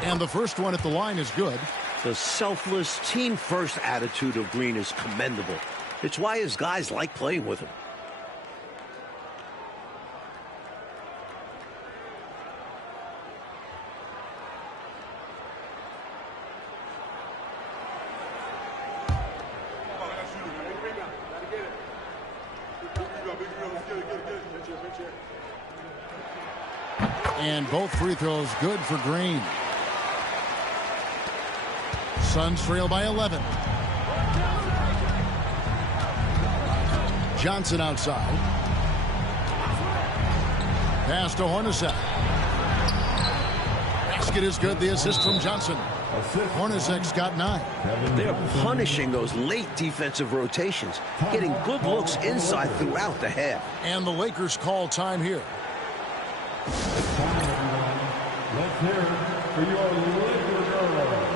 And the first one at the line is good. The selfless, team-first attitude of Green is commendable. It's why his guys like playing with him. And both free throws good for Green. Suns trail by 11. Johnson outside. Pass to Hornacek. Basket is good. The assist from Johnson. Hornacek's got 9. They're punishing those late defensive rotations, getting good looks inside throughout the half. And the Lakers call time here. It's time, everyone. Let's hear it for your Laker girls.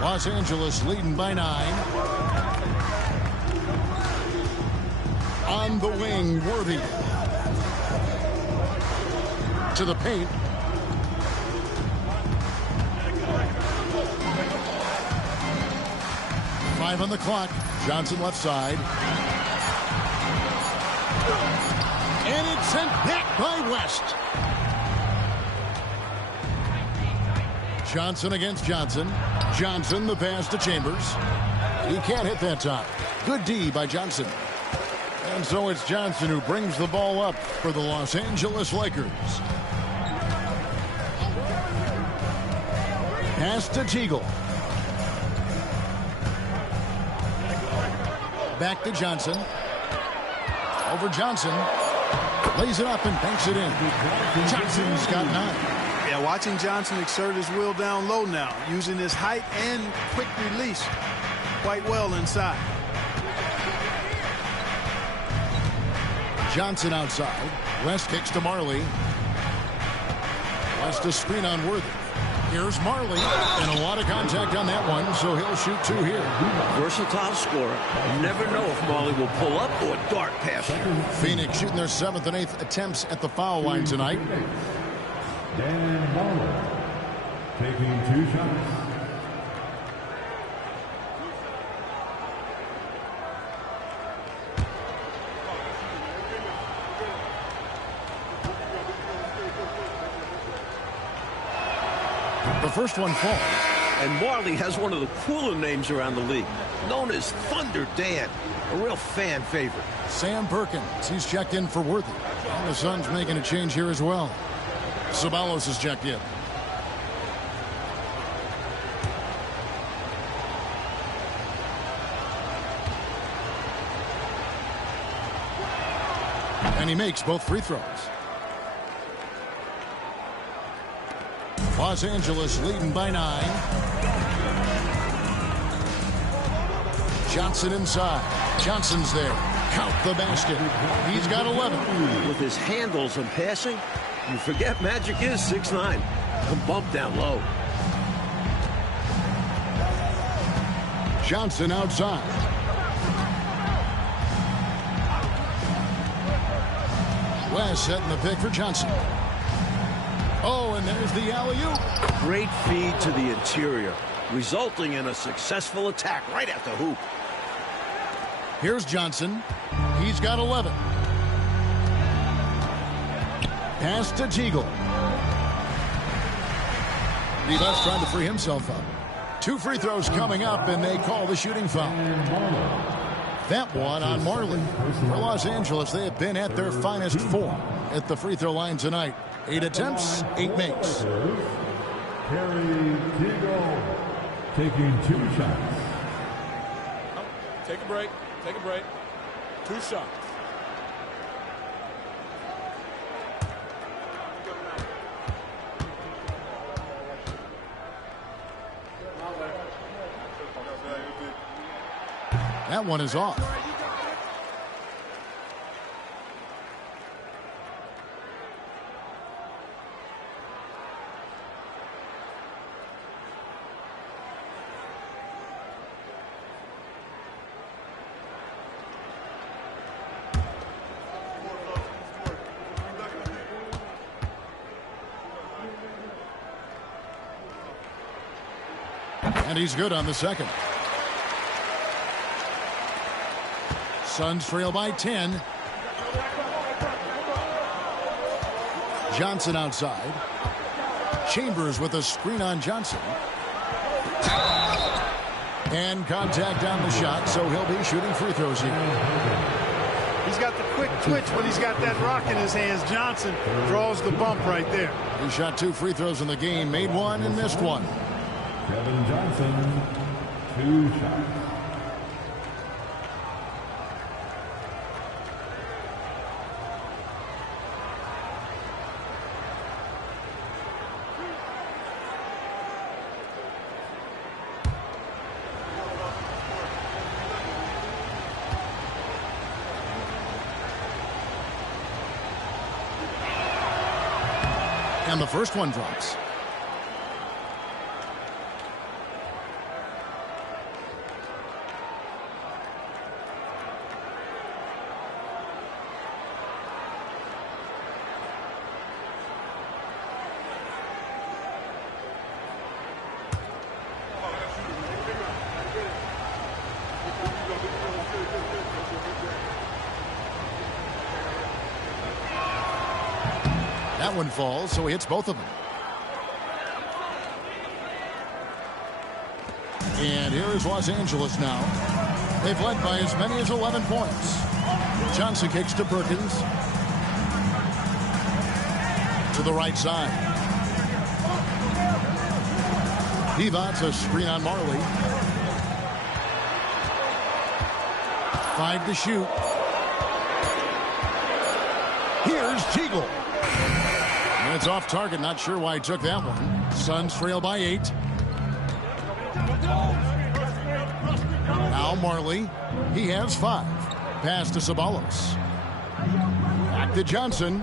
Los Angeles leading by 9. On the wing, Worthy. To the paint. Five on the clock. Johnson left side. And it's sent back by West. Johnson against Johnson. Johnson, the pass to Chambers. He can't hit that time. Good D by Johnson. And so it's Johnson who brings the ball up for the Los Angeles Lakers. Pass to Teagle. Back to Johnson. Over Johnson. Lays it up and banks it in. Johnson's got 9. Yeah, watching Johnson exert his will down low now, using his height and quick release quite well inside. Johnson outside. West kicks to Marley. West a screen on Worthy. Here's Marley, and a lot of contact on that one, so he'll shoot 2 here. Versatile scorer. You never know if Marley will pull up or dart past you. Phoenix shooting their 7th and 8th attempts at the foul line tonight. Dan Marley taking 2 shots. The first one falls. And Marley has one of the cooler names around the league, known as Thunder Dan, a real fan favorite. Sam Perkins, he's checked in for Worthy. And the Suns making a change here as well. Ceballos is checked in. And he makes both free throws. Los Angeles leading by 9. Johnson inside. Johnson's there. Count the basket. He's got 11. With his handles and passing, you forget Magic is 6'9". Can bump down low. Johnson outside. West setting the pick for Johnson. Oh, and there's the alley-oop. Great feed to the interior, resulting in a successful attack right at the hoop. Here's Johnson. He's got 11. Pass to Teagle. Rivas trying to free himself up. 2 free throws coming up, and they call the shooting foul. That one on Marley. For Los Angeles, they have been at their finest form at the free throw line tonight. 8 attempts, 8 makes. Terry Teagle taking 2 shots. Take a break. Take a break. 2 shots. That one is off. And he's good on the second. Suns trail by 10. Johnson outside. Chambers with a screen on Johnson. And contact on the shot, so he'll be shooting free throws here. He's got the quick twitch when he's got that rock in his hands. Johnson draws the bump right there. He shot 2 free throws in the game, made 1 and missed 1. Kevin Johnson, 2 shots. And the first one drops. That one falls, so he hits both of them. And here is Los Angeles now. They've led by as many as 11 points. Johnson kicks to Perkins. To the right side. Pivots a screen on Marley. 5 to shoot. Here's Teagle. And it's off target. Not sure why he took that one. Suns trail by 8. Now Marley. He has 5. Pass to Ceballos. Back to Johnson.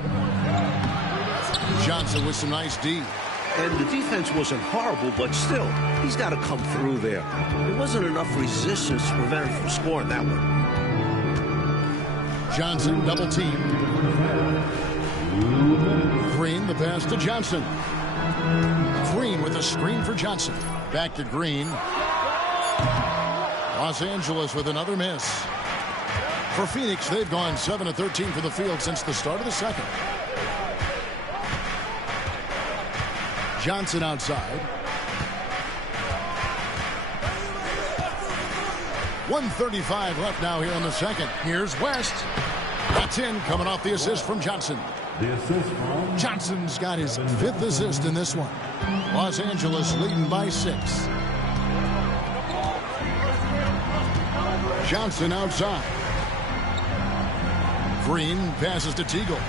Johnson with some nice D. And the defense wasn't horrible, but still, he's got to come through there. There wasn't enough resistance to prevent him from scoring that one. Johnson double team. Green, the pass to Johnson. Green with a screen for Johnson. Back to Green. Los Angeles with another miss. For Phoenix, they've gone 7 of 13 for the field since the start of the second. Johnson outside. 1:35 left now here in the second. Here's West. That's in, coming off the assist from Johnson. The assist from Johnson's got his 5th assist in this one. Los Angeles leading by 6. Johnson outside. Green passes to Teagle.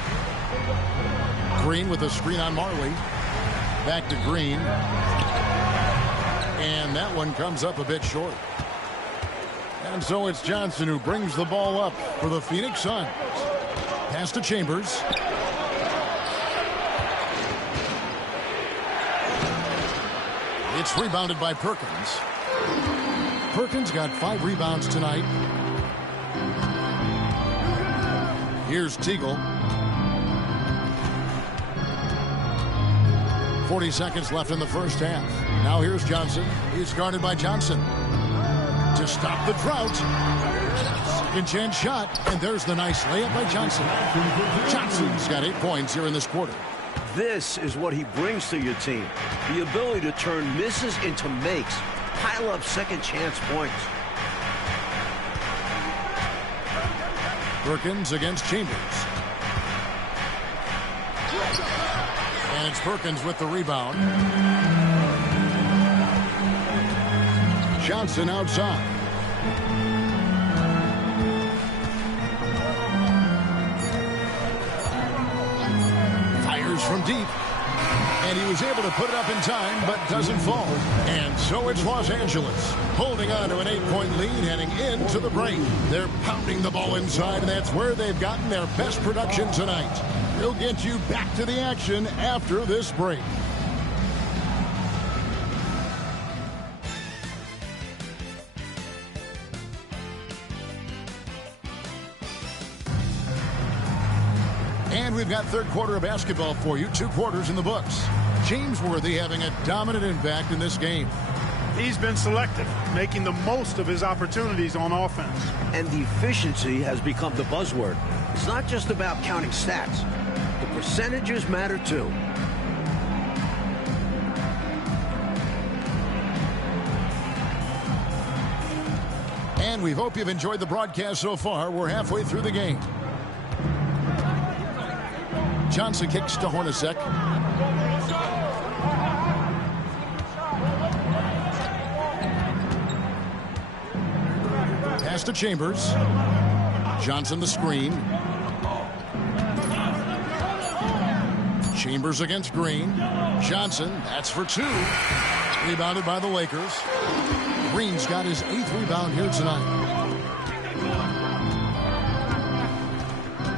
Green with a screen on Marley. Back to Green. And that one comes up a bit short. And so it's Johnson who brings the ball up for the Phoenix Suns. Pass to Chambers. It's rebounded by Perkins. Perkins got 5 rebounds tonight. Here's Teagle. 40 seconds left in the first half. Now here's Johnson. He's guarded by Johnson. To stop the drought. Second chance shot. And there's the nice layup by Johnson. Johnson's got 8 points here in this quarter. This is what he brings to your team. The ability to turn misses into makes. Pile up second chance points. Perkins against Chambers. And it's Perkins with the rebound. Johnson outside. Fires from deep. And he was able to put it up in time, but doesn't fall. And so it's Los Angeles holding on to an 8-point lead heading into the break. They're pounding the ball inside, and that's where they've gotten their best production tonight. We'll get you back to the action after this break. And we've got third quarter of basketball for you. 2 quarters in the books. James Worthy having a dominant impact in this game. He's been selective, making the most of his opportunities on offense. And the efficiency has become the buzzword. It's not just about counting stats. The percentages matter too. And we hope you've enjoyed the broadcast so far. We're halfway through the game. Johnson kicks to Hornacek. Pass to Chambers. Johnson the screen. Chambers against Green. Johnson, that's for 2. Rebounded by the Lakers. Green's got his 8th rebound here tonight.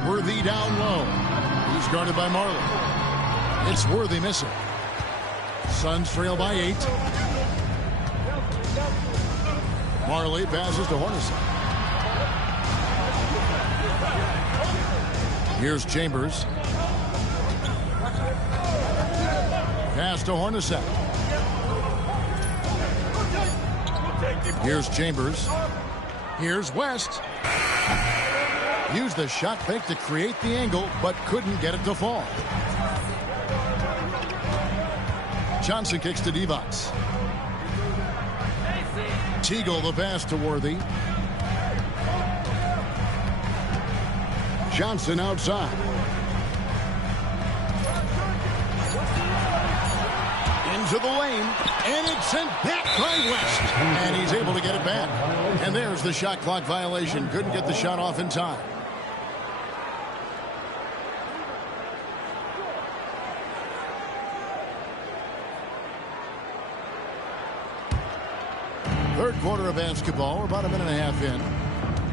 Worthy down low. He's guarded by Marley. It's Worthy missing. Suns trail by 8. Marley passes to Hornacek. Here's Chambers. Pass to Hornacek. Here's Chambers. Here's West. Used the shot fake to create the angle, but couldn't get it to fall. Johnson kicks to Divac. Teagle the pass to Worthy. Johnson outside. Into the lane, and it's sent back by West. And he's able to get it back. And there's the shot clock violation. Couldn't get the shot off in time. Third quarter of basketball. We're about a minute and a half in.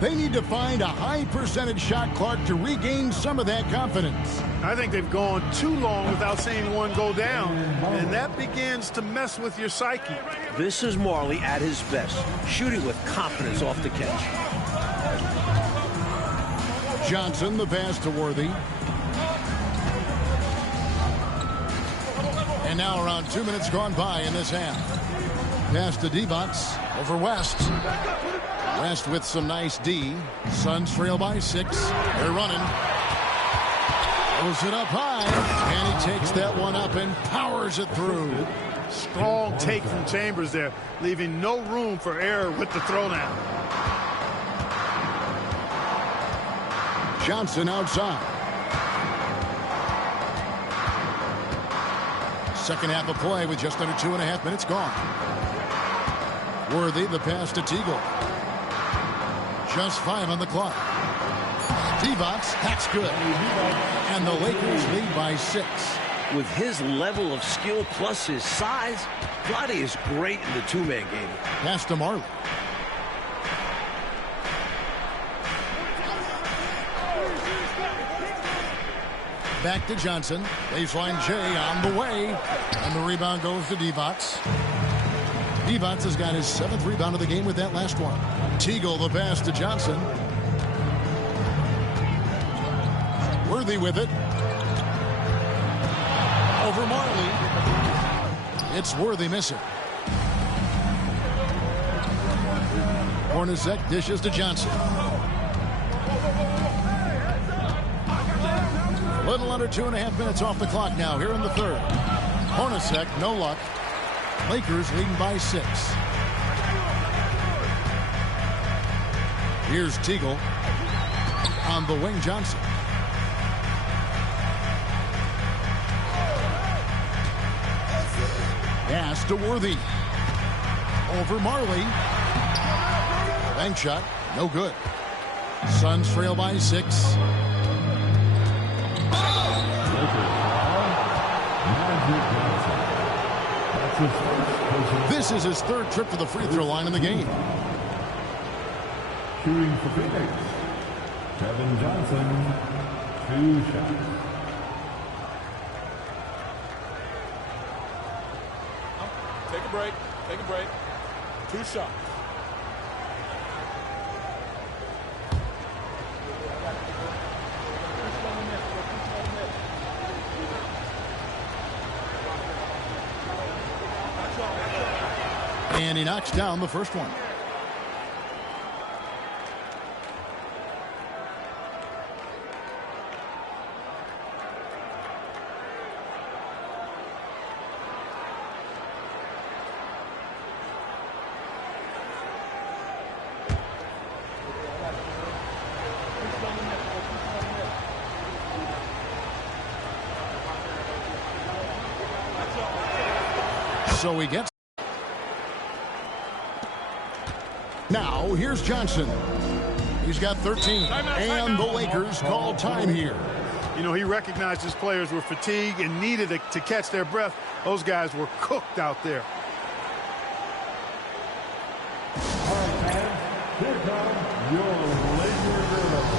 They need to find a high percentage shot clock to regain some of that confidence. I think they've gone too long without seeing one go down, and that begins to mess with your psyche. This is Marley at his best, shooting with confidence off the catch. Johnson the pass to Worthy. And now around 2 minutes gone by in this half. Pass to Divac over West. West with some nice D. Suns trail by 6. They're running. Throws it up high. And he takes that one up and powers it through. Strong take from Chambers there, leaving no room for error with the throwdown. Johnson outside. Second half of play with just under 2.5 minutes gone. Worthy the pass to Teagle. Just 5 on the clock. Divac, that's good. And the Lakers lead by 6. With his level of skill plus his size, Vlade is great in the 2-man game. Pass to Marley. Back to Johnson. Baseline J on the way. And the rebound goes to Divac. Divac has got his 7th rebound of the game with that last one. Teagle the pass to Johnson. Worthy with it. Over Marley. It's Worthy missing. Hornacek dishes to Johnson. Little under 2.5 minutes off the clock now here in the third. Hornacek, no luck. Lakers leading by 6. Here's Teagle. On the wing, Johnson. Pass to Worthy. Over Marley. Bank shot, no good. Suns trail by 6. Magic This is his third trip to the free throw line in the game. Shooting for Phoenix, Kevin Johnson, 2 shots. Take a break. Take a break. 2 shots. And he knocks down the first one. So he gets. Now here's Johnson. He's got 13. And the Lakers call time here. You know, he recognized his players were fatigued and needed to catch their breath. Those guys were cooked out there. All right, fans, here come your Lakers Journal.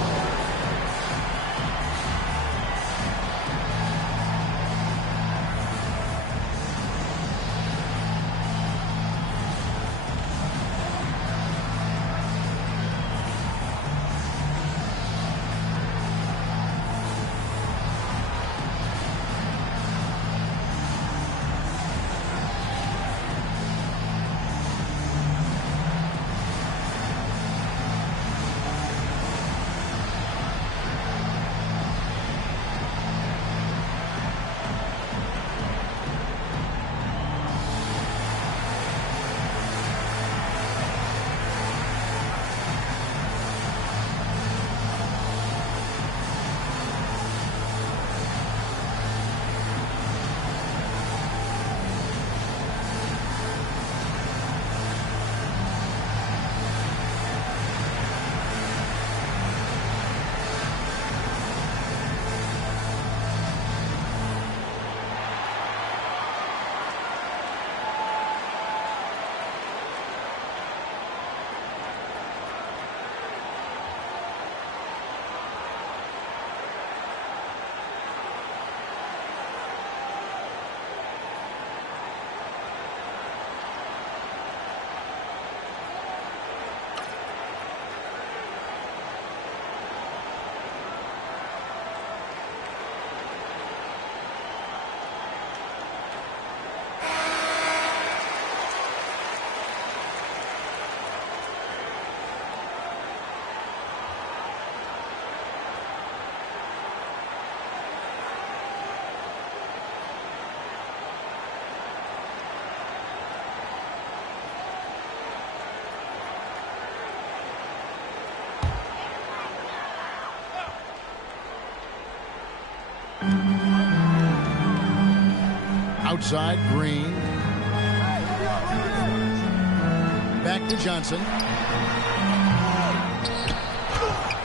Outside, Green. Back to Johnson.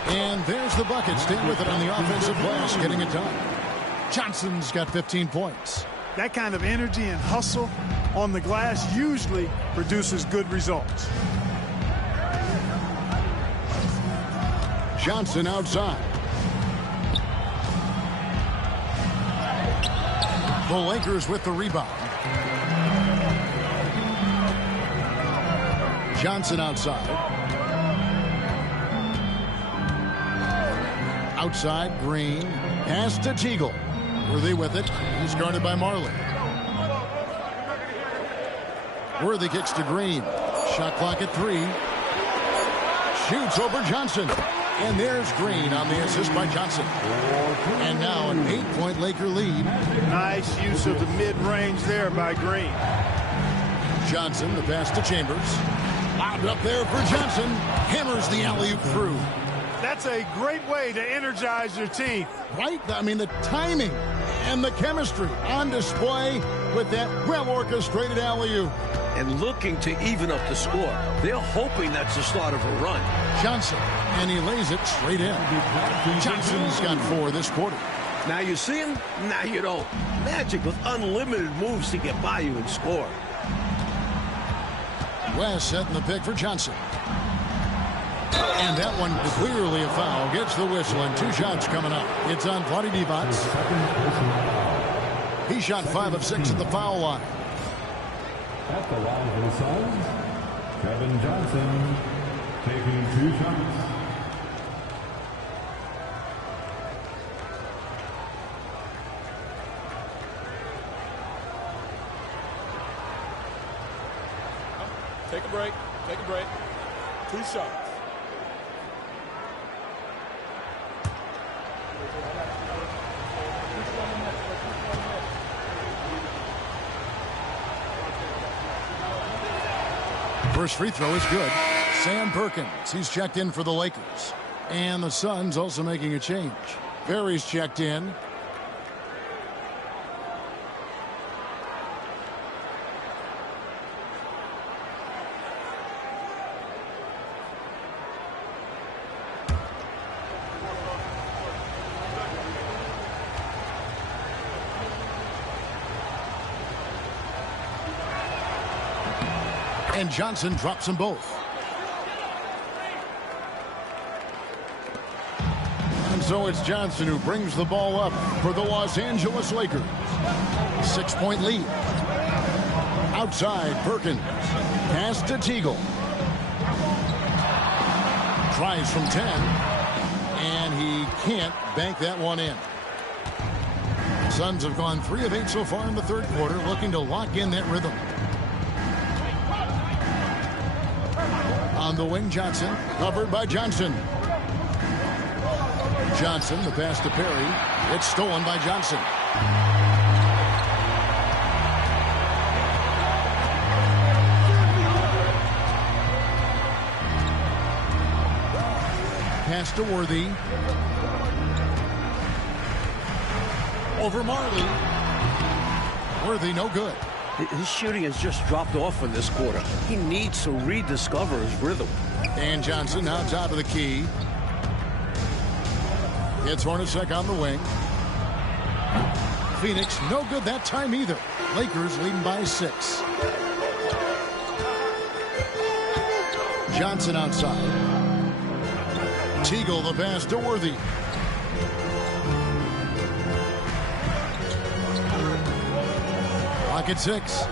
And there's the bucket. Staying with it on the offensive glass, getting it done. Johnson's got 15 points. That kind of energy and hustle on the glass usually produces good results. Johnson outside. The Lakers with the rebound. Johnson outside. Outside, Green. Pass to Teagle. Worthy with it. He's guarded by Marley. Worthy kicks to Green. Shot clock at 3. Shoots over Johnson. And there's Green on the assist by Johnson. And now an 8-point Laker lead. Nice use of the mid-range there by Green. Johnson, the pass to Chambers. Lobbed up there for Johnson. Hammers the alley-oop through. That's a great way to energize your team. Right? I mean, the timing and the chemistry on display with that well-orchestrated alley-oop. And looking to even up the score. They're hoping that's the start of a run. Johnson, and he lays it straight in. Johnson's got 4 this quarter. Now you see him, now you don't. Magic with unlimited moves to get by you and score. West setting the pick for Johnson. And that one clearly a foul. Gets the whistle and 2 shots coming up. It's on Vlade Divac. He shot 5 of 6 at the foul line. At the line for the Suns, Kevin Johnson taking 2 shots. Take a break. Take a break. 2 shots. First free throw is good. Sam Perkins, he's checked in for the Lakers. And the Suns also making a change. Barry's checked in. And Johnson drops them both. And so it's Johnson who brings the ball up for the Los Angeles Lakers. 6-point lead. Outside, Perkins. Pass to Teagle. Tries from 10. And he can't bank that one in. Suns have gone 3 of 8 so far in the third quarter, looking to lock in that rhythm. On the wing, Johnson, covered by Johnson. Johnson, the pass to Perry. It's stolen by Johnson. Pass to Worthy. Over Marley. Worthy, no good. His shooting has just dropped off in this quarter. He needs to rediscover his rhythm. And Johnson now top of the key. It's Hornacek on the wing. Phoenix, no good that time either. Lakers leading by 6. Johnson outside. Teagle the pass to Worthy. Clock at 6.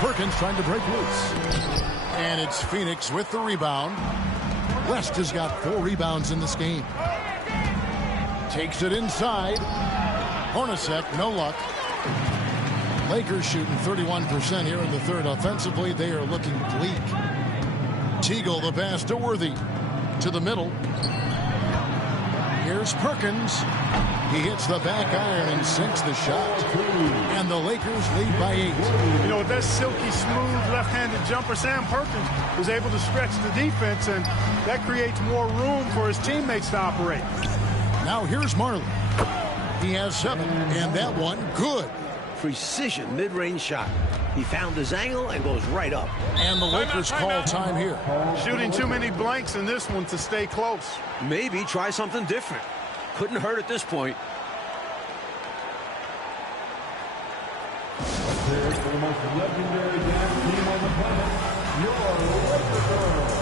Perkins trying to break loose. And it's Phoenix with the rebound. West has got 4 rebounds in this game. Takes it inside. Hornacek, no luck. Lakers shooting 31% here in the third. Offensively, they are looking bleak. Teagle the pass to Worthy. To the middle. Here's Perkins. He hits the back iron and sinks the shot. And the Lakers lead by 8. You know, with that silky, smooth, left-handed jumper, Sam Perkins was able to stretch the defense, and that creates more room for his teammates to operate. Now here's Marley. He has 7, and that one good. Precision mid-range shot. He found his angle and goes right up. And the Lakers call time here. Shooting too many blanks in this one to stay close. Maybe try something different. Couldn't hurt at this point. Here's the most legendary dance team on the planet, your Laker Girls.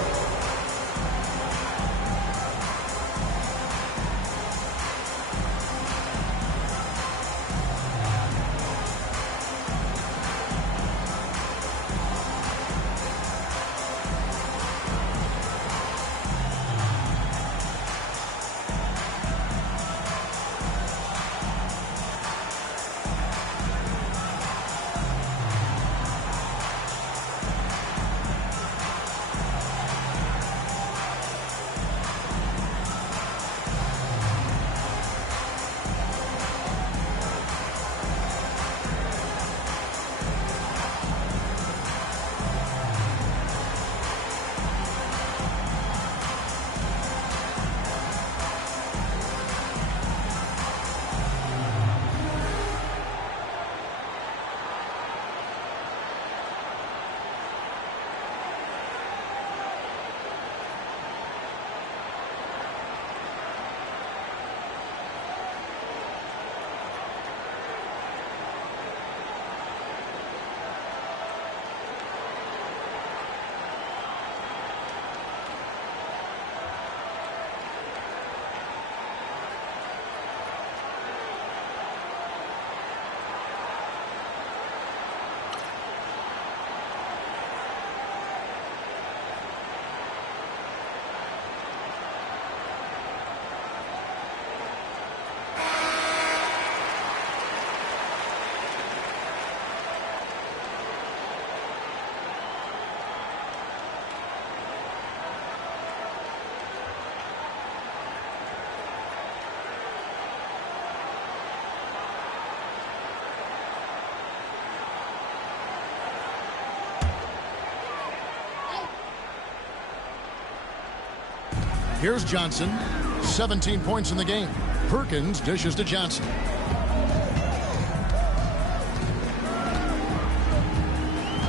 Here's Johnson. 17 points in the game. Perkins dishes to Johnson.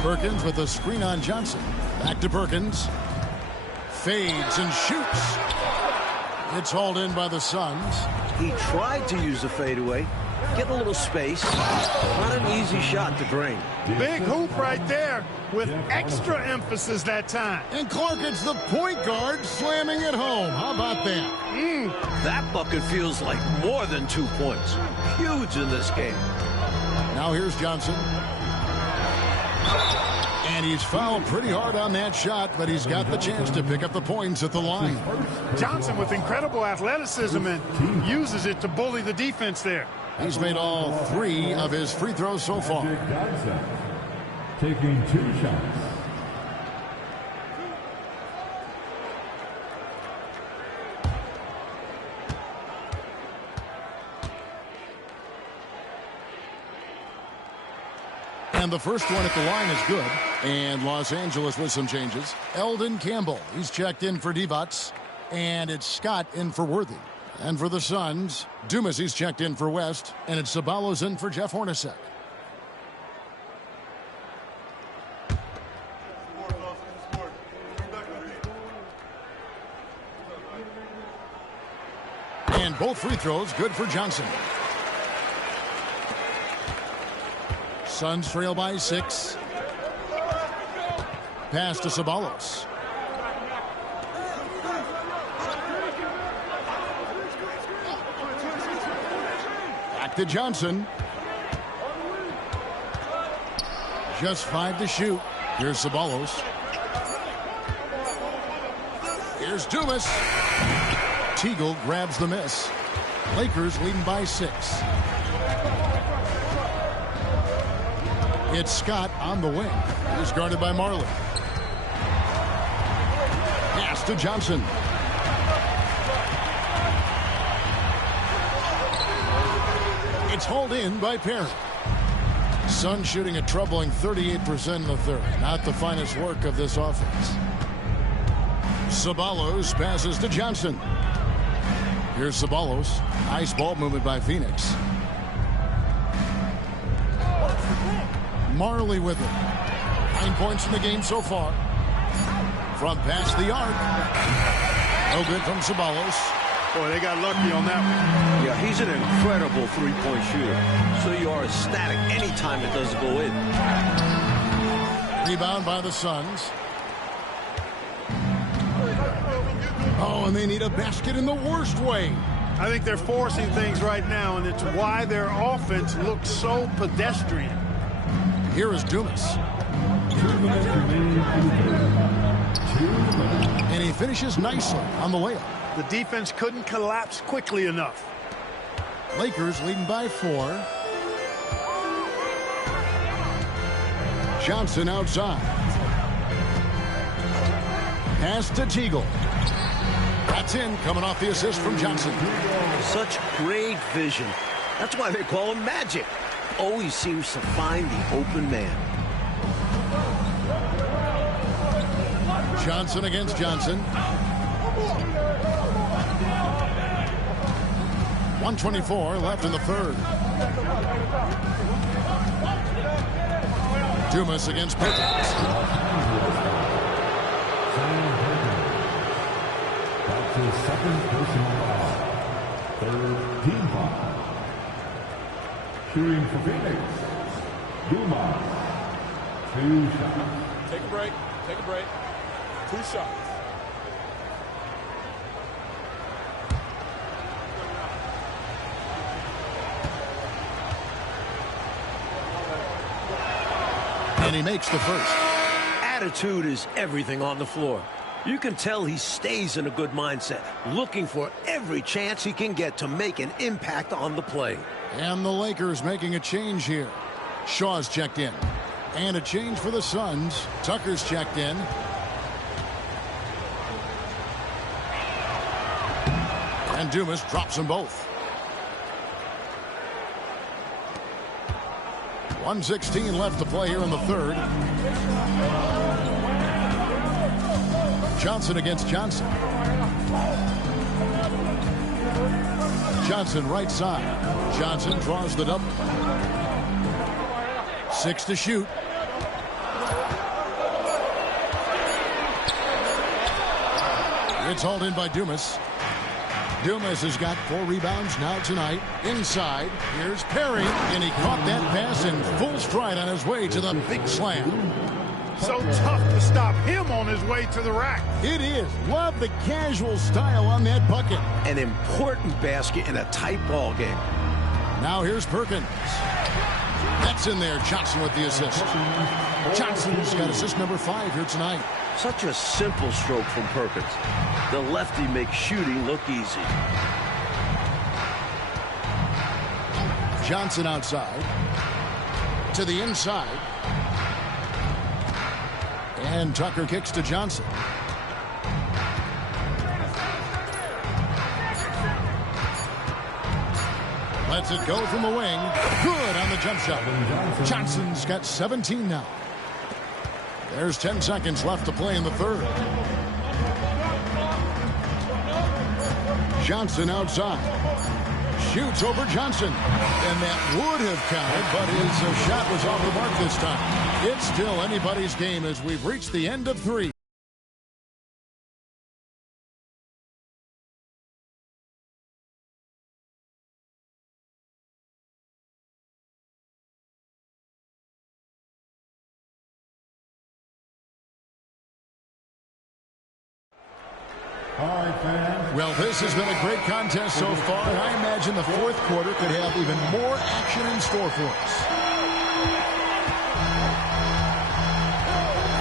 Perkins with a screen on Johnson. Back to Perkins. Fades and shoots. It's hauled in by the Suns. He tried to use the fadeaway. Get a little space. Not an easy shot to drain. Big hoop right there with extra emphasis that time. And Clark, it's the point guard slamming it home. How about that? That bucket feels like more than 2 points. Huge in this game. Now here's Johnson. And he's fouled pretty hard on that shot, but he's got the chance to pick up the points at the line. Johnson with incredible athleticism and uses it to bully the defense there. He's made all 3 of his free throws so far. Johnson taking 2 shots. And the first one at the line is good. And Los Angeles with some changes. Eldon Campbell, he's checked in for Divac. And it's Scott in for Worthy. And for the Suns, Dumas, he's checked in for West. And it's Ceballos in for Jeff Hornacek. And both free throws good for Johnson. Suns trail by 6. Pass to Ceballos. Back to Johnson. Just 5 to shoot. Here's Ceballos. Here's Dumas. Teagle grabs the miss. Lakers leading by 6. It's Scott on the wing. He's guarded by Marley. Pass to Johnson. It's hauled in by Perry. Suns shooting a troubling 38% in the third. Not the finest work of this offense. Ceballos passes to Johnson. Here's Ceballos. Nice ball movement by Phoenix. Marley with it. 9 points in the game so far. From past the arc. No good from Ceballos. Boy, they got lucky on that one. Yeah, he's an incredible three-point shooter. So you are ecstatic anytime it doesn't go in. Rebound by the Suns. Oh, and they need a basket in the worst way. I think they're forcing things right now, and it's why their offense looks so pedestrian. Here is Dumas. 2 minutes remaining in the third. And he finishes nicely on the layup. The defense couldn't collapse quickly enough. Lakers leading by 4. Johnson outside. Pass to Teagle. That's in, coming off the assist from Johnson. Such great vision. That's why they call him Magic. Always seems to find the open man. Johnson against Johnson. 1:24 left in the third. Dumas against Perkins. That's his second personal foul. Third team foul. Shooting for Phoenix. Dumas. 2 shots. Take a break. Take a break. 2 shots. And he makes the first. Attitude is everything on the floor. You can tell he stays in a good mindset, looking for every chance he can get to make an impact on the play. And the Lakers making a change here. Shaw's checked in. And a change for the Suns. Tucker's checked in. And Dumas drops them both. 1:16 left to play here in the third. Johnson against Johnson. Johnson right side. Johnson draws the double. 6 to shoot. It's hauled in by Dumas. Dumas has got 4 rebounds now tonight. Inside, here's Perry, and he caught that pass in full stride on his way to the big slam. So tough to stop him on his way to the rack. It is. Love the casual style on that bucket. An important basket in a tight ball game. Now here's Perkins. That's in there. Johnson with the assist. Johnson's got assist number 5 here tonight. Such a simple stroke from Perkins. The lefty makes shooting look easy. Johnson outside. To the inside. And Tucker kicks to Johnson. Lets it go from the wing. Good on the jump shot. Johnson's got 17 now. There's 10 seconds left to play in the third. Johnson outside. Shoots over Johnson. And that would have counted, but his shot was off the mark this time. It's still anybody's game as we've reached the end of 3. Well, this has been a great contest so far, and I imagine the fourth quarter could have even more action in store for us.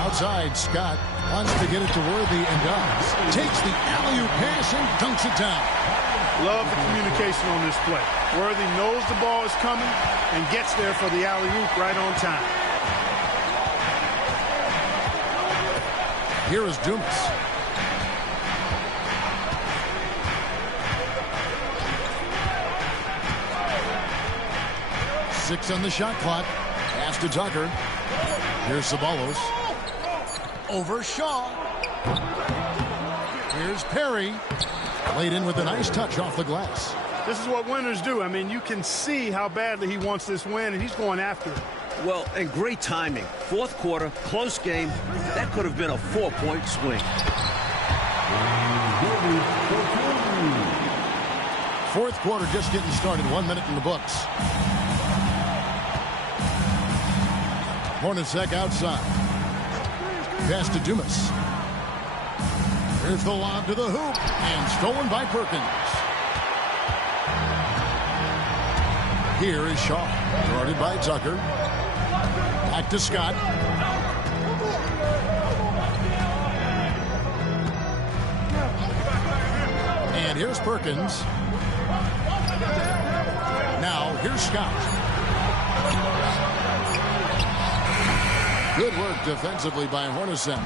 Outside, Scott wants to get it to Worthy and does. Takes the alley-oop pass and dunks it down. Love the communication on this play. Worthy knows the ball is coming and gets there for the alley-oop right on time. Here is Dumas. Six on the shot clock. Pass to Tucker. Here's Ceballos. Over Shaw. Here's Perry. Laid in with a nice touch off the glass. This is what winners do. I mean, you can see how badly he wants this win, and he's going after it. Well, and great timing. Fourth quarter, close game. That could have been a 4-point swing. Fourth quarter just getting started. 1 minute in the books. Hornacek outside. Pass to Dumas. Here's the lob to the hoop. And stolen by Perkins. Here is Shaw. Guarded by Tucker. Back to Scott. And here's Perkins. Now here's Scott. Good work defensively by Hornacek.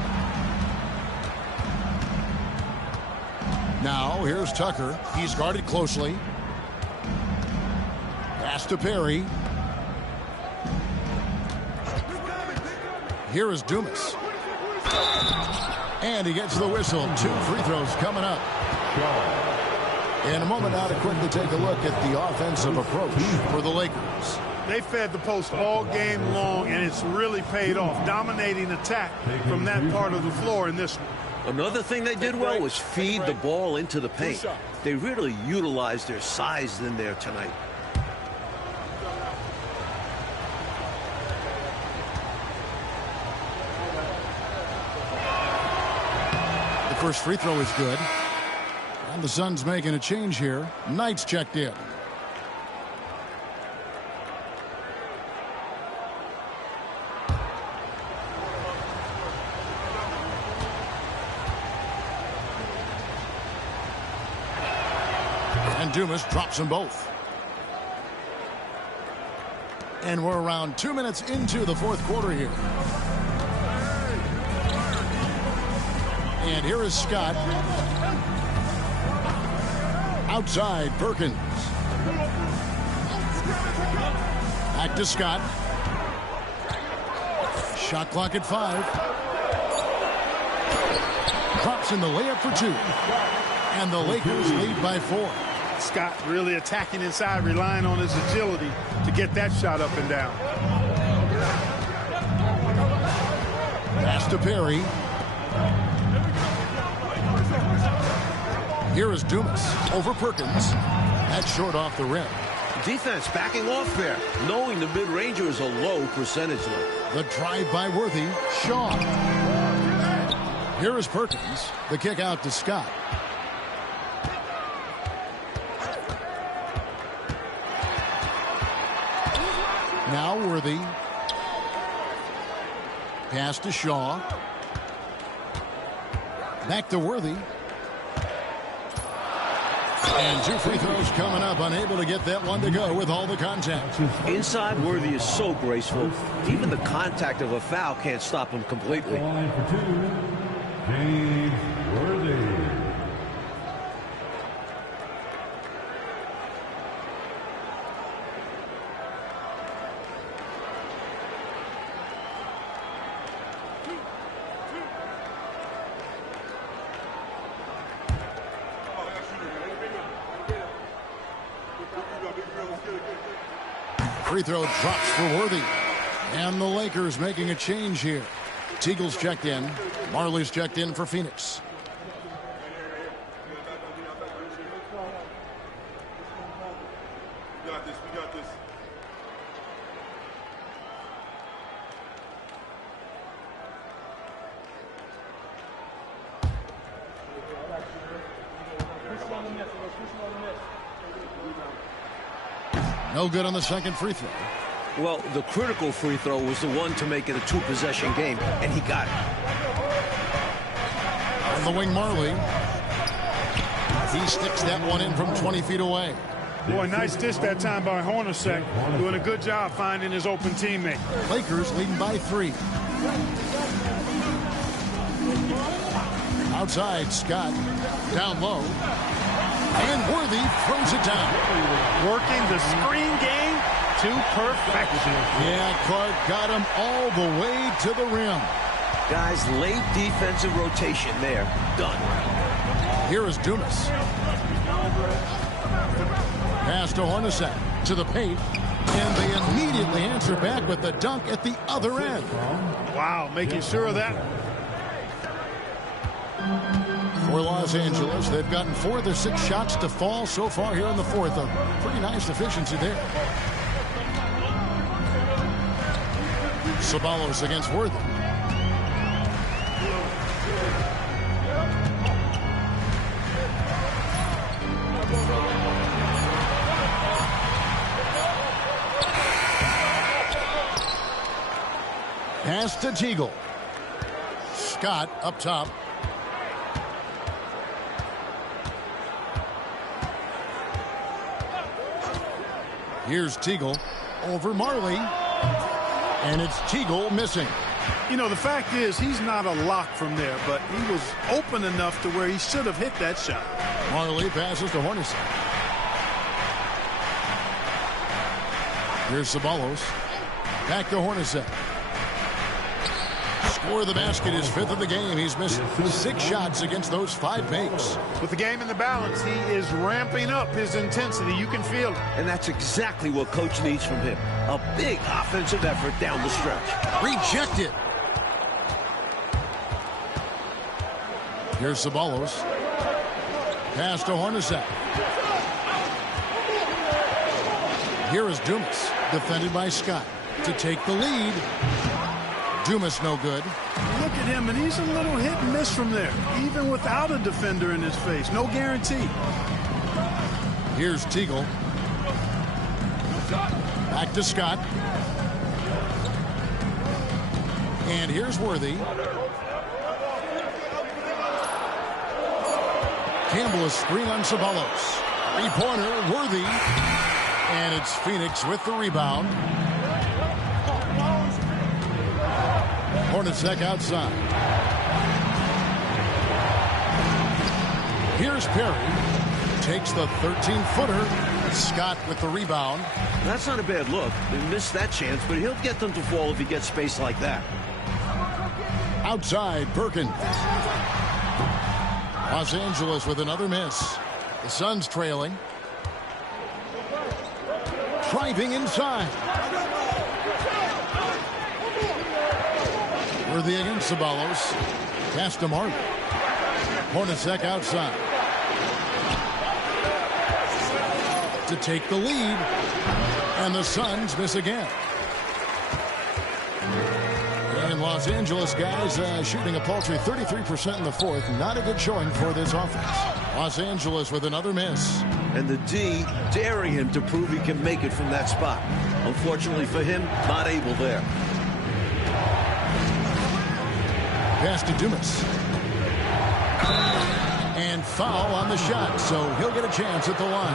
Now here's Tucker. He's guarded closely. Pass to Perry. Here is Dumas. And he gets the whistle. 2 free throws coming up. In a moment now to quickly take a look at the offensive approach for the Lakers. They fed the post all game long, and it's really paid off. Dominating attack from that part of the floor in this one. Another thing they did well was feed the ball into the paint. They really utilized their size in there tonight. The first free throw is good. And the Suns making a change here. Knight's checked in. And Dumas drops them both. And we're around 2 minutes into the fourth quarter here. And here is Scott. Outside, Perkins. Back to Scott. Shot clock at 5. Drops in the layup for 2. And the Lakers lead by 4. Scott really attacking inside, relying on his agility to get that shot up and down. Pass to Perry. Here is Dumas over Perkins. That's short off the rim. Defense backing off there, knowing the mid-ranger is a low percentage look. The drive by Worthy. Shaw. Here is Perkins. The kick out to Scott. Now Worthy. Pass to Shaw. Back to Worthy. And 2 free throws coming up. Unable to get that one to go with all the contact. Inside, Worthy is so graceful. Even the contact of a foul can't stop him completely. Line for 2, James Worthy. Free throw drops for Worthy. And the Lakers making a change here. Teagle's checked in. Marley's checked in for Phoenix. We got this. We got this. No good on the second free throw. Well, the critical free throw was the one to make it a 2-possession game, and he got it. On the wing, Marley. He sticks that one in from 20 feet away. Boy, nice dish that time by Hornacek. Doing a good job finding his open teammate. Lakers leading by 3. Outside, Scott. Down low. And Worthy throws it down. Working the screen game to perfection. Yeah, Clark got him all the way to the rim. Guys, late defensive rotation there. Done. Here is Dumas. Pass to Hornacek. To the paint. And they immediately answer back with the dunk at the other end. Wow, making sure of that. For Los Angeles, they've gotten 4 of their 6 shots to fall so far here in the fourth. A pretty nice efficiency there. Ceballos against Worthy. Pass to Teagle. Scott up top. Here's Teagle over Marley. And it's Teagle missing. You know, the fact is he's not a lock from there, but he was open enough to where he should have hit that shot. Marley passes to Hornacek. Here's Ceballos. Back to Hornacek. Score of the basket, his 5th of the game. He's missed 6 shots against those 5 makes. With the game in the balance, he is ramping up his intensity. You can feel it. And that's exactly what Coach needs from him. A big offensive effort down the stretch. Rejected. Here's Ceballos. Pass to Hornacek. Here is Dumas, defended by Scott, to take the lead. Dumas no good. Look at him, and he's a little hit and miss from there, even without a defender in his face. No guarantee. Here's Teagle. Back to Scott. And here's Worthy. Campbell is screen on Ceballos. 3-pointer, Worthy. And it's Phoenix with the rebound. Hornacek outside. Here's Perry. Takes the 13-footer. Scott with the rebound. That's not a bad look. He missed that chance, but he'll get them to fall if he gets space like that. Outside, Perkins. Los Angeles with another miss. The Suns trailing. Driving inside. Worthy against Ceballos. Pass to Marley. Hornacek outside. To take the lead. And the Suns miss again. And Los Angeles guys shooting a paltry 33% in the fourth. Not a good showing for this offense. Los Angeles with another miss. And the D daring him to prove he can make it from that spot. Unfortunately for him, not able there. Pass to Dumas. And foul on the shot, so he'll get a chance at the line.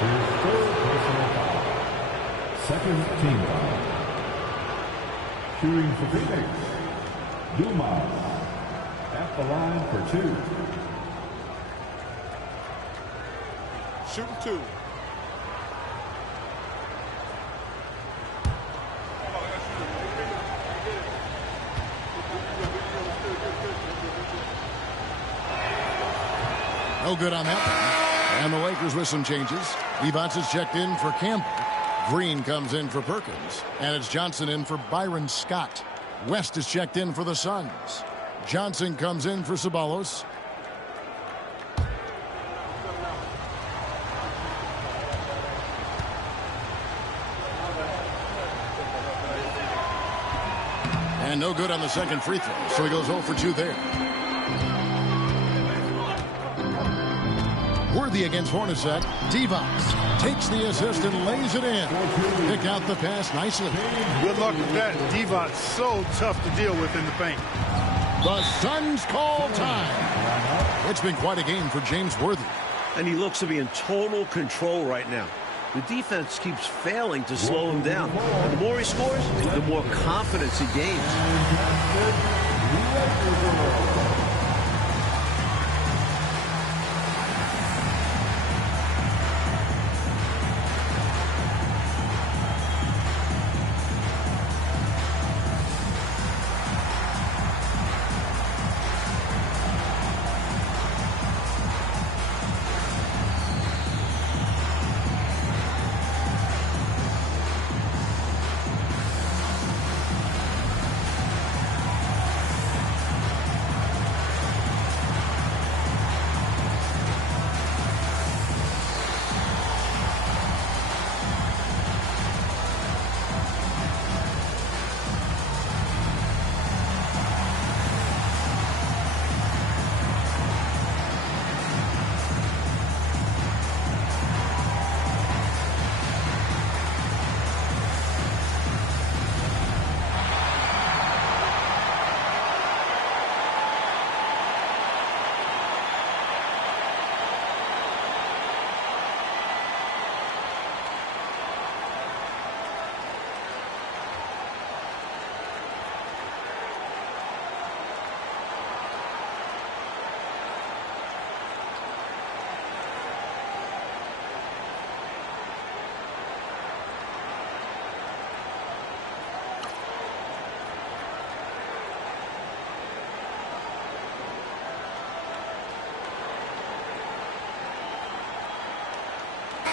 His third personal foul. Second team foul. Shooting for Phoenix, Dumas at the line for 2. Shooting 2. No good on that one. And the Lakers with some changes. Evans is checked in for Campbell. Green comes in for Perkins. And it's Johnson in for Byron Scott. West is checked in for the Suns. Johnson comes in for Ceballos. And no good on the second free throw. So he goes 0 for 2 there. Worthy against Hornacek. Divac takes the assist and lays it in. Pick out the pass nicely. Good luck with that. Divac so tough to deal with in the paint. The Suns call time. It's been quite a game for James Worthy. And he looks to be in total control right now. The defense keeps failing to slow him down. And the more he scores, the more confidence he gains.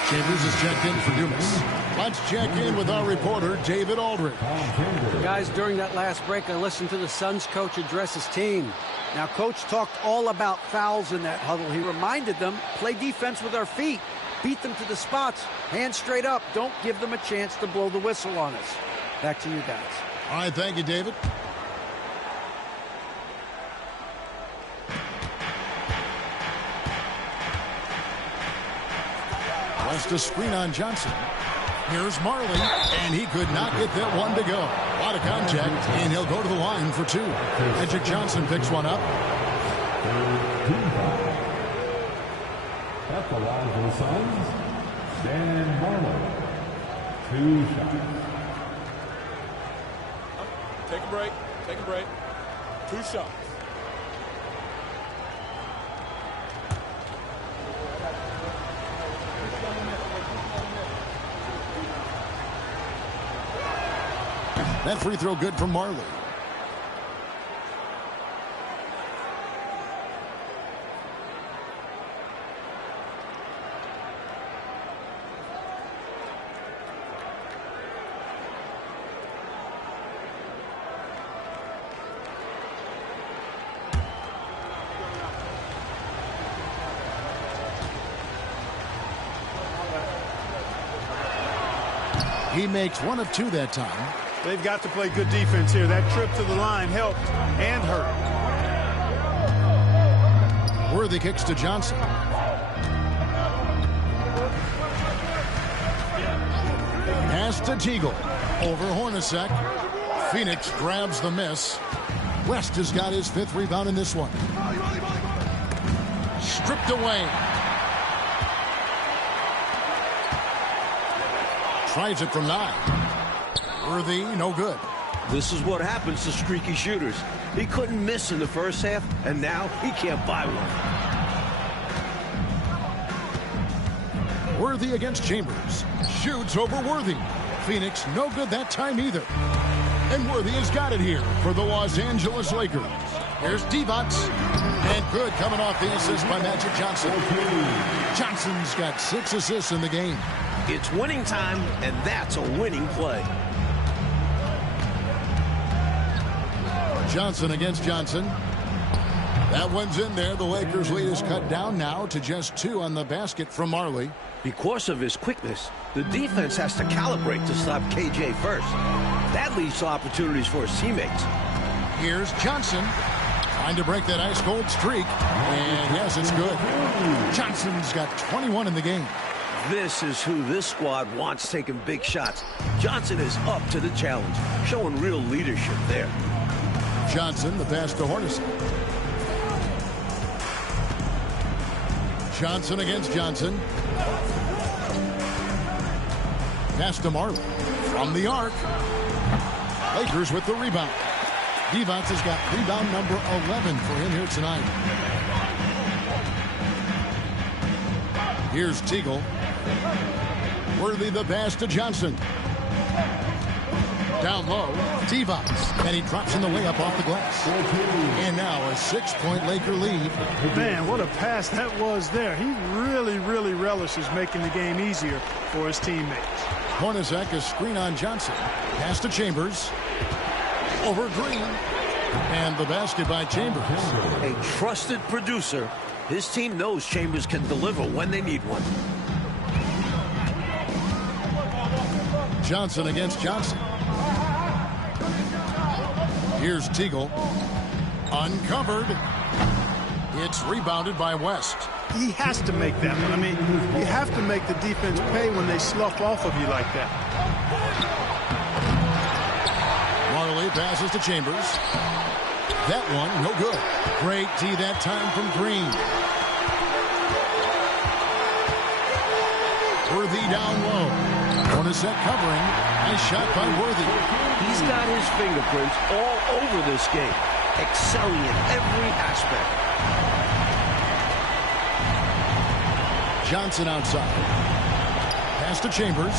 Chambers is checked in for Dumas. Let's check in with our reporter, David Aldridge. Guys, during that last break, I listened to the Suns coach address his team. Now, coach talked all about fouls in that huddle. He reminded them, play defense with our feet. Beat them to the spots. Hands straight up. Don't give them a chance to blow the whistle on us. Back to you guys. All right, thank you, David. West a screen on Johnson. Here's Marley, and he could not get that one to go. A lot of contact, and he'll go to the line for 2. Magic Johnson picks one up. At the line for the Suns, Dan Marley. 2 shots. Take a break. Take a break. 2 shots. That free throw good from Marley. He makes one of two that time. They've got to play good defense here. That trip to the line helped and hurt. Worthy kicks to Johnson. Pass to Teagle. Over Hornacek. Phoenix grabs the miss. West has got his 5th rebound in this one. Stripped away. Tries it from 9. Worthy, no good. This is what happens to streaky shooters. He couldn't miss in the first half, and now he can't buy one. Worthy against Chambers. Shoots over Worthy. Phoenix, no good that time either. And Worthy has got it here for the Los Angeles Lakers. Here's Divac. And good coming off the assist by Magic Johnson. Johnson's got 6 assists in the game. It's winning time, and that's a winning play. Johnson against Johnson. That one's in there. The Lakers' lead is cut down now to just 2 on the basket from Marley. Because of his quickness, the defense has to calibrate to stop KJ first. That leads to opportunities for his teammates. Here's Johnson trying to break that ice-cold streak. And yes, it's good. Johnson's got 21 in the game. This is who this squad wants taking big shots. Johnson is up to the challenge, showing real leadership there. Johnson, the pass to Hornacek. Johnson against Johnson. Pass to Marley. From the arc. Lakers with the rebound. Divac has got rebound number 11 for him here tonight. Here's Teagle. Worthy the pass to Johnson. Down low, Divac, and he drops in the layup off the glass. And now a 6-point Laker lead. Man, what a pass that was there. He really, really relishes making the game easier for his teammates. Hornacek, a screen on Johnson. Pass to Chambers. Over Green. And the basket by Chambers. A trusted producer. His team knows Chambers can deliver when they need one. Johnson against Johnson. Here's Teagle. Uncovered. It's rebounded by West. He has to make that one. I mean, you have to make the defense pay when they slough off of you like that. Marley passes to Chambers. That one, no good. Great D that time from Green. Worthy down low. Hornacek covering. Nice shot by Worthy. He's got his fingerprints all over this game, excelling in every aspect. Johnson outside. Pass to Chambers.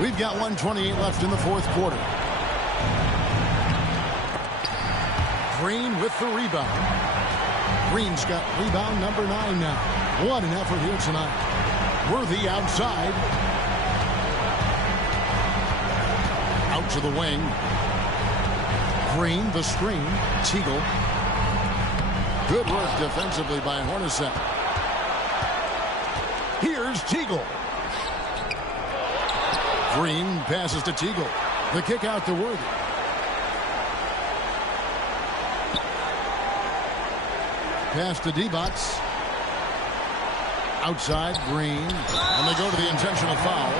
We've got 1:28 left in the 4th quarter. Green with the rebound. Green's got rebound number 9 now. What an effort here tonight. Worthy outside. Out to the wing. Green, the screen. Teagle. Good work defensively by Hornacek. Here's Teagle. Green passes to Teagle. The kick out to Worthy. Pass to Divac. Outside, Green. And they go to the intentional foul.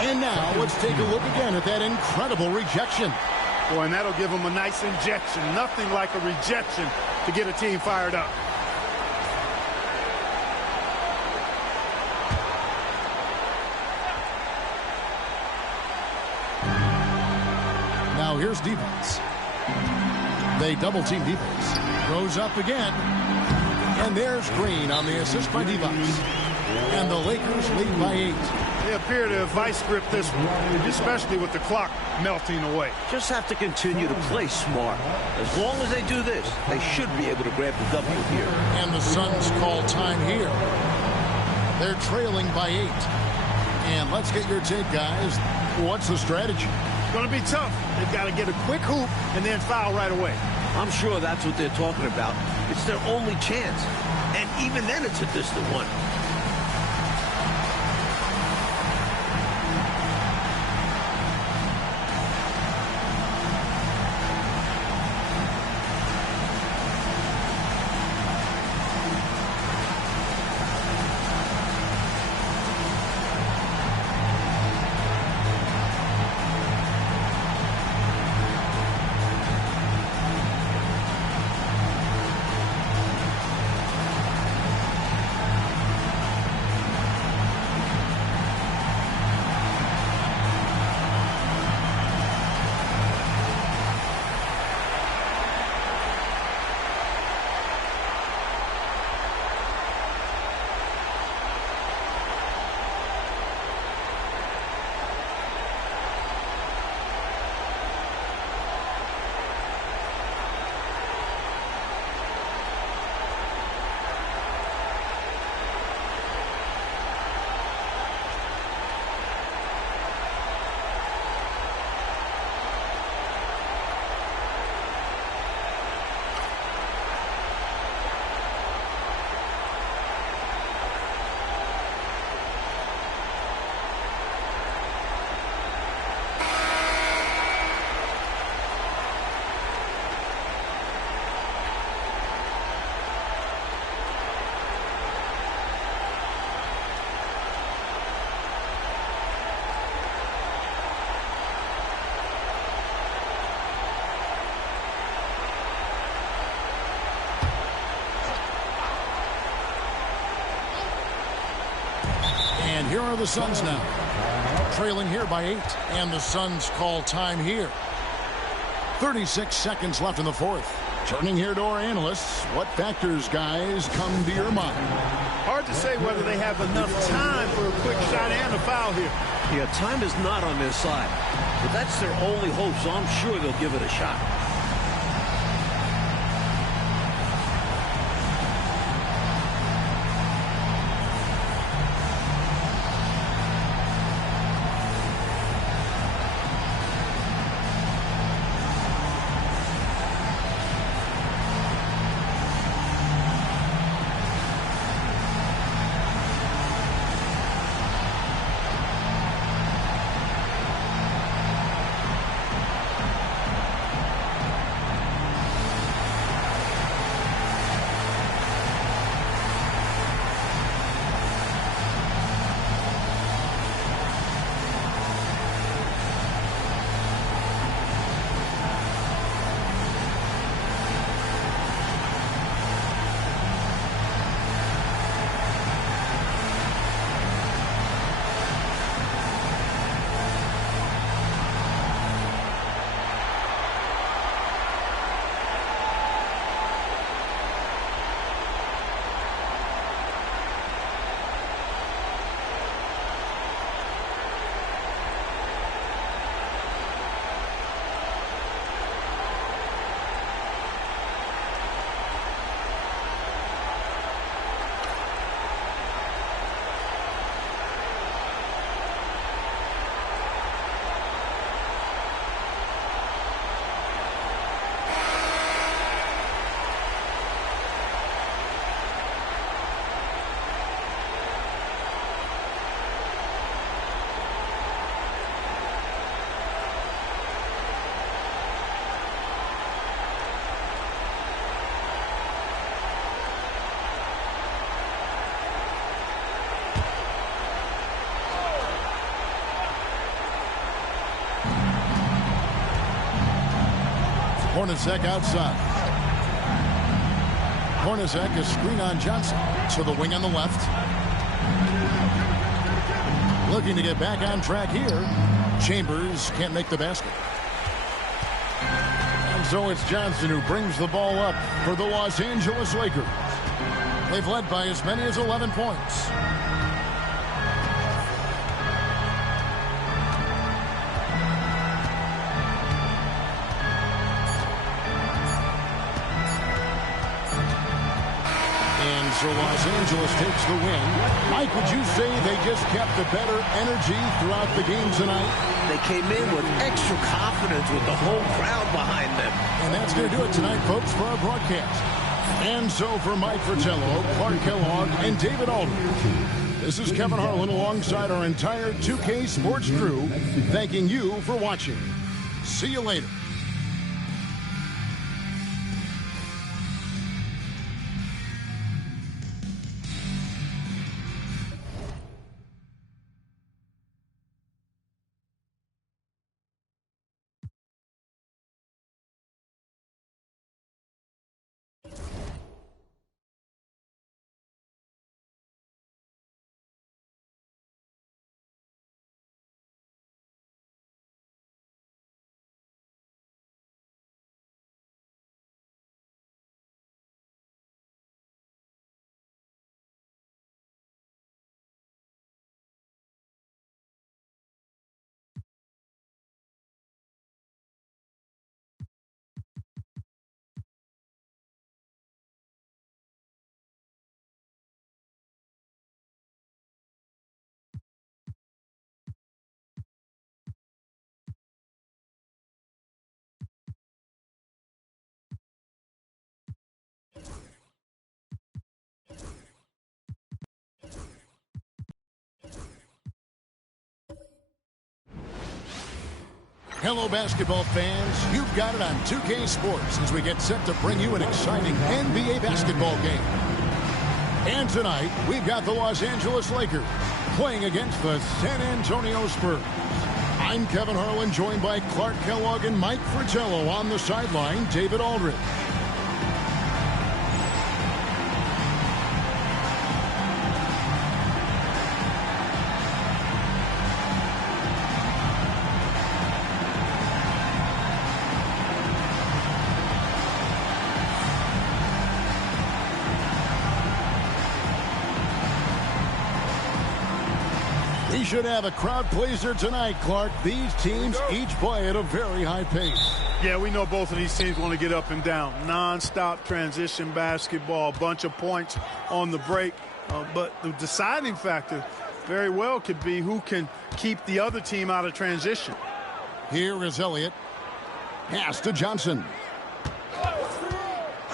And now let's take a look again at that incredible rejection. Boy, and that'll give them a nice injection. Nothing like a rejection to get a team fired up. Now here's defense. They double team defense. Goes up again. And there's Green on the assist by Divac. And the Lakers lead by 8. They appear to have vice gripped this one, especially with the clock melting away. Just have to continue to play smart. As long as they do this, they should be able to grab the W here. And the Suns call time here. They're trailing by 8. And let's get your take, guys. What's the strategy? It's going to be tough. They've got to get a quick hoop and then foul right away. I'm sure that's what they're talking about. It's their only chance. And even then, it's a distant one. And here are the Suns now, trailing here by 8, and the Suns call time here. 36 seconds left in the fourth. Turning here to our analysts, what factors, guys, come to your mind? Hard to say whether they have enough time for a quick shot and a foul here. Yeah, time is not on their side. But that's their only hope, so I'm sure they'll give it a shot. Hornacek outside. Hornacek is screen on Johnson to the wing on the left. Looking to get back on track here. Chambers can't make the basket. And so it's Johnson who brings the ball up for the Los Angeles Lakers. They've led by as many as 11 points. so Los Angeles takes the win. Mike, would you say they just kept a better energy throughout the game tonight? They came in with extra confidence with the whole crowd behind them. And that's going to do it tonight, folks, for our broadcast. And so for Mike Fratello, Clark Kellogg, and David Aldridge, this is Kevin Harlan alongside our entire 2K Sports crew, thanking you for watching. See you later. Hello, basketball fans. You've got it on 2K Sports as we get set to bring you an exciting NBA basketball game. And tonight, we've got the Los Angeles Lakers playing against the San Antonio Spurs. I'm Kevin Harlan, joined by Clark Kellogg and Mike Fratello. On the sideline, David Aldridge. We should have a crowd pleaser tonight, Clark. These teams each play at a very high pace. Yeah, we know both of these teams want to get up and down. Non-stop transition basketball, a bunch of points on the break. But the deciding factor very well could be who can keep the other team out of transition. Here is Elliott. Pass to Johnson.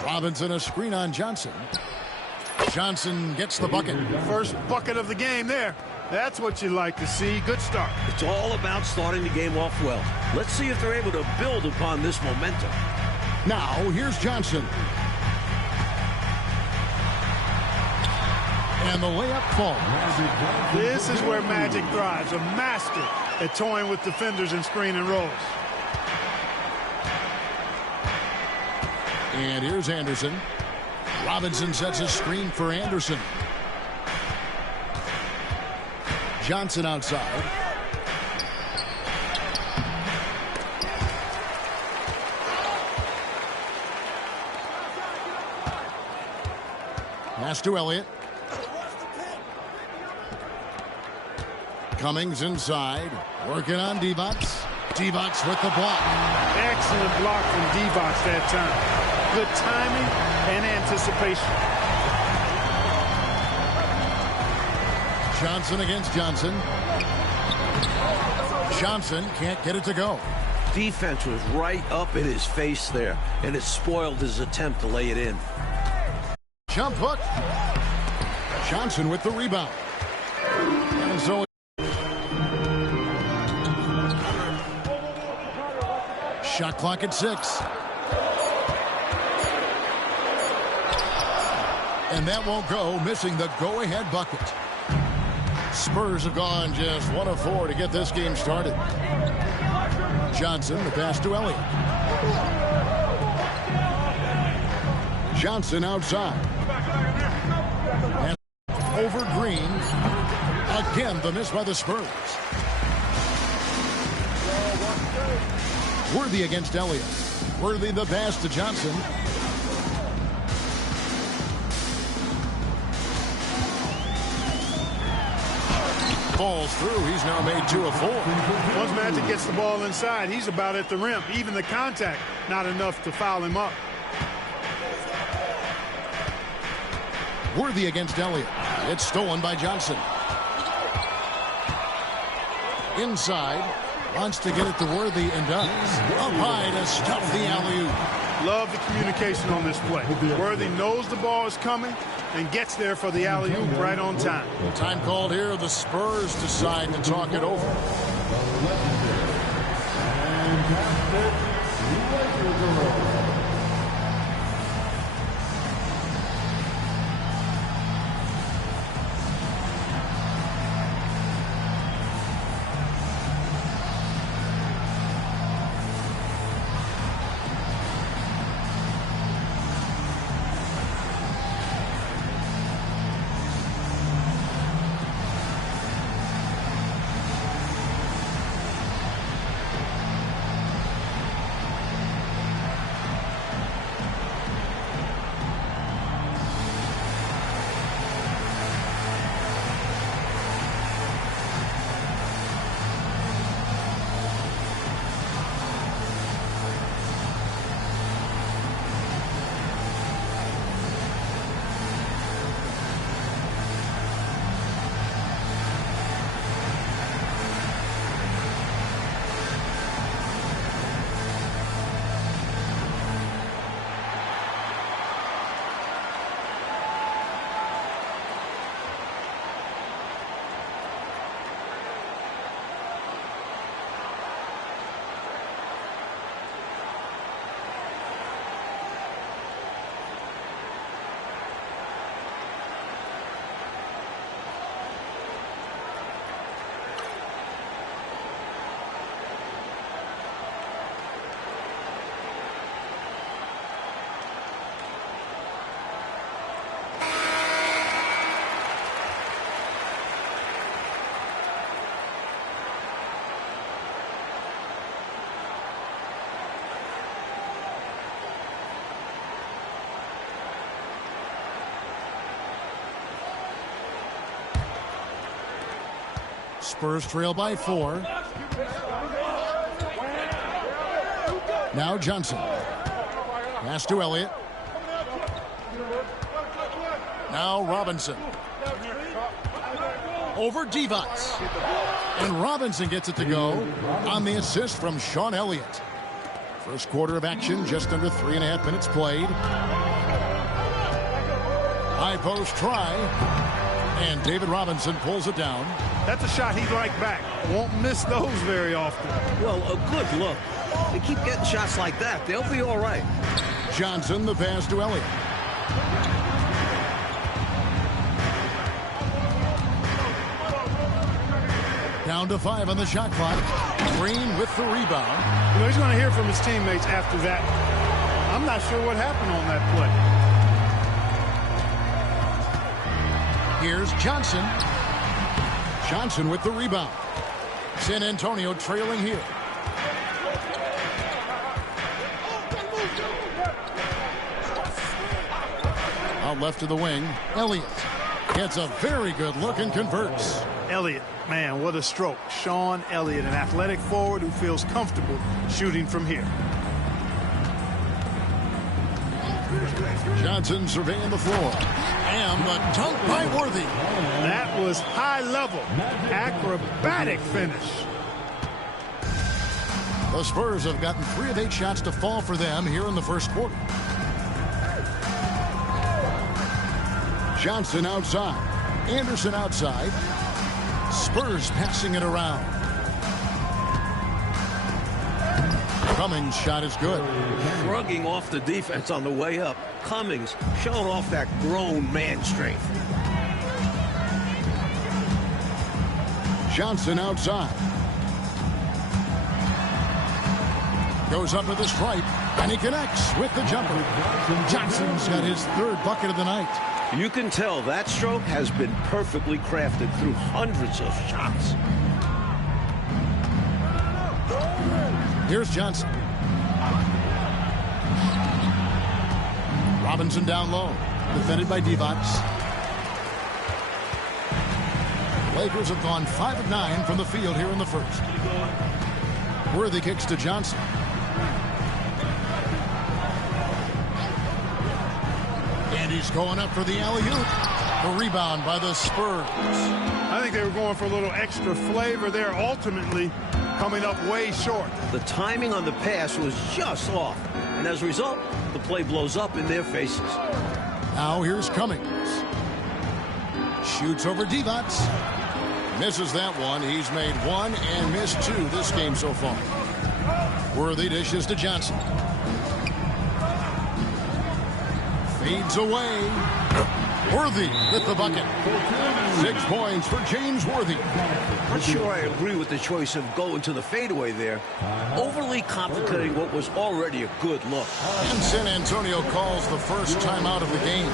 Robinson, a screen on Johnson. Johnson gets the bucket. First bucket of the game there. That's what you like to see. Good start. It's all about starting the game off well. Let's see if they're able to build upon this momentum. Now, here's Johnson. And the layup falls. This is where Magic thrives. A master at toying with defenders and screen and rolls. And here's Anderson. Robinson sets a screen for Anderson. Johnson outside. Pass to Elliott. Cummings inside. Working on Divac. Divac with the block. Excellent block from Divac that time. Good timing and anticipation. Johnson against Johnson. Johnson can't get it to go. Defense was right up in his face there, and it spoiled his attempt to lay it in. Jump hook. Johnson with the rebound. And so shot clock at 6. And that won't go, missing the go-ahead bucket. Spurs have gone just 1 of 4 to get this game started. Johnson, the pass to Elliott. Johnson outside. And over Green. Again, the miss by the Spurs. Worthy against Elliott. Worthy the pass to Johnson. Falls through. He's now made 2 of 4. Once Magic gets the ball inside, he's about at the rim. Even the contact, not enough to foul him up. Worthy against Elliott. It's stolen by Johnson. Inside. Wants to get it to Worthy and does. Up high to stuff the alley-oop. Love the communication on this play. Worthy knows the ball is coming and gets there for the alley-oop right on time. Time called here. The Spurs decide to talk it over. Spurs trail by 4. Now Johnson. Pass to Elliott. Now Robinson. Over Divac. And Robinson gets it to go on the assist from Sean Elliott. First quarter of action, just under 3.5 minutes played. High post try. And David Robinson pulls it down. That's a shot he'd like back. Won't miss those very often. Well, a good look. They keep getting shots like that. They'll be all right. Johnson, the pass to Elliott. Down to 5 on the shot clock. Green with the rebound. You know, he's going to hear from his teammates after that. I'm not sure what happened on that play. Here's Johnson. Johnson with the rebound. San Antonio trailing here. Out left to the wing. Elliott gets a very good look and converts. Elliott, man, what a stroke. Sean Elliott, an athletic forward who feels comfortable shooting from here. Johnson surveying the floor. And the dunk by Worthy. That was high level, acrobatic finish. The Spurs have gotten 3 of 8 shots to fall for them here in the first quarter. Johnson outside. Anderson outside. Spurs passing it around. Cummings' shot is good. Shrugging off the defense on the way up. Cummings showing off that grown man strength. Johnson outside. Goes up with the stripe, and he connects with the jumper. Johnson's got his 3rd bucket of the night. You can tell that stroke has been perfectly crafted through hundreds of shots. Here's Johnson. Robinson down low. Defended by Divac. Lakers have gone 5 of 9 from the field here in the first. Worthy kicks to Johnson. And he's going up for the alley-oop. The rebound by the Spurs. I think they were going for a little extra flavor there, ultimately coming up way short. The timing on the pass was just off, and as a result, the play blows up in their faces. Now here's Cummings. Shoots over Divac. Misses that one. He's made one and missed two this game so far. Worthy dishes to Johnson. Fades away. Worthy with the bucket. 6 points for James Worthy. Not sure I agree with the choice of going to the fadeaway there. Overly complicating what was already a good look. And San Antonio calls the first timeout of the game.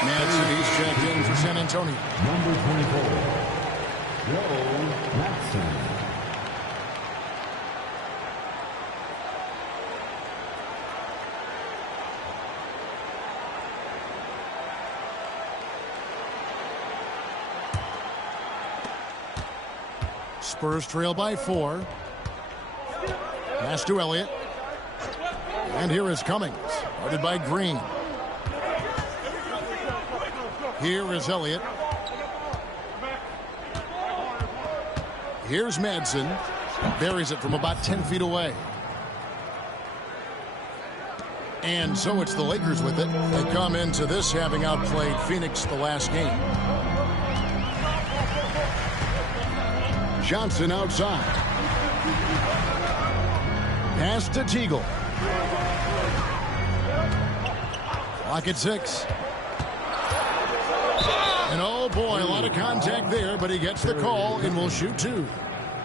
Madsen, he's checked in for San Antonio. Number 24, Joe Madsen. Spurs trail by 4. Pass to Elliott. And here is Cummings, guarded by Green. Here is Elliott. Here's Madsen. Buries it from about 10 feet away. And so it's the Lakers with it. They come into this having outplayed Phoenix the last game. Johnson outside. Pass to Teagle. Clock at 6. And oh boy, a lot of contact there, but he gets the call and will shoot 2.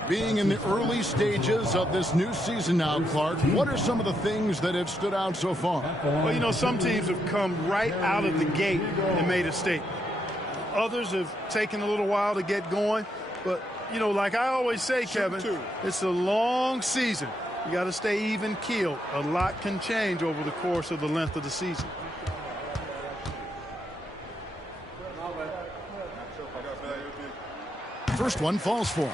Being in the early stages of this new season now, Clark, what are some of the things that have stood out so far? Well, you know, some teams have come right out of the gate and made a statement. Others have taken a little while to get going. But, you know, like I always say, Kevin, it's a long season. You got to stay even keeled. A lot can change over the course of the length of the season. First one falls for him.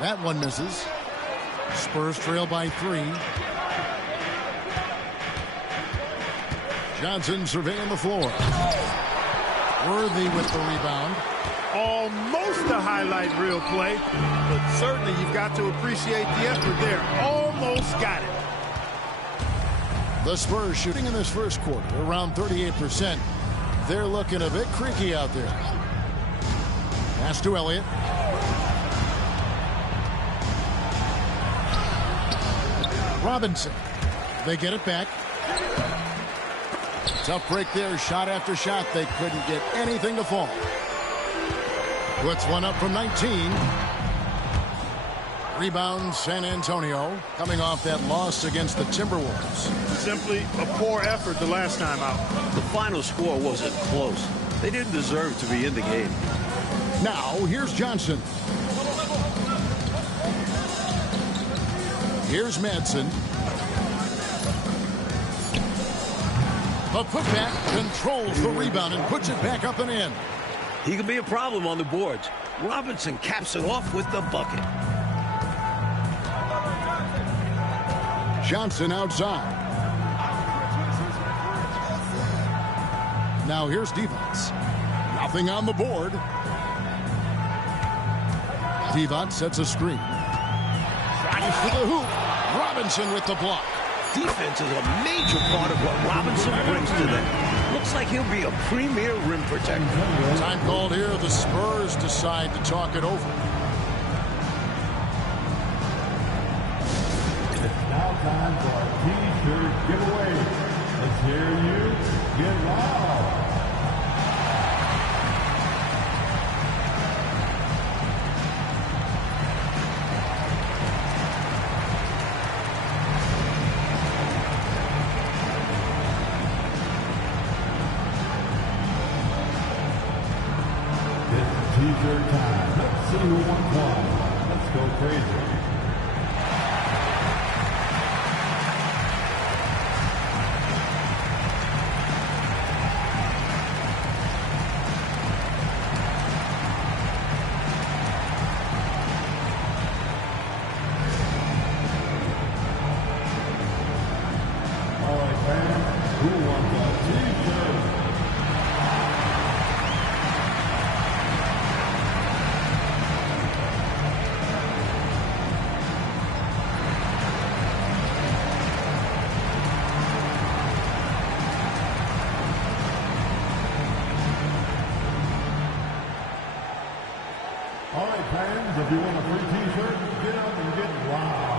That one misses. Spurs trail by 3. Johnson surveying the floor. Worthy with the rebound. Almost a highlight reel play, but certainly you've got to appreciate the effort there. Almost got it. The Spurs shooting in this first quarter around 38%. They're looking a bit creaky out there. Pass to Elliott. Robinson. They get it back. Tough break there. Shot after shot. They couldn't get anything to fall. Puts one up from 19. Rebound San Antonio, coming off that loss against the Timberwolves. Simply a poor effort the last time out. The final score wasn't close. They didn't deserve to be in the game. Now, here's Johnson. Here's Madsen. A putback controls the rebound and puts it back up and in. He could be a problem on the boards. Robinson caps it off with the bucket. Johnson outside. Now here's Divac. Nothing on the board. Divac sets a screen. Tries for the hoop. Robinson with the block. Defense is a major part of what Robinson brings to them. Looks like he'll be a premier rim protector. Time called here. The Spurs decide to talk it over. It's now time for our T-shirt giveaway. Let's hear you get loud. T-shirt time. Let's see who won one. Let's go crazy. All right, fans, who won the T-shirt? All right, fans, if you want a free T-shirt, get up and get loud.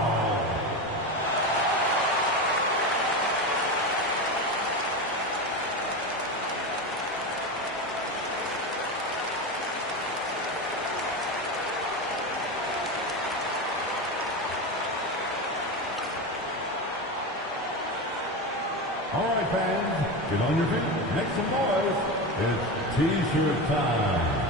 All right, fans, get on your feet, make some noise. It's T-shirt time.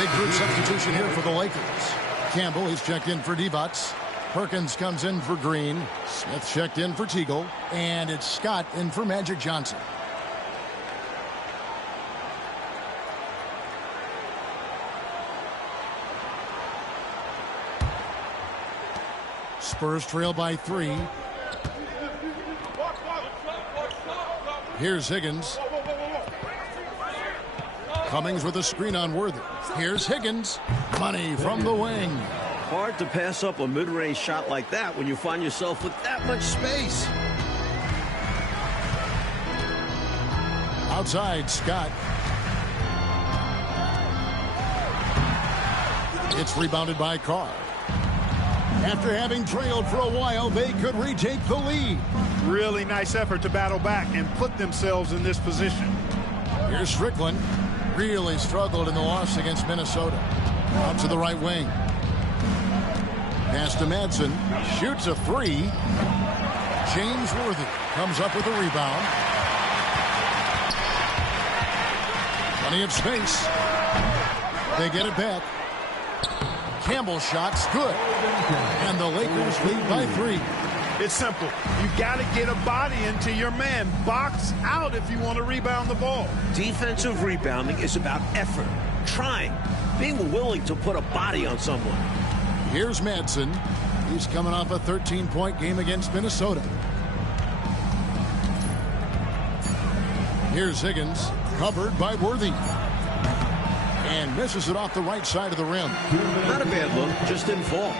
Big group substitution here for the Lakers. Campbell is checked in for Divac. Perkins comes in for Green. Smith checked in for Teagle. And it's Scott in for Magic Johnson. Spurs trail by 3. Here's Higgins. Cummings with a screen on Worthy. Here's Higgins. Money from the wing. Hard to pass up a mid-range shot like that when you find yourself with that much space. Outside, Scott. It's rebounded by Carr. After having trailed for a while, they could retake the lead. Really nice effort to battle back and put themselves in this position. Here's Strickland. Really struggled in the loss against Minnesota. Out to the right wing. Pass to Madsen. Shoots a 3. James Worthy comes up with a rebound. Plenty of space. They get it back. Campbell shot's good. And the Lakers lead by 3. It's simple. You got to get a body into your man. Box out if you want to rebound the ball. Defensive rebounding is about effort, trying, being willing to put a body on someone. Here's Madsen. He's coming off a 13-point game against Minnesota. Here's Higgins, covered by Worthy. And misses it off the right side of the rim. Not a bad look, just didn't fall.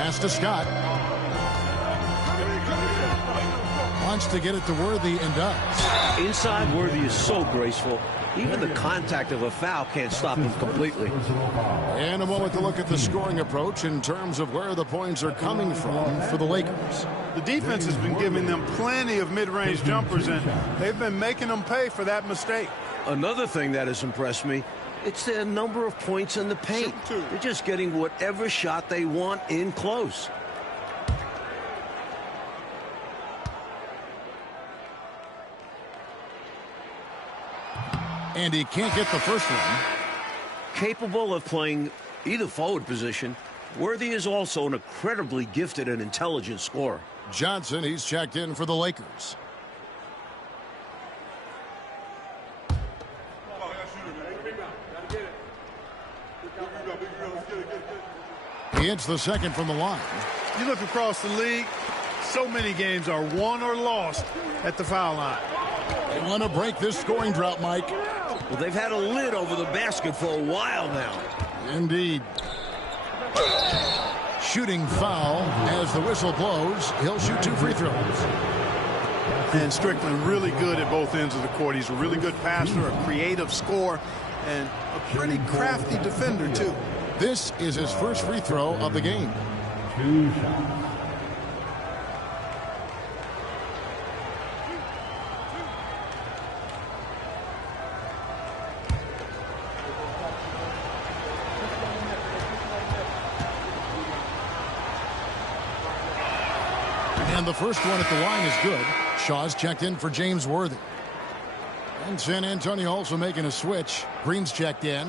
Pass to Scott. wants to get it to Worthy and does. Inside, Worthy is so graceful. Even the contact of a foul can't stop him completely. And a moment to look at the scoring approach in terms of where the points are coming from for the Lakers. The defense has been giving them plenty of mid-range jumpers, and they've been making them pay for that mistake. Another thing that has impressed me, it's their number of points in the paint. They're just getting whatever shot they want in close. And he can't get the first one. Capable of playing either forward position, Worthy is also an incredibly gifted and intelligent scorer. Johnson, he's checked in for the Lakers. He hits the second from the line. You look across the league, so many games are won or lost at the foul line. They want to break this scoring drought, Mike. Well, they've had a lid over the basket for a while now. Indeed. Shooting foul as the whistle blows. He'll shoot 2 free throws. And Strickland really good at both ends of the court. He's a really good passer, a creative scorer, and a pretty crafty defender, too. This is his first free throw of the game. 2 shots. And the first one at the line is good. Shaw's checked in for James Worthy. And San Antonio also making a switch. Green's checked in.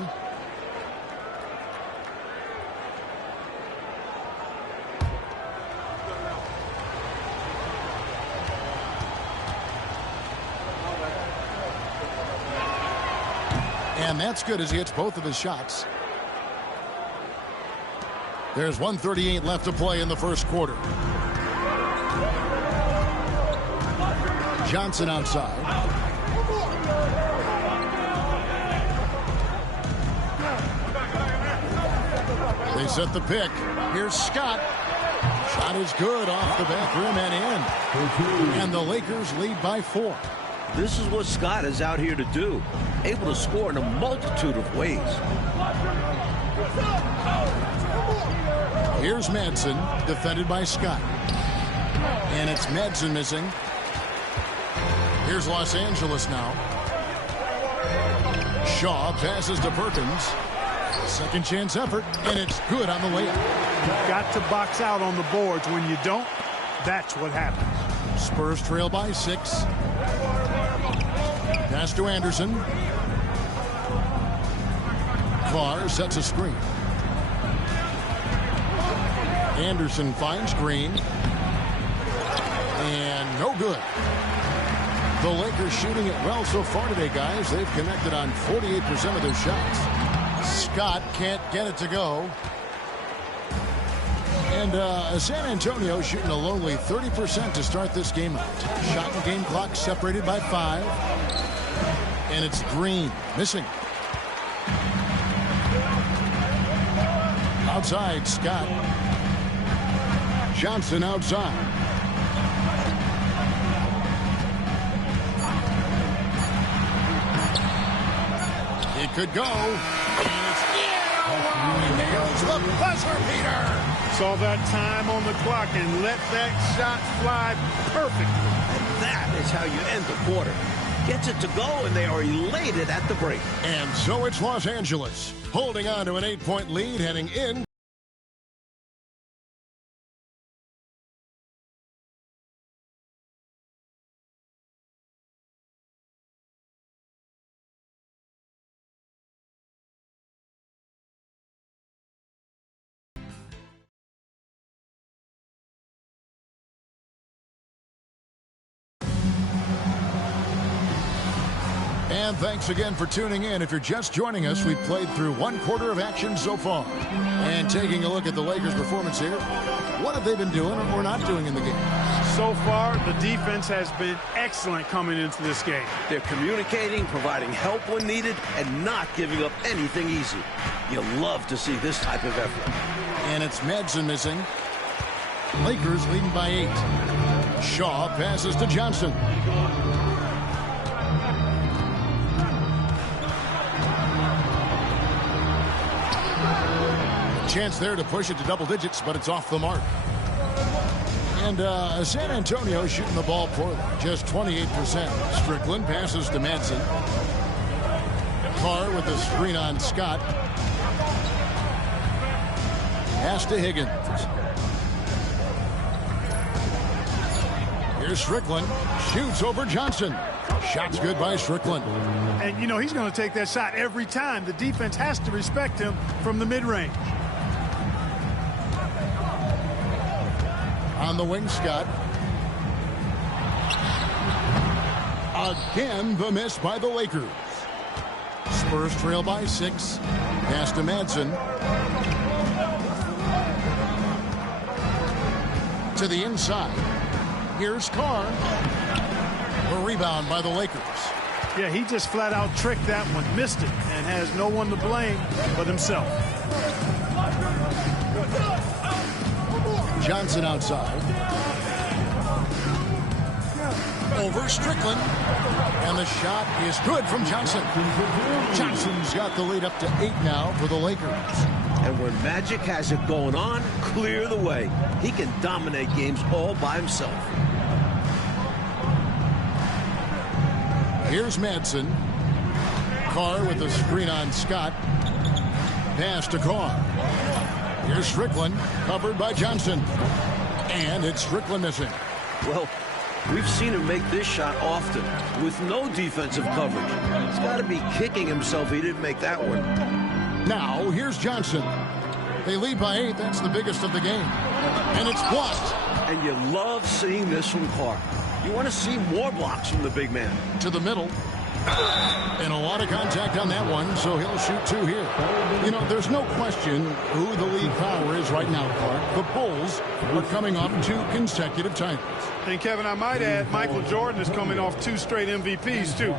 And that's good as he hits both of his shots. There's 1:38 left to play in the first quarter. Johnson outside. They set the pick. Here's Scott. Shot is good off the back rim and in. And the Lakers lead by 4. This is what Scott is out here to do. Able to score in a multitude of ways. Here's Madsen, defended by Scott. And it's Madsen missing. Here's Los Angeles now. Shaw passes to Perkins. Second chance effort, and it's good on the layup. You've got to box out on the boards. When you don't, that's what happens. Spurs trail by 6. Pass to Anderson. Carr sets a screen. Anderson finds Green. And no good. The Lakers shooting it well so far today, guys. They've connected on 48% of their shots. Scott can't get it to go. And San Antonio shooting a lonely 30% to start this game out. Shot and game clock separated by 5. And it's Green missing. Outside, Scott. Johnson outside. It could go. And it's he nails the buzzer beater. Saw that time on the clock and let that shot fly perfectly. And that is how you end the quarter. Gets it to go, and they are elated at the break. And so it's Los Angeles holding on to an 8-point lead heading in. And thanks again for tuning in. If you're just joining us, we've played through 1 quarter of action so far. And taking a look at the Lakers' performance here, what have they been doing or not doing in the game? So far, the defense has been excellent coming into this game. They're communicating, providing help when needed, and not giving up anything easy. You love to see this type of effort. And it's Madsen missing. Lakers leading by 8. Shaw passes to Johnson. Chance there to push it to double digits, but it's off the mark. And San Antonio shooting the ball poorly, just 28%. Strickland passes to Madsen. Carr with the screen on Scott. Pass to Higgins. Here's Strickland. Shoots over Johnson. Shot's good by Strickland. And, you know, he's going to take that shot every time. The defense has to respect him from the mid-range. On the wing, Scott. Again, the miss by the Lakers. Spurs trail by 6. Pass to Madsen. To the inside. Here's Carr. The rebound by the Lakers. Yeah, he just flat out tricked that one, missed it, and has no one to blame but himself. Johnson outside. Over Strickland. And the shot is good from Johnson. Johnson's got the lead up to 8 now for the Lakers. And when Magic has it going on, clear the way. He can dominate games all by himself. Here's Madsen. Carr with the screen on Scott. Pass to Carr. Here's Strickland, covered by Johnson. And it's Strickland missing. Well, we've seen him make this shot often with no defensive coverage. He's got to be kicking himself he didn't make that one. Now, here's Johnson. They lead by 8. That's the biggest of the game. And it's blocked. And you love seeing this from Carr. You want to see more blocks from the big man. To the middle. And a lot of contact on that one, so he'll shoot 2 here. You know, there's no question who the lead power is right now, Clark. The Bulls are coming off 2 consecutive titles. And, Kevin, I might add, Michael Jordan is coming off 2 straight MVPs, too.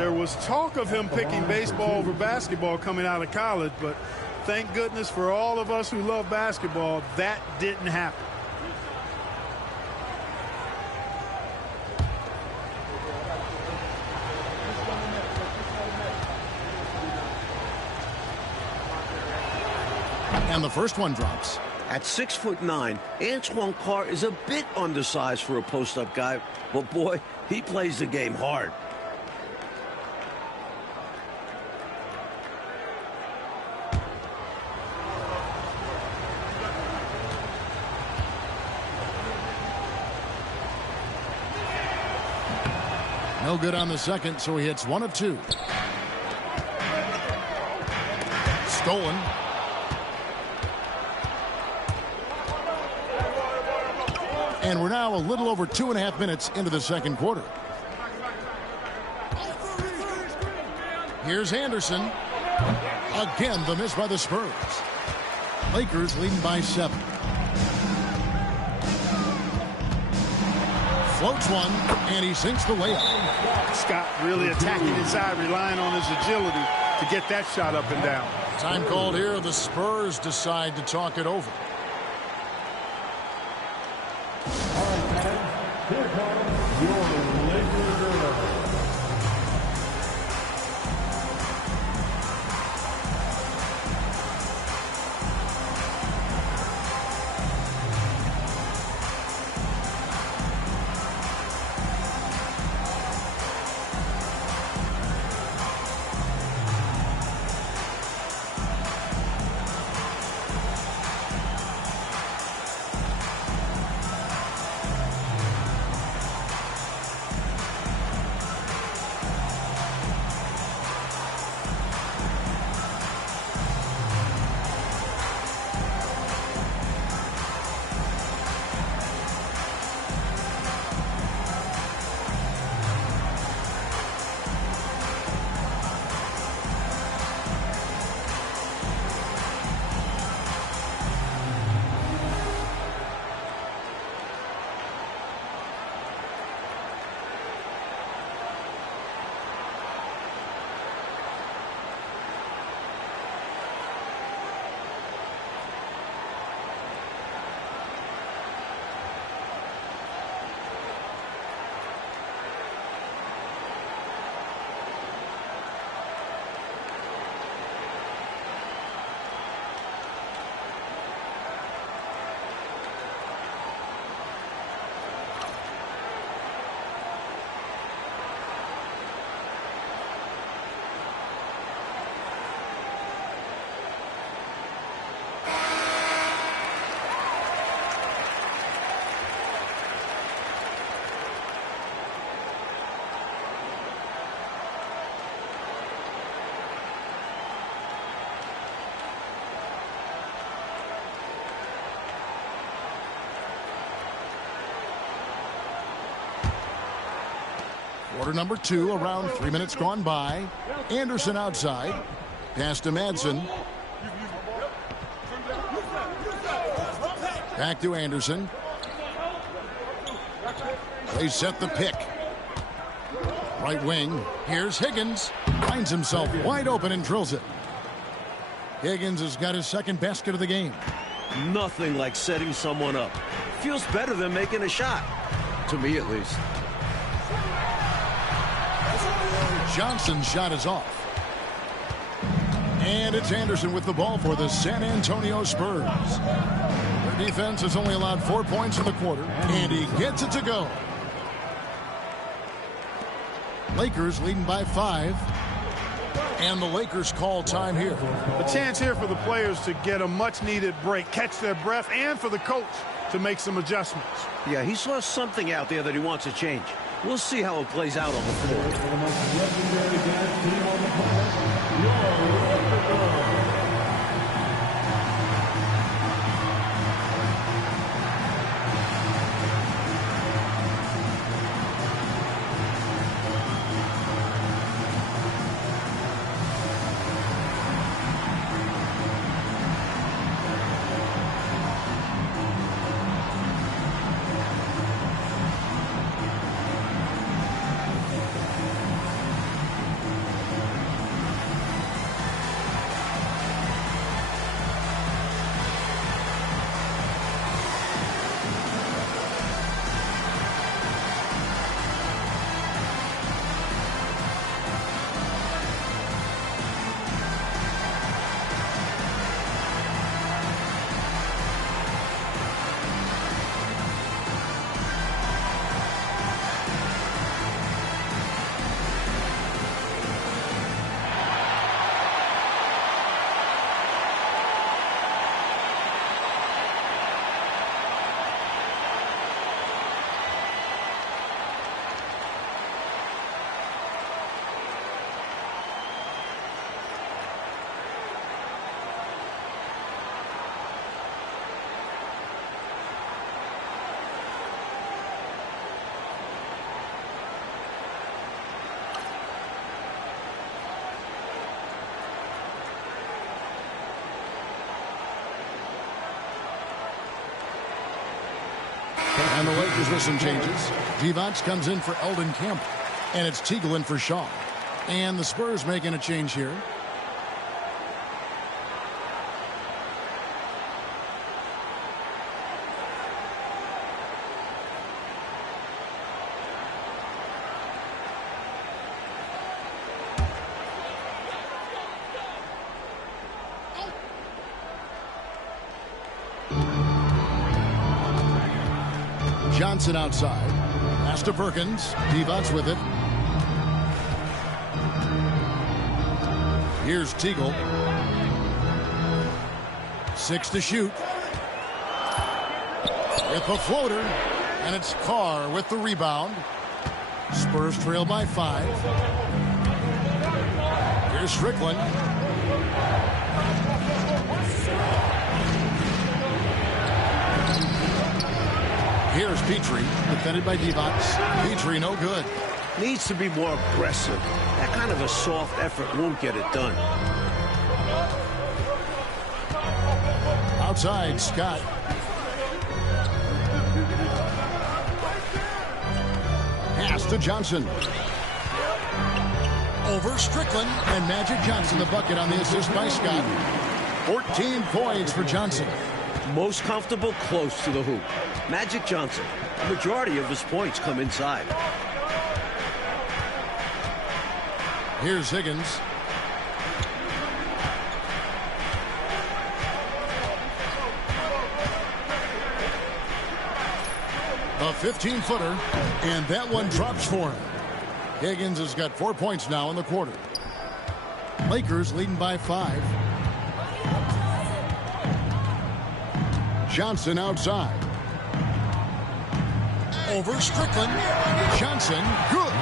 There was talk of him picking baseball over basketball coming out of college, but thank goodness for all of us who love basketball, that didn't happen. And the first one drops. At 6'9", Antoine Carr is a bit undersized for a post-up guy, but boy, he plays the game hard. No good on the second, so he hits 1 of 2. Stolen. And we're now a little over 2.5 minutes into the second quarter. Here's Anderson. Again, the miss by the Spurs. Lakers leading by 7. Floats one, and he sinks the layup. Scott really attacking inside, relying on his agility to get that shot up and down. Time called here. The Spurs decide to talk it over. Here comes your Lakers girl. Quarter number 2, around 3 minutes gone by. Anderson outside. Pass to Madsen. Back to Anderson. They set the pick. Right wing. Here's Higgins. Finds himself wide open and drills it. Higgins has got his second basket of the game. Nothing like setting someone up. Feels better than making a shot. To me, at least. Johnson's shot is off. And it's Anderson with the ball for the San Antonio Spurs. Their defense has only allowed 4 points in the quarter, and he gets it to go. Lakers leading by 5. And the Lakers call time here. A chance here for the players to get a much-needed break, catch their breath, and for the coach to make some adjustments. Yeah, he saw something out there that he wants to change. We'll see how it plays out on the floor. And the Lakers with some changes. Divac comes in for Eldon Campbell. And it's Teagle in for Shaw. And the Spurs making a change here. Johnson outside. Pass to Perkins. Divac with it. Here's Teagle. 6 to shoot. With the floater. And it's Carr with the rebound. Spurs trail by 5. Here's Strickland. Here's Petrie, defended by Divac. Petrie, no good. Needs to be more aggressive. That kind of a soft effort won't get it done. Outside, Scott. Pass to Johnson. Over Strickland, and Magic Johnson the bucket on the assist by Scott. 14 points for Johnson. Most comfortable close to the hoop. Magic Johnson. The majority of his points come inside. Here's Higgins. A 15-footer, and that one drops for him. Higgins has got 4 points now in the quarter. Lakers leading by 5. Johnson outside. Over Strickland. Johnson, good.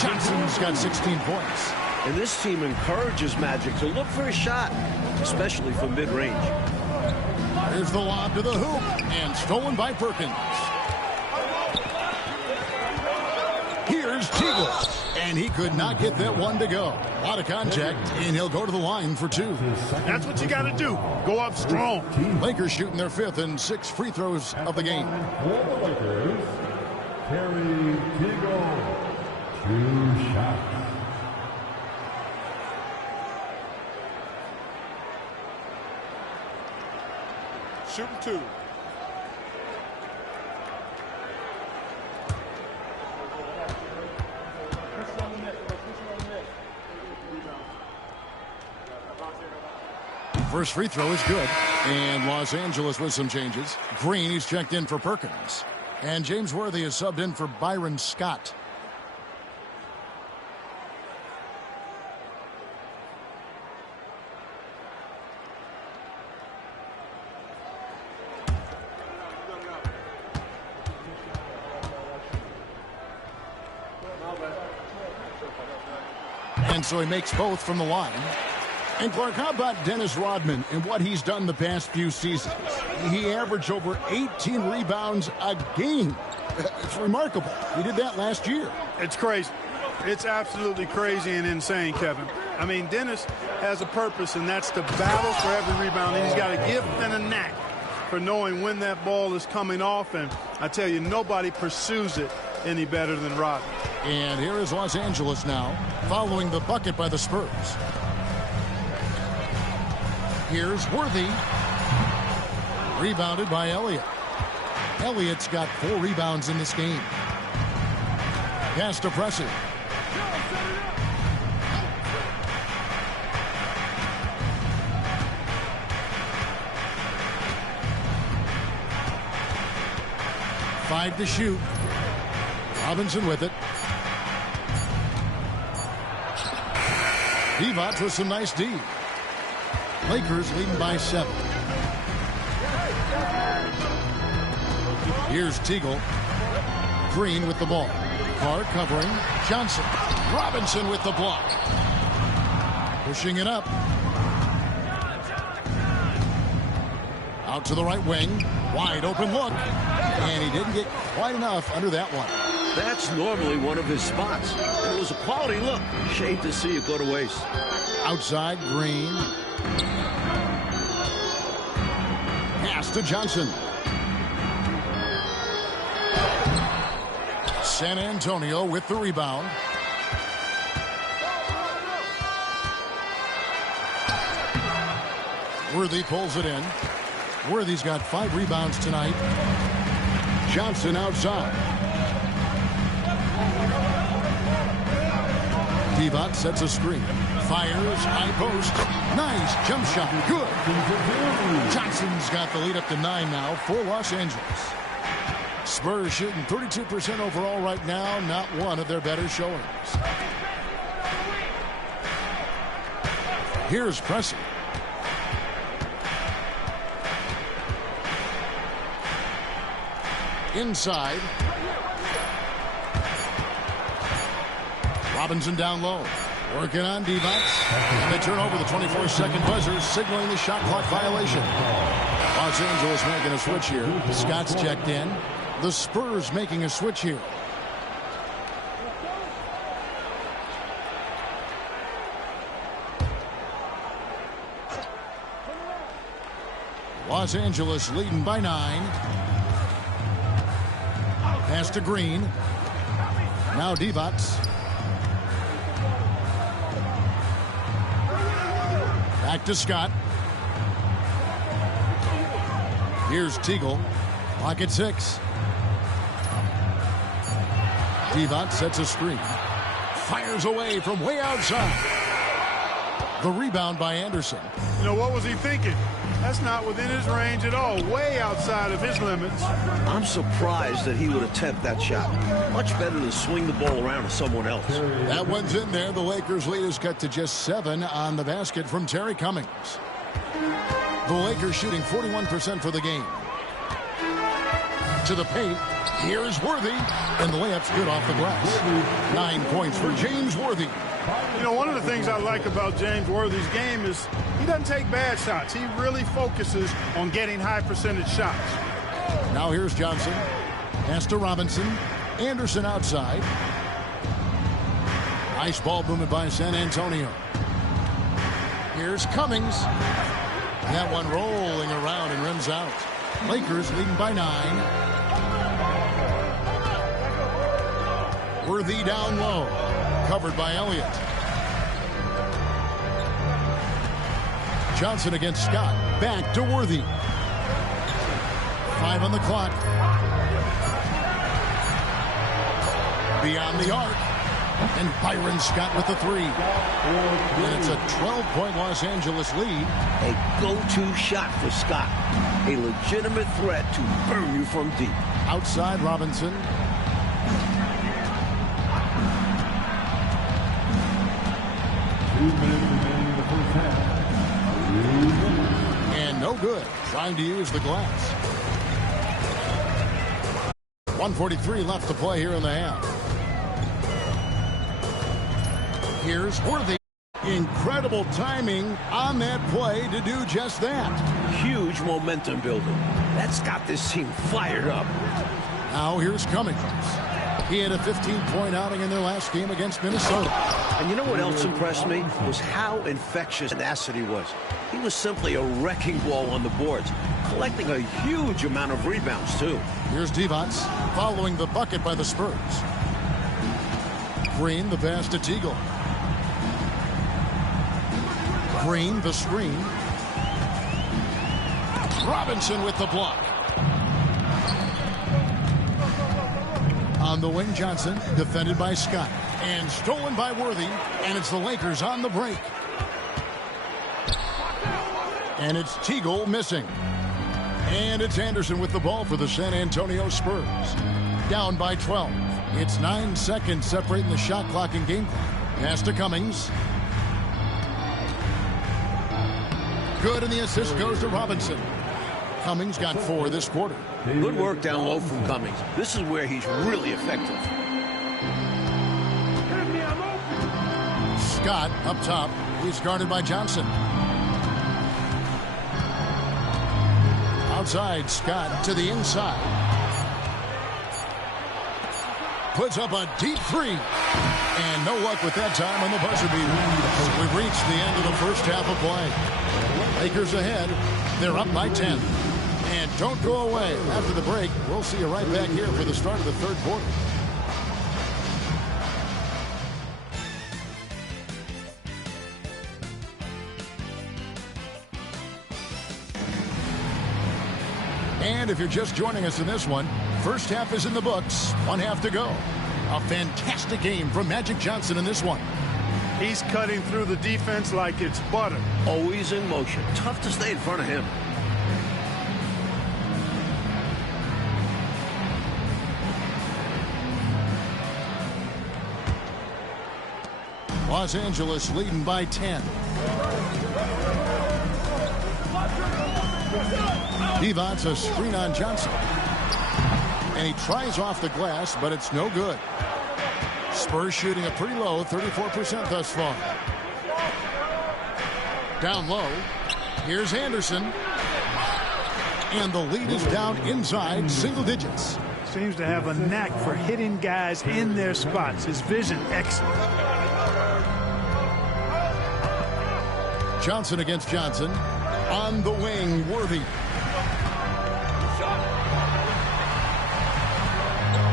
Johnson's got 16 points. And this team encourages Magic to look for a shot, especially from mid-range. Here's the lob to the hoop, and stolen by Perkins. Here's Teagle, and he could not get that one to go. A lot of contact, and he'll go to the line for 2. That's what you got to do. Go up strong. Lakers shooting their 5th and 6th free throws of the game. For the Lakers, Terry Teagle, 2 shots. Shooting 2. First free throw is good. And Los Angeles with some changes. Green, he's checked in for Perkins. And James Worthy is subbed in for Byron Scott. And so he makes both from the line. And Clark, how about Dennis Rodman and what he's done the past few seasons? He averaged over 18 rebounds a game. It's remarkable. He did that last year. It's crazy. It's absolutely crazy and insane, Kevin. I mean, Dennis has a purpose, and that's to battle for every rebound. And he's got a gift and a knack for knowing when that ball is coming off. And I tell you, nobody pursues it any better than Rodman. And here is Los Angeles now, following the bucket by the Spurs. Here's Worthy. Rebounded by Elliott. Elliott's got 4 rebounds in this game. Pass to Pressey. Five to shoot. Robinson with it. Divac with some nice D. Lakers leading by 7. Here's Teagle. Green with the ball. Carr covering. Johnson. Robinson with the block. Pushing it up. Out to the right wing. Wide open look. And he didn't get quite enough under that one. That's normally one of his spots. It was a quality look. Shame to see it go to waste. Outside, Green. Pass to Johnson. San Antonio with the rebound. Worthy pulls it in. Worthy's got 5 rebounds tonight. Johnson outside. Divac sets a screen. Fires, high post. Nice jump shot. Good. Johnson's got the lead up to 9 now for Los Angeles. Spurs shooting 32% overall right now. Not one of their better showings. Here's Pressey. Inside. Robinson down low. Working on Divac. And they turn over the 24-second buzzer, signaling the shot clock violation. Los Angeles making a switch here. Scott's checked in. The Spurs making a switch here. Los Angeles leading by 9. Pass to Green. Now Divac. Back to Scott. Here's Teagle. Clock at 6. Divac sets a screen. Fires away from way outside. The rebound by Anderson. You know, what was he thinking? That's not within his range at all. Way outside of his limits. I'm surprised that he would attempt that shot. Much better than swing the ball around to someone else. That one's in there. The Lakers' lead is cut to just 7 on the basket from Terry Cummings. The Lakers shooting 41% for the game. To the paint. Here's Worthy. And the layup's good off the glass. 9 points for James Worthy. You know, one of the things I like about James Worthy's game is he doesn't take bad shots. He really focuses on getting high percentage shots. Now here's Johnson. Pass to Robinson. Anderson outside. Nice ball movement by San Antonio. Here's Cummings. That one rolling around and rims out. Lakers leading by 9. Worthy down low. Covered by Elliott. Johnson against Scott. Back to Worthy. 5 on the clock. Beyond the arc. And Byron Scott with the 3. And it's a 12-point Los Angeles lead. A go-to shot for Scott. A legitimate threat to burn you from deep. Outside Robinson. And no good. Trying to use the glass. 1:43 left to play here in the half. Here's Worthy. Incredible timing on that play to do just that. Huge momentum building. That's got this team fired up. Now here's Cummings. He had a 15-point outing in their last game against Minnesota. And you know what else impressed me? Was how infectious tenacity was. He was simply a wrecking ball on the boards, collecting a huge amount of rebounds, too. Here's Divac following the bucket by the Spurs. Green, the pass to Teagle. Green, the screen. Robinson with the block. On the wing, Johnson, defended by Scott. And stolen by Worthy. And it's the Lakers on the break. And it's Teagle missing. And it's Anderson with the ball for the San Antonio Spurs. Down by 12. It's 9 seconds separating the shot clock and game clock. Pass to Cummings. Good, and the assist goes to Robinson. Cummings got 4 this quarter. Good work down low from Cummings. This is where he's really effective. Scott up top. He's guarded by Johnson. Outside, Scott to the inside. Puts up a deep 3. And no luck with that time on the buzzer beater. So we've reached the end of the first half of play. Lakers ahead. They're up by 10. And don't go away. After the break, we'll see you right back here for the start of the third quarter. And if you're just joining us in this one, first half is in the books. 1 half to go. A fantastic game from Magic Johnson in this one. He's cutting through the defense like it's butter. Always in motion. Tough to stay in front of him. Los Angeles leading by 10. Divac a screen on Johnson. And he tries off the glass, but it's no good. Spurs shooting a pretty low, 34% thus far. Down low. Here's Anderson. And the lead is down inside single digits. Seems to have a knack for hitting guys in their spots. His vision excellent. Johnson against Johnson. On the wing, Worthy.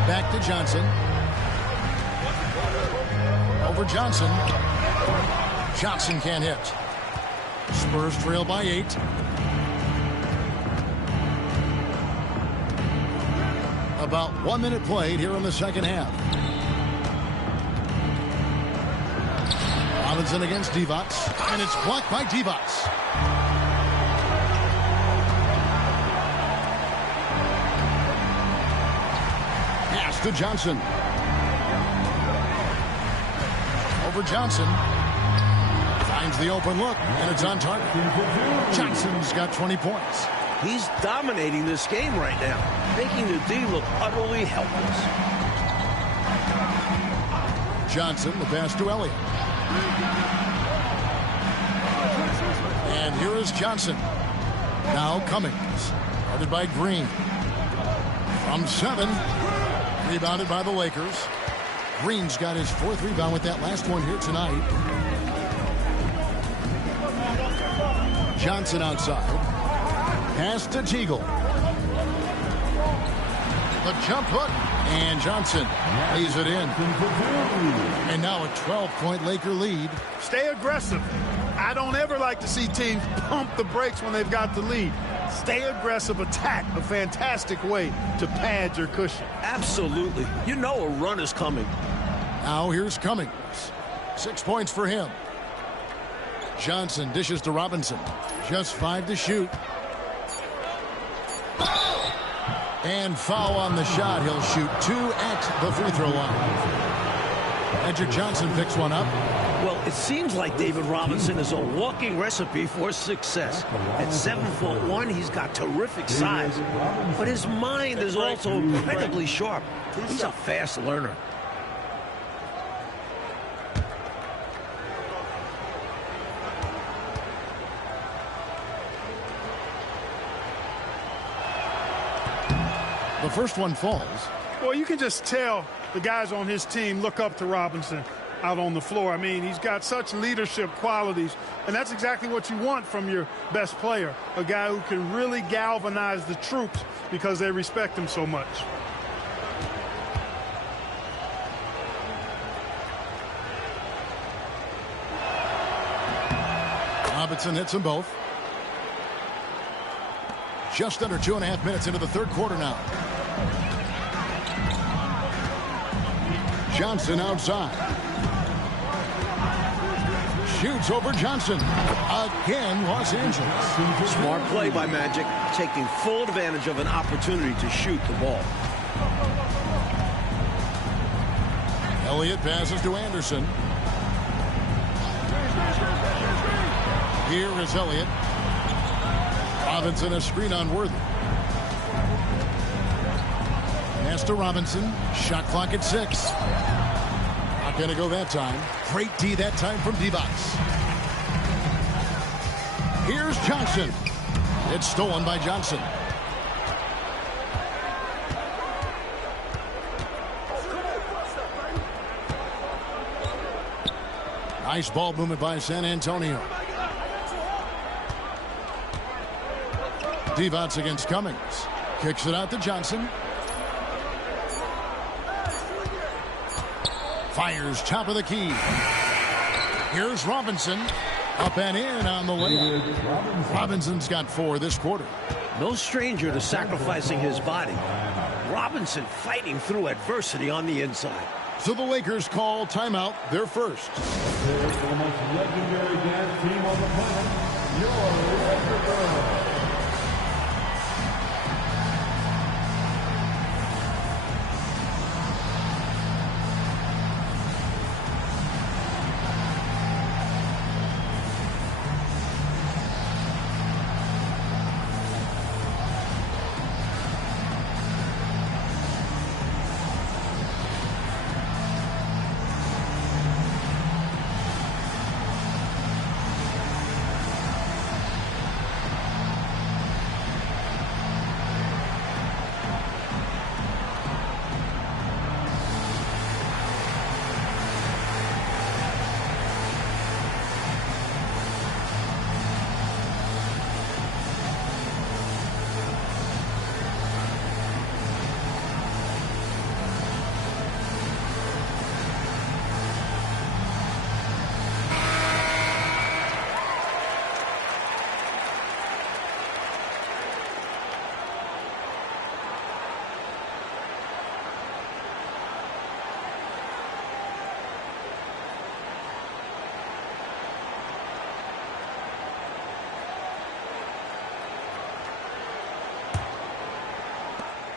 Back to Johnson. Over Johnson. Johnson can't hit. Spurs trail by 8. About 1 minute played here in the second half. Robinson against Divac. And it's blocked by Divac. Pass to Johnson. Over Johnson. Finds the open look, and it's on target. Johnson's got 20 points. He's dominating this game right now, making the D look utterly helpless. Johnson, the pass to Elliott. And here is Johnson. Now Cummings. Guarded by Green. From 7. Rebounded by the Lakers. Green's got his 4th rebound with that last one here tonight. Johnson outside. Pass to Teagle. The jump hook. And Johnson lays it in. And now a 12-point Laker lead. Stay aggressive. I don't ever like to see teams pump the brakes when they've got the lead. Stay aggressive, attack, a fantastic way to pad your cushion. Absolutely. You know a run is coming. Now here's Cummings. 6 points for him. Johnson dishes to Robinson. Just 5 to shoot. And foul on the shot. He'll shoot 2 at the free throw line. Edger Johnson picks one up. Well, it seems like David Robinson is a walking recipe for success. At 7'1", he's got terrific size, but his mind is also incredibly sharp. He's a fast learner. The first one falls. Well, you can just tell the guys on his team look up to Robinson out on the floor. I mean, he's got such leadership qualities, and that's exactly what you want from your best player, a guy who can really galvanize the troops because they respect him so much. Robinson hits them both. Just under 2.5 minutes into the third quarter now. Johnson outside. Shoots over Johnson. Again, Los Angeles. Smart play by Magic, taking full advantage of an opportunity to shoot the ball. Elliott passes to Anderson. Here is Elliott. Robinson a screen on Worthy. Pass to Robinson. Shot clock at 6. Not going to go that time. Great D that time from Divac. Here's Johnson. It's stolen by Johnson. Nice ball movement by San Antonio. Divac against Cummings. Kicks it out to Johnson. Fires top of the key. Here's Robinson. Up and in on the layup. Robinson's got 4 this quarter. No stranger to sacrificing his body. Robinson fighting through adversity on the inside. So the Lakers call timeout, their first. Here's the most legendary dance team on the planet, your Laker Girls.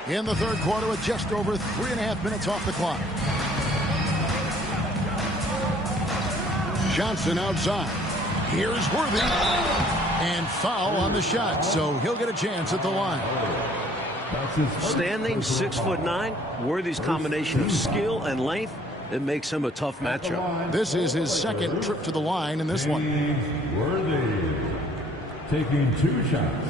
In the third quarter with just over 3.5 minutes off the clock. Johnson outside. Here's Worthy. And foul on the shot, so he'll get a chance at the line. Standing 6'9", Worthy's combination of skill and length, it makes him a tough matchup. This is his second trip to the line in this one. Worthy taking 2 shots.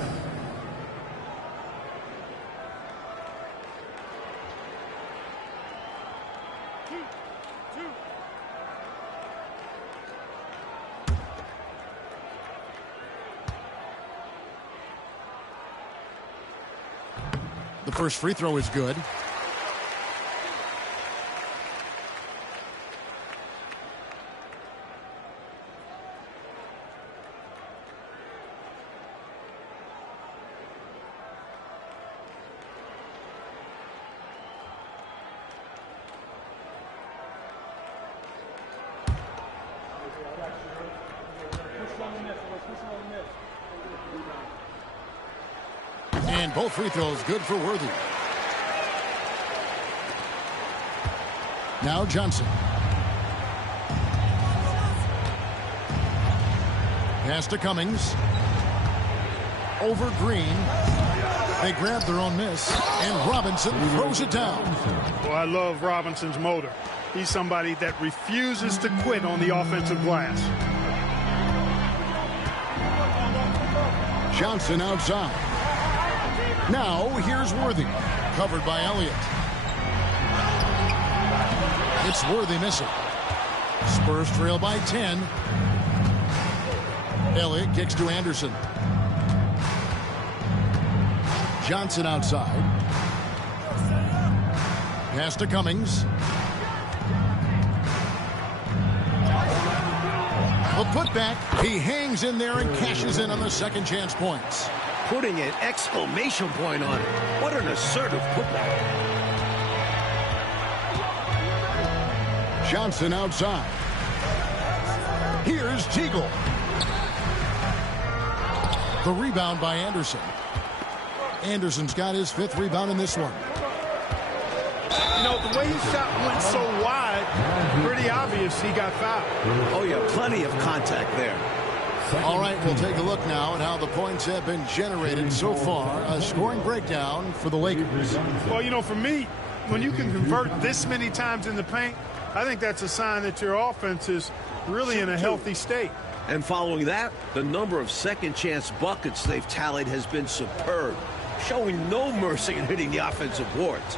The first free throw is good. And both free throws good for Worthy. Now Johnson. Pass to Cummings. Over Green. They grab their own miss. And Robinson throws it down. Well, I love Robinson's motor. He's somebody that refuses to quit on the offensive glass. Johnson outside. Now here's Worthy. Covered by Elliott. It's Worthy missing. Spurs trail by 10. Elliott kicks to Anderson. Johnson outside. Pass to Cummings. A putback. He hangs in there and cashes in on the second chance points. Putting an exclamation point on it. What an assertive putback. Johnson outside. Here's Teagle. The rebound by Anderson. Anderson's got his 5th rebound in this one. You know, the way his shot went so wide, pretty obvious he got fouled. Oh, yeah, plenty of contact there. All right, we'll take a look now at how the points have been generated so far. A scoring breakdown for the Lakers. Well, you know, for me, when you can convert this many times in the paint, I think that's a sign that your offense is really in a healthy state. And following that, the number of second-chance buckets they've tallied has been superb, showing no mercy in hitting the offensive boards.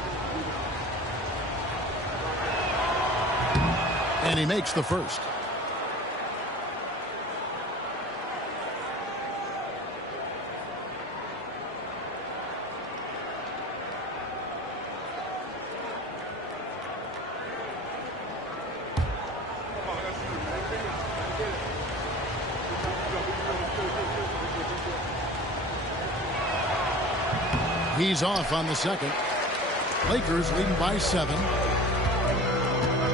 And he makes the first. He's off on the second. Lakers leading by 7.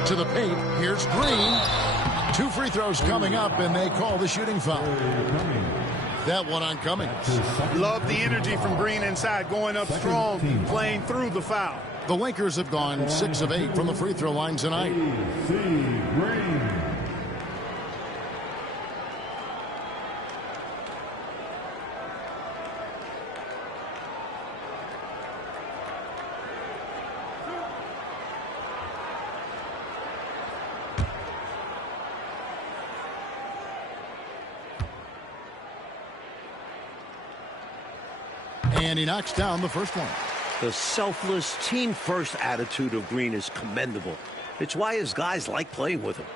To the paint. Here's Green. 2 free throws coming up, and they call the shooting foul. That one on Cummings. Love the energy from Green inside, going up strong, playing through the foul. The Lakers have gone 6 of 8 from the free throw line tonight. Green. And he knocks down the first one. The selfless, team-first attitude of Green is commendable. It's why his guys like playing with him.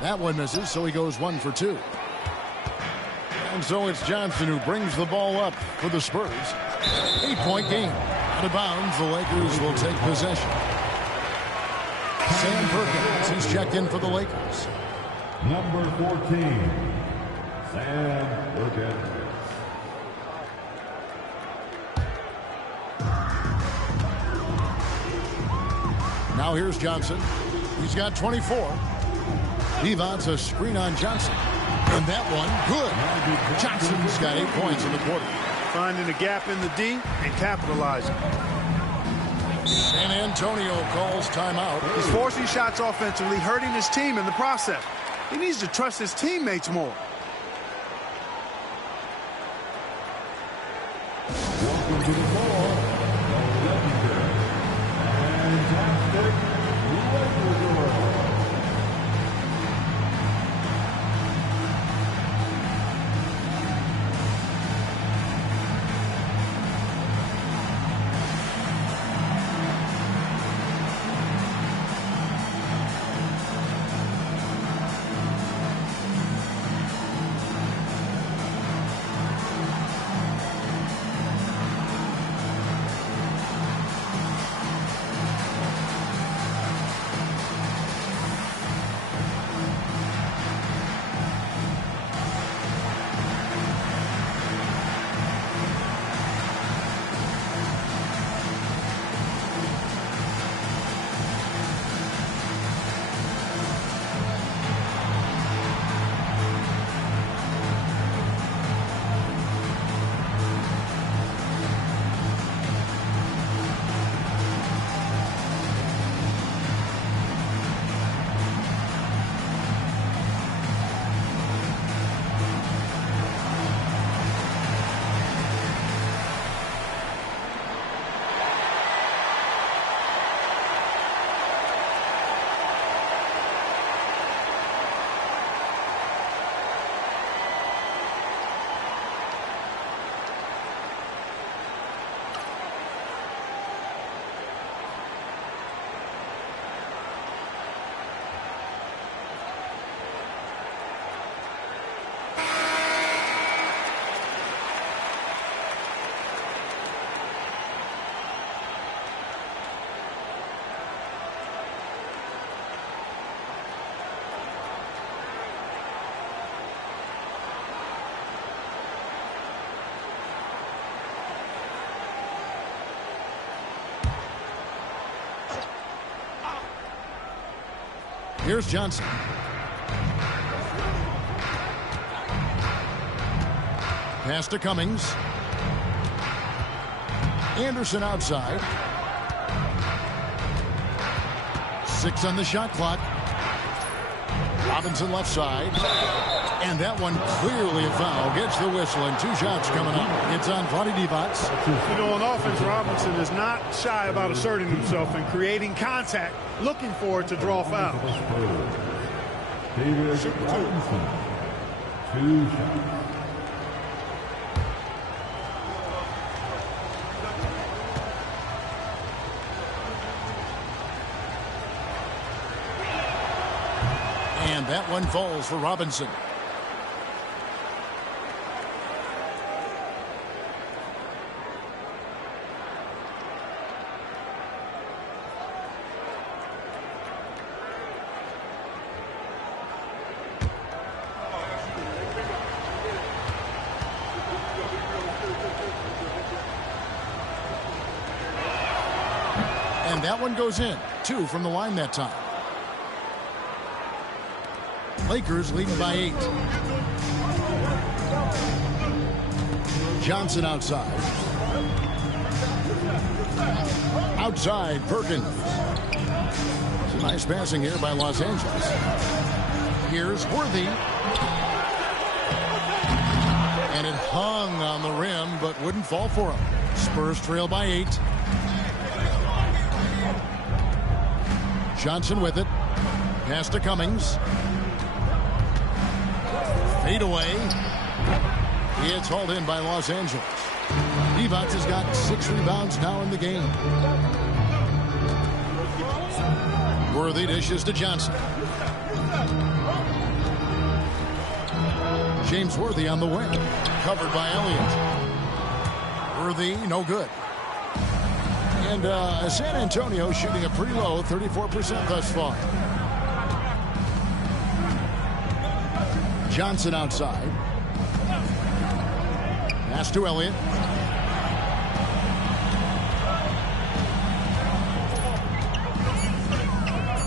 That one misses, so he goes 1 for 2. And so it's Johnson who brings the ball up for the Spurs. 8-point game. Out of bounds, the Lakers will take possession. Sam Perkins is checked in for the Lakers. Number 14, Sam Perkins. Now here's Johnson. He's got 24. He wants a screen on Johnson. And that one, good. Johnson's got 8 points in the quarter. Finding a gap in the D and capitalizing. San Antonio calls timeout. He's forcing shots offensively, hurting his team in the process. He needs to trust his teammates more. Welcome to the floor. Fantastic Lakers. Here's Johnson. Pass to Cummings. Anderson outside. 6 on the shot clock. Robinson left side. And that one clearly a foul. Gets the whistle and 2 shots coming up. It's on Vlade Divac. You know, on offense, Robinson is not shy about asserting himself and creating contact, looking for it to draw foul. David Robinson, 2 shots. And that one falls for Robinson. And that one goes in. 2 from the line that time. Lakers leading by 8. Johnson outside. Outside, Perkins. Some nice passing here by Los Angeles. Here's Worthy. And it hung on the rim, but wouldn't fall for him. Spurs trail by 8. Johnson with it. Pass to Cummings. Fade away. It's hauled in by Los Angeles. Divac has got 6 rebounds now in the game. Worthy dishes to Johnson. James Worthy on the wing. Covered by Elliott. Worthy, no good. And San Antonio shooting a pretty low 34% thus far. Johnson outside. Pass to Elliott.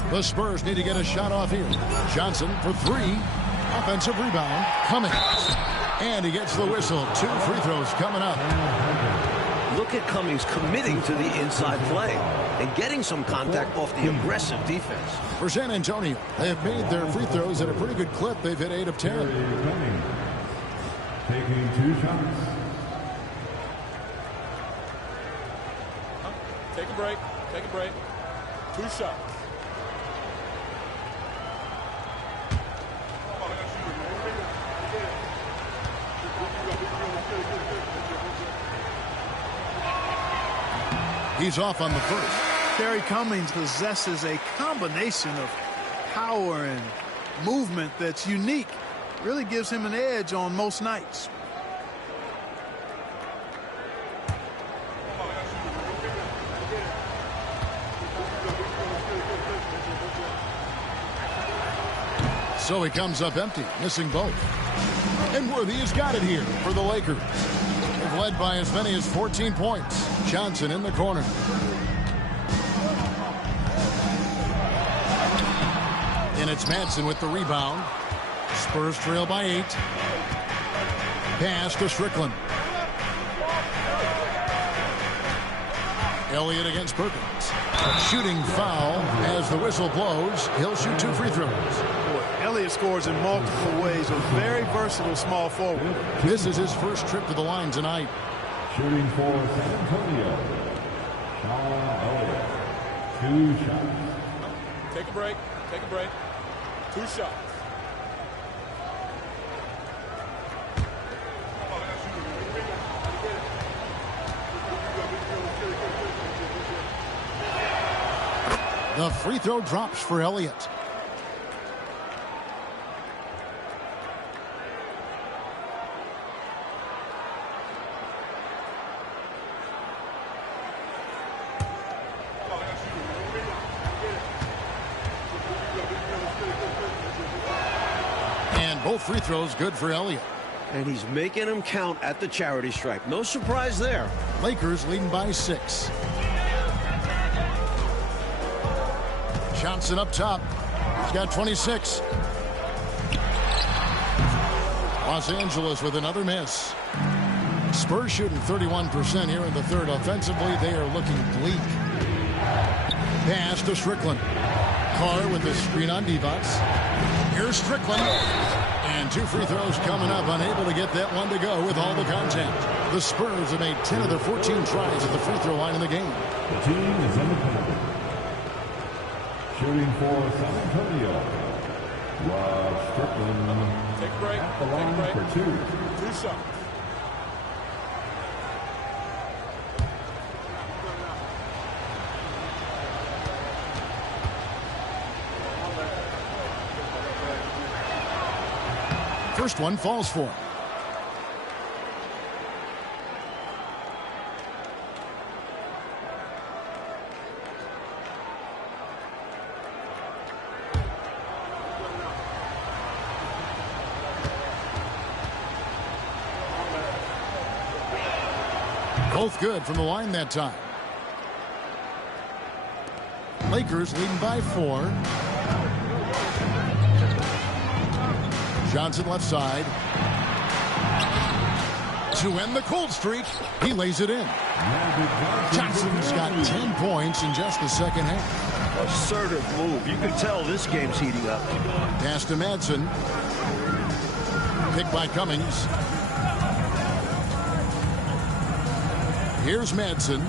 The Spurs need to get a shot off here. Johnson for 3. Offensive rebound. Cummings. And he gets the whistle. 2 free throws coming up. Look at Cummings committing to the inside play and getting some contact off the aggressive defense. For San Antonio, they have made their free throws at a pretty good clip. They've hit 8 of 10. Taking 2 shots. Take a break. Take a break. 2 shots. He's off on the first. Terry Cummings possesses a combination of power and movement that's unique. Really gives him an edge on most nights. So he comes up empty, missing both. And Worthy has got it here for the Lakers. They've led by as many as 14 points. Johnson in the corner. And it's Madsen with the rebound. Spurs trail by 8. Pass to Strickland. Elliott against Perkins. Shooting foul as the whistle blows. He'll shoot 2 free throws. Elliott scores in multiple ways. A very versatile small forward. This is his first trip to the line tonight. Shooting for San Antonio, Sean Elliott, 2 shots. Take a break. Take a break. 2 shots. The free throw drops for Elliott. And both free throws good for Elliott. And he's making them count at the charity stripe. No surprise there. Lakers leading by 6. Johnson up top. He's got 26. Los Angeles with another miss. Spurs shooting 31% here in the third. Offensively, they are looking bleak. Pass to Strickland. Carr with the screen on Divac. Here's Strickland. And 2 free throws coming up. Unable to get that one to go with all the contact. The Spurs have made 10 of their 14 tries at the free throw line in the game. The team is in the penalty. Shooting for San Antonio. Rob Strickland. Take a break. At the line for 2. 2 shots. First one falls for him. Both good from the line that time. Lakers leading by 4. Johnson left side. To end the cold streak, he lays it in. Johnson's got 10 points in just the second half. Assertive move. You can tell this game's heating up. Pass to Madsen. Picked by Cummings. Here's Madsen.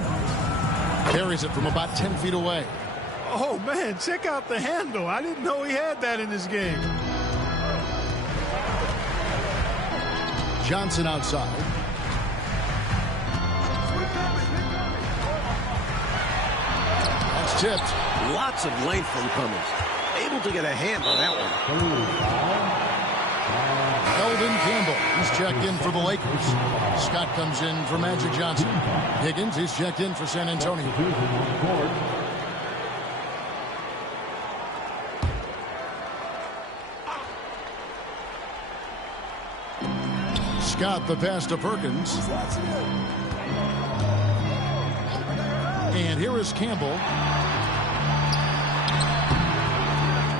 Carries it from about 10 feet away. Oh, man, check out the handle. I didn't know he had that in his game. Johnson outside. That's tipped. Lots of length from Cummings. Able to get a hand on that one. Eldon Campbell, he's checked in for the Lakers. Scott comes in for Magic Johnson. Higgins, he's checked in for San Antonio. Scott the pass to Perkins. And here is Campbell.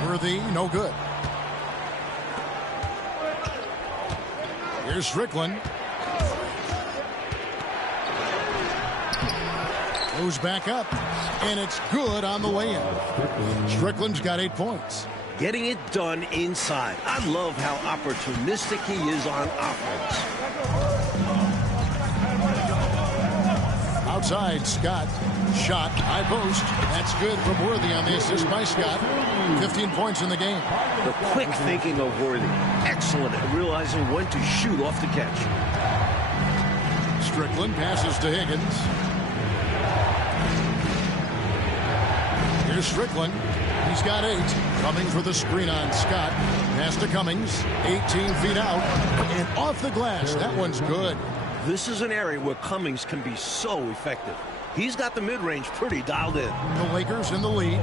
Worthy, no good. Here's Strickland. Goes back up. And it's good on the way in. Strickland's got 8 points. Getting it done inside. I love how opportunistic he is on offense. Outside, Scott. Shot, high post. That's good from Worthy on the assist by Scott. 15 points in the game. The quick thinking of Worthy. Excellent at realizing when to shoot off the catch. Strickland passes to Higgins. Here's Strickland. He's got 8. Coming for the screen on Scott. Pass to Cummings. 18 feet out. And off the glass. That one's good. This is an area where Cummings can be so effective. He's got the mid-range pretty dialed in. The Lakers in the lead.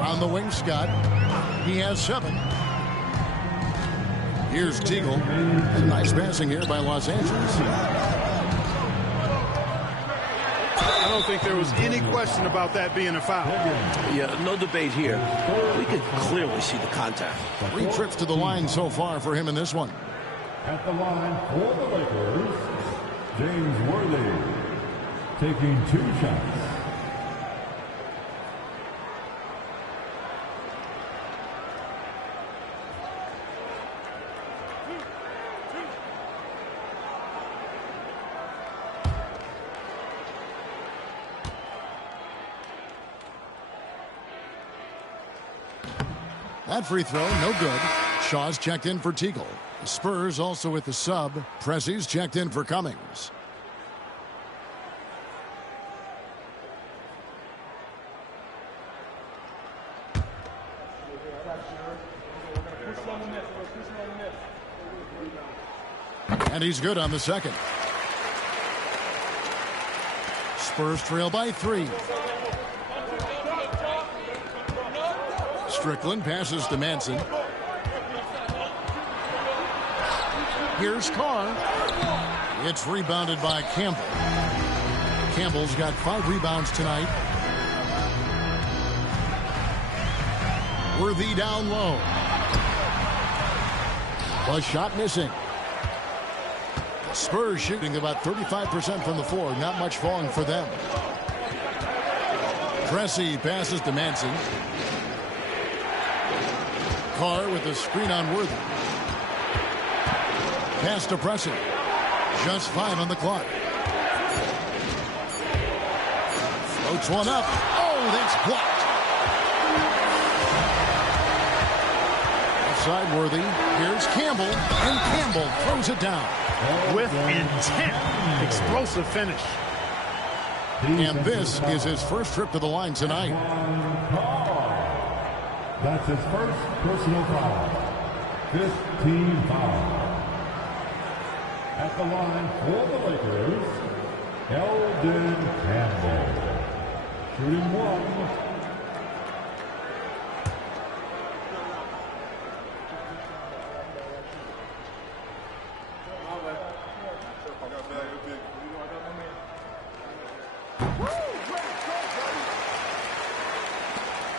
On the wing, Scott. He has 7. Here's Teagle. Nice passing here by Los Angeles. I don't think there was any question about that being a foul. Yeah, no debate here. We could clearly see the contact. 3 trips to the line so far for him in this one. At the line for the Lakers, James Worthy taking 2 shots. That free throw, no good. Shaw's checked in for Teagle. The Spurs also with the sub. Pressey's checked in for Cummings. And he's good on the second. Spurs trail by 3. Strickland passes to Madsen. Here's Carr. It's rebounded by Campbell. Campbell's got 5 rebounds tonight. Worthy down low. A shot missing. Spurs shooting about 35% from the floor. Not much falling for them. Pressey passes to Manson. Carr with the screen on Worthy. Pass to Pressey. Just 5 on the clock. Floats one up. Oh, that's blocked. Offside Worthy. Here's Campbell. And Campbell throws it down. With intent. Explosive finish. And this is his first trip to the line tonight. That's his first personal foul. 15 foul. At the line for the Lakers, Elden Campbell. Shooting 1.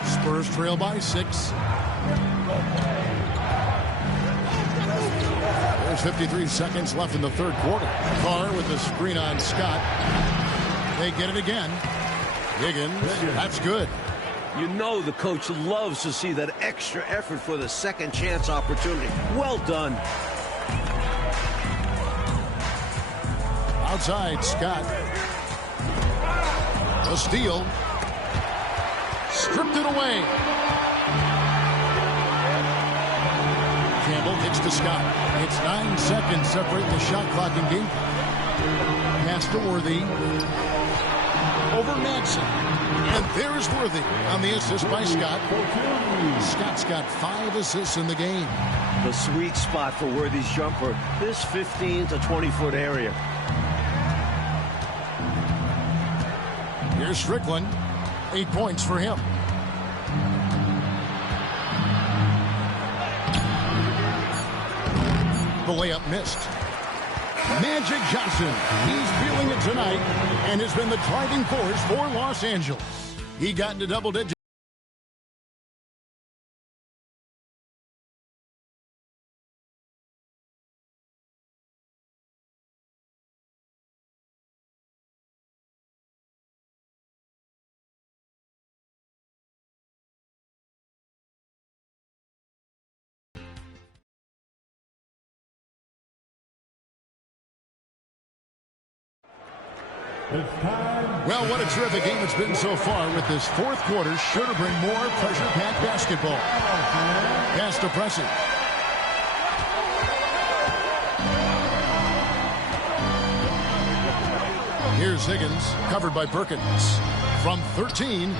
Spurs trail by 6. There's 53 seconds left in the third quarter. Carr with the screen on Scott. They get it again. Higgins, that's good. You know the coach loves to see that extra effort for the second chance opportunity. Well done. Outside, Scott. The steal. Stripped it away. Campbell kicks to Scott. It's 9 seconds separating the shot clock and game. Pass to Worthy. Over Madsen. And there's Worthy on the assist by Scott. Scott's got 5 assists in the game. The sweet spot for Worthy's jumper, this 15 to 20-foot area. Here's Strickland. 8 points for him. The layup missed. Magic Johnson, he's feeling it tonight and has been the driving force for Los Angeles. He got into double digits. Well, what a terrific game it's been so far with this fourth quarter. Sure to bring more pressure-packed basketball. Pass to Pressey. Here's Higgins, covered by Perkins. From 13,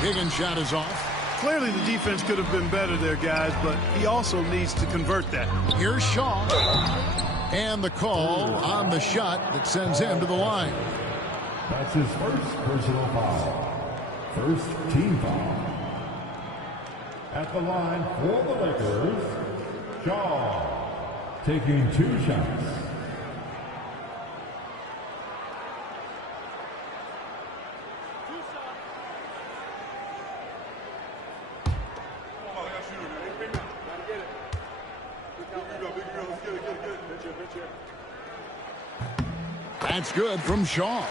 Higgins' shot is off. Clearly the defense could have been better there, guys, but he also needs to convert that. Here's Shaw. And the call on the shot that sends him to the line. That's his first personal foul. First team foul. At the line for the Lakers, Shaw taking 2 shots. That's good from Shaw.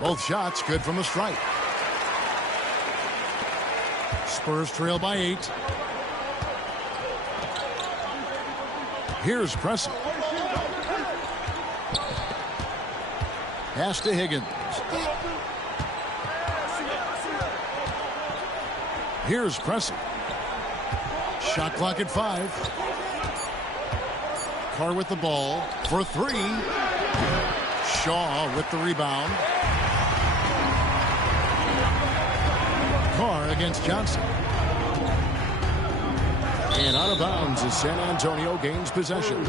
Both shots good from the stripe. Spurs trail by 8. Here's Pressey. Pass to Higgins. Here's Pressey. Shot clock at 5. Carr with the ball for 3. Shaw with the rebound. Carr against Johnson. And out of bounds as San Antonio gains possession.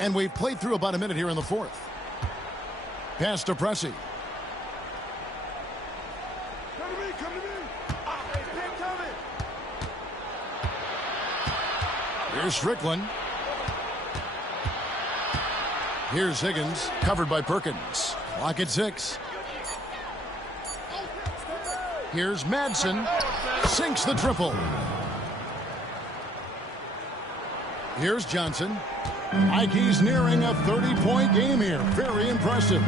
And we've played through about a minute here in the fourth. Pass to Pressey. Come to me, come to me. Here's Strickland. Here's Higgins, covered by Perkins. Clock at 6. Here's Madsen. Sinks the triple. Here's Johnson. Like he's nearing a 30-point game here. Very impressive.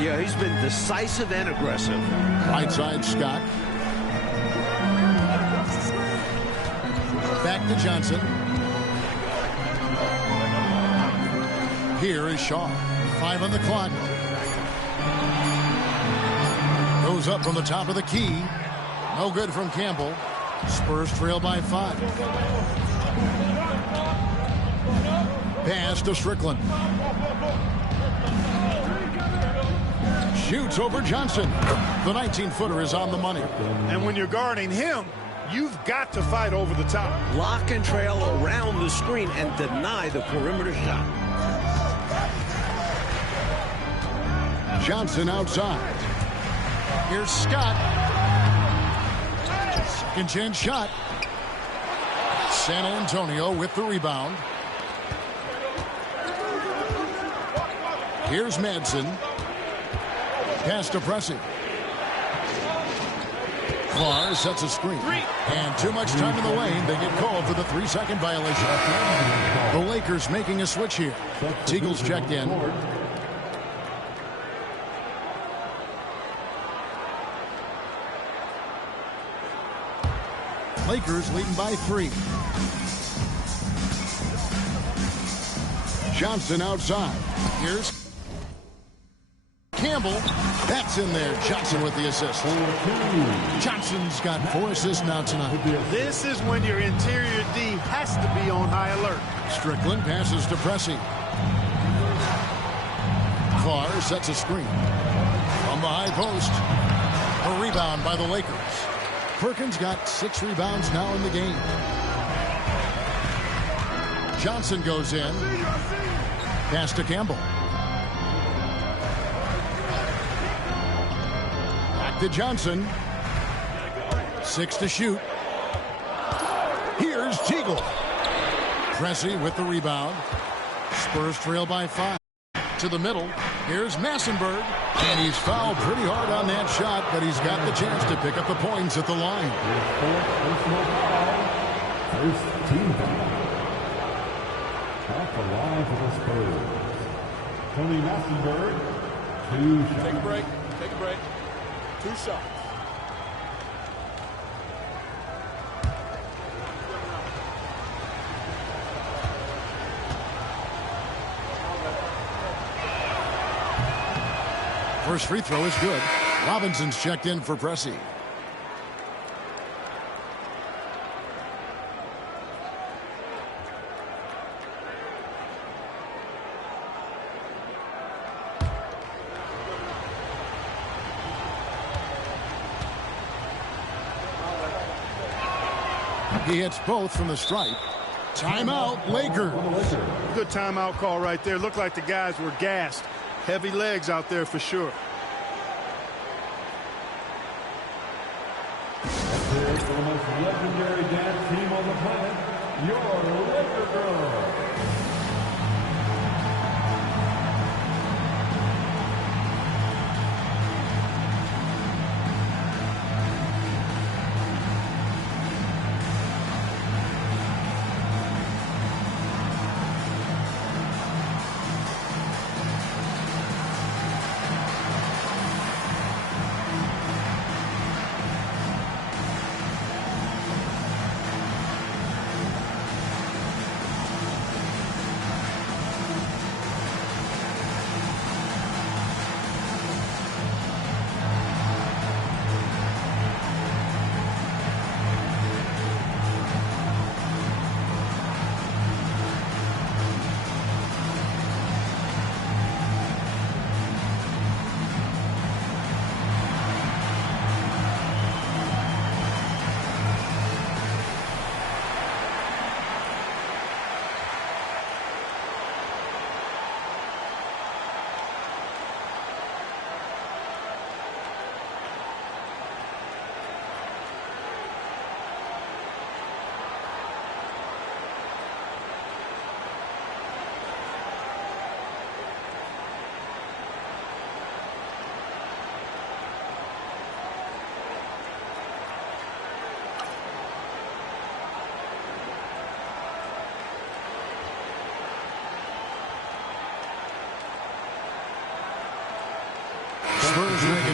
Yeah, he's been decisive and aggressive. Right side, Scott. Back to Johnson. Here is Shaw. 5 on the clock. Goes up from the top of the key. No good from Campbell. Spurs trail by 5. Pass to Strickland. Shoots over Johnson. The 19-footer is on the money. And when you're guarding him, you've got to fight over the top. Lock and trail around the screen and deny the perimeter shot. Johnson outside. Here's Scott. Second chance shot. San Antonio with the rebound. Here's Madsen. Pass to Pressey. Clark sets a screen. And too much time in the lane. They get called for the 3-second violation. The Lakers making a switch here. Teagle's checked in. Lakers leading by 3. Johnson outside. Here's Campbell. That's in there. Johnson with the assist. Johnson's got 4 assists now tonight. This is when your interior D has to be on high alert. Strickland passes to Pressey. Clark sets a screen. From the high post. A rebound by the Lakers. Perkins got 6 rebounds now in the game. Johnson goes in. Pass to Campbell. Back to Johnson. 6 to shoot. Here's Teagle. Pressey with the rebound. Spurs trail by 5. To the middle. Here's Massenberg. And he's fouled pretty hard on that shot, but he's got the chance to pick up the points at the line. First team foul. At the line for the Spurs. Tony Massenberg, 2 shots. Take a break. Take a break. 2 shots. First free throw is good. Robinson's checked in for Pressey. He hits both from the stripe. Timeout, Lakers. Good timeout call right there. Looked like the guys were gassed. Heavy legs out there for sure. Here's the most legendary dance team on the planet, your Laker Girls.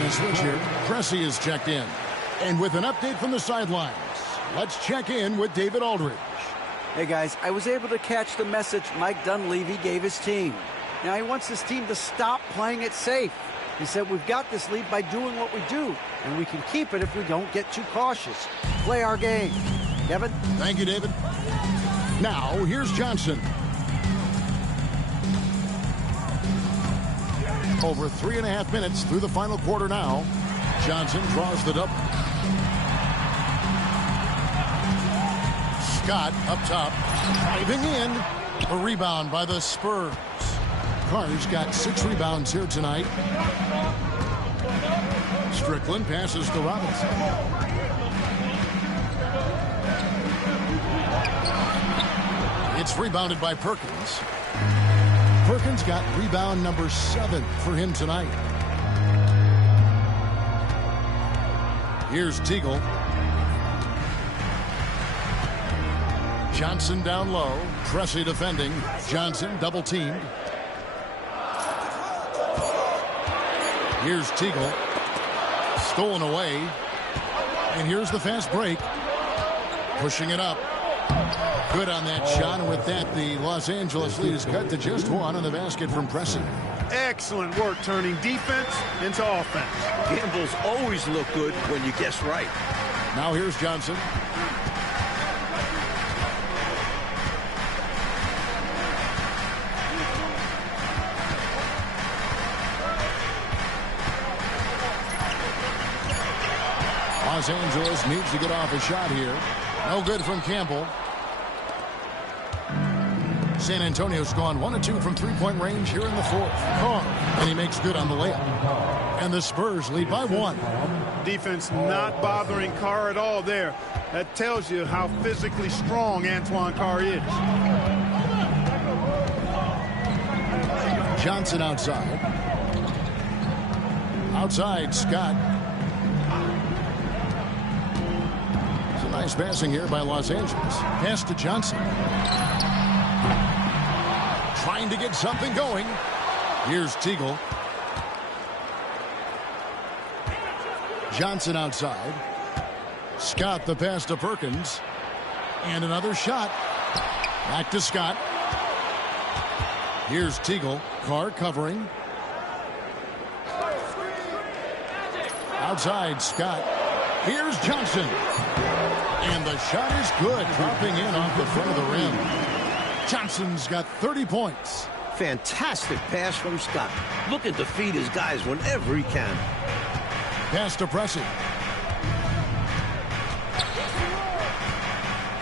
a switch here. Pressey is checked in. And with an update from the sidelines, let's check in with David Aldridge. Hey guys, I was able to catch the message Mike Dunleavy gave his team. Now he wants his team to stop playing it safe. He said we've got this lead by doing what we do, and we can keep it if we don't get too cautious. Play our game. Kevin? Thank you, David. Now, here's Johnson. Over 3.5 minutes through the final quarter now. Johnson draws the double. Scott up top, driving in. A rebound by the Spurs. Carr's got 6 rebounds here tonight. Strickland passes to Robinson. It's rebounded by Perkins. Perkins got rebound number 7 for him tonight. Here's Teagle. Johnson down low. Pressey defending. Johnson double teamed. Here's Teagle. Stolen away. And here's the fast break. Pushing it up. Good on that shot, and with that, the Los Angeles lead is cut to just 1 on the basket from Pressey. Excellent work turning defense into offense. Gambles always look good when you guess right. Now here's Johnson. Los Angeles needs to get off a shot here. No good from Campbell. San Antonio's gone 1 of 2 from three-point range here in the fourth. Carr, and he makes good on the layup. And the Spurs lead by 1. Defense not bothering Carr at all there. That tells you how physically strong Antoine Carr is. Johnson outside. Outside, Scott. It's a nice passing here by Los Angeles. Pass to Johnson. Trying to get something going. Here's Teagle. Johnson outside. Scott the pass to Perkins. And another shot. Back to Scott. Here's Teagle. Carr covering. Outside Scott. Here's Johnson. And the shot is good. Dropping in off the front of the rim. Johnson's got 30 points. Fantastic pass from Scott. Looking to feed his guys whenever he can. Pass to Pressey.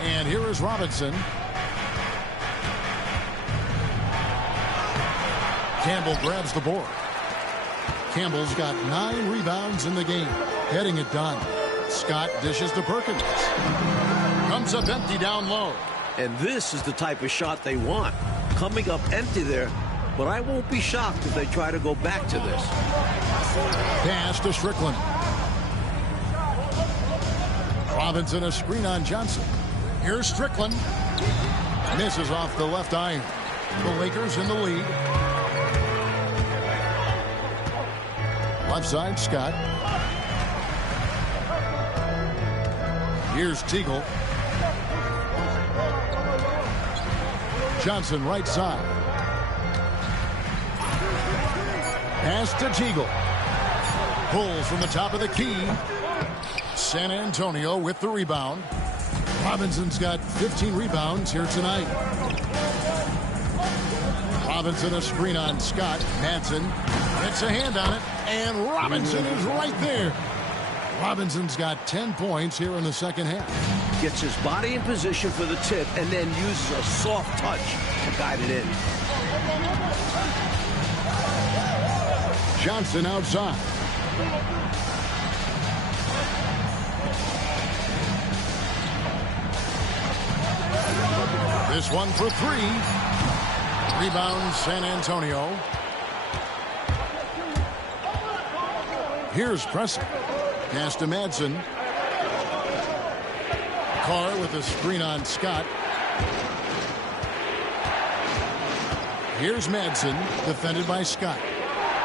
And here is Robinson. Campbell grabs the board. Campbell's got 9 rebounds in the game. Getting it done. Scott dishes to Perkins. Comes up empty down low. And this is the type of shot they want. Coming up empty there, but I won't be shocked if they try to go back to this. Pass to Strickland. Robinson a screen on Johnson. Here's Strickland. Misses off the left iron. The Lakers in the lead. Left side, Scott. Here's Teagle. Johnson right side. Pass to Teagle. Pulls from the top of the key. San Antonio with the rebound. Robinson's got 15 rebounds here tonight. Robinson a screen on Scott. Manson gets a hand on it. And Robinson is right there. Robinson's got 10 points here in the second half. Gets his body in position for the tip and then uses a soft touch to guide it in. Johnson outside. This one for 3. Rebound San Antonio. Here's Pressey. Pass to Madsen. Carr with a screen on Scott. Here's Madsen, defended by Scott.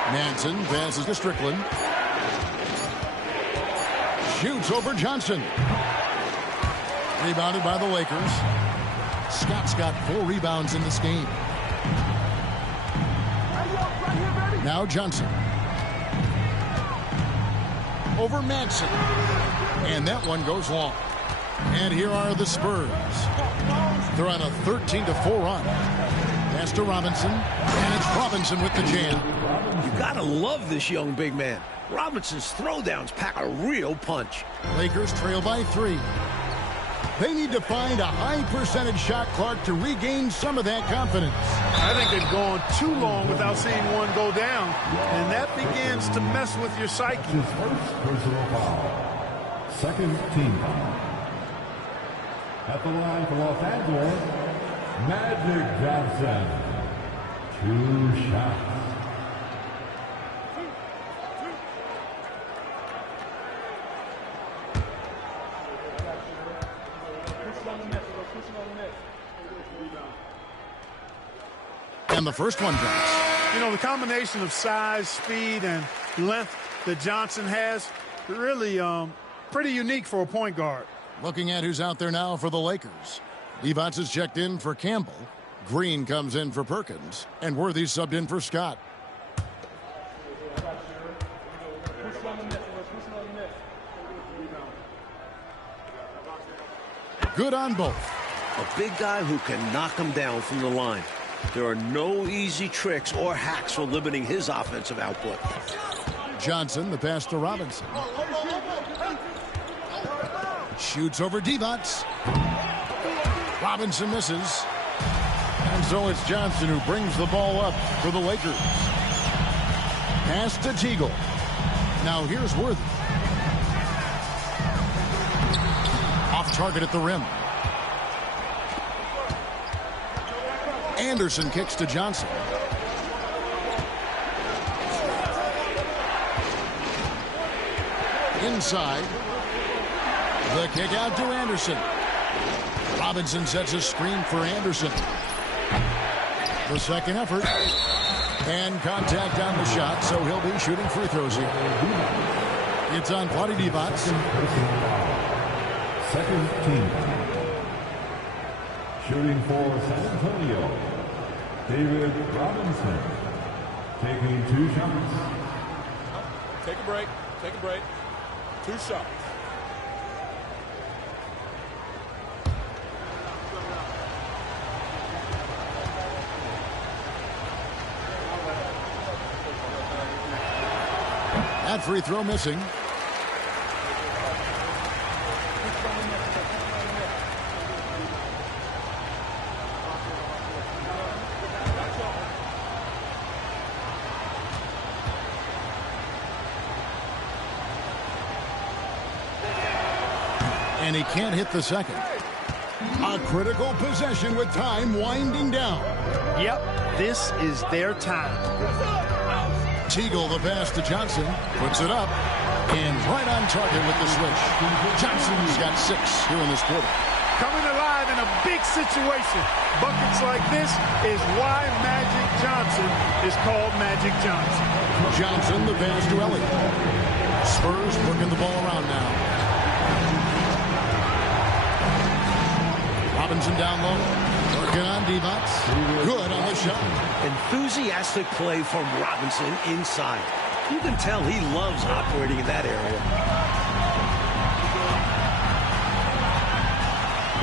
Madsen passes to Strickland. Shoots over Johnson. Rebounded by the Lakers. Scott's got 4 rebounds in this game. Now Johnson. Over Madsen. And that one goes long. And here are the Spurs. They're on a 13-4 run. Pass to Robinson. And it's Robinson with the jam. You gotta love this young big man. Robinson's throwdowns pack a real punch. Lakers trail by 3. They need to find a high percentage shot clock to regain some of that confidence. I think they've gone too long without seeing one go down, and that begins to mess with your psyche. His first personal foul. Second team foul. At the line for Los Angeles, Magic Johnson. 2 shots. And the first one drops. You know, the combination of size, speed, and length that Johnson has, really pretty unique for a point guard. Looking at who's out there now for the Lakers. Divac is checked in for Campbell. Green comes in for Perkins. And Worthy's subbed in for Scott. Good on both. A big guy who can knock him down from the line. There are no easy tricks or hacks for limiting his offensive output. Johnson, the pass to Robinson. Shoots over Divac. Robinson misses. And so it's Johnson who brings the ball up for the Lakers. Pass to Teagle. Now here's Worthy. Off target at the rim. Anderson kicks to Johnson. Inside. The kick out to Anderson. Robinson sets a screen for Anderson. The second effort. And contact on the shot, so he'll be shooting free throws here. It's on Vlade Divac. Second team. Shooting for San Antonio, David Robinson. Taking 2 shots. Take a break. Take a break. 2 shots. That free throw missing. And he can't hit the second. A critical possession with time winding down. Yep, this is their time. Teagle, the pass to Johnson, puts it up, and right on target with the switch. Johnson's got 6 here in this quarter. Coming alive in a big situation. Buckets like this is why Magic Johnson is called Magic Johnson. Johnson, the pass to Elliott. Spurs working the ball around now. Robinson down low. Working on Divac. Good on the shot. Enthusiastic play from Robinson inside. You can tell he loves operating in that area.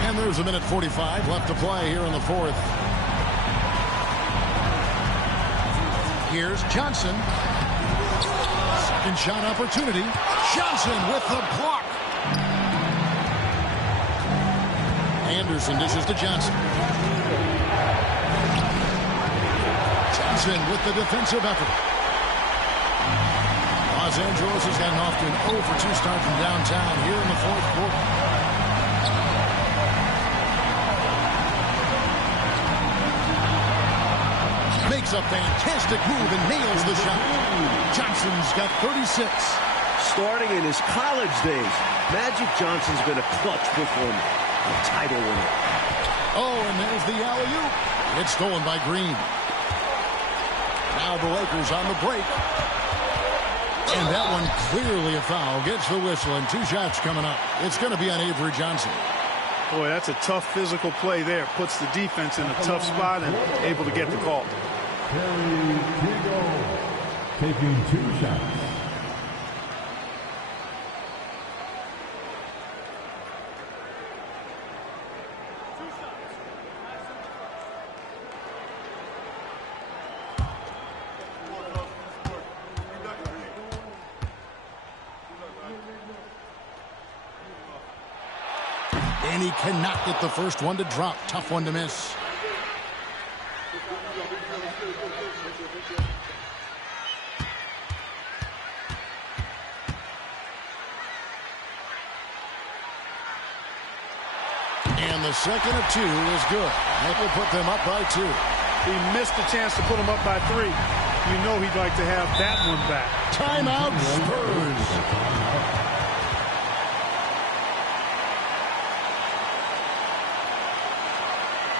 And there's a minute 45 left to play here in the fourth. Here's Johnson. Second shot opportunity. Johnson with the block. Anderson dishes to Johnson. Johnson with the defensive effort. Los Angeles has gotten off to an 0-for-2 start from downtown here in the fourth quarter. Makes a fantastic move and nails the shot. Johnson's got 36. Starting in his college days, Magic Johnson's been a clutch performer. A title winner. Oh, and there's the alley-oop. It's stolen by Green. Now the Lakers on the break. And that one clearly a foul. Gets the whistle, and 2 shots coming up. It's going to be on Avery Johnson. Boy, that's a tough physical play there. Puts the defense in a tough spot and able to get the call. Terry Kriegel taking 2 shots. And he cannot get the first one to drop. Tough one to miss. And the second of 2 is good. That will put them up by 2. He missed the chance to put them up by 3. You know he'd like to have that one back. Timeout, Spurs.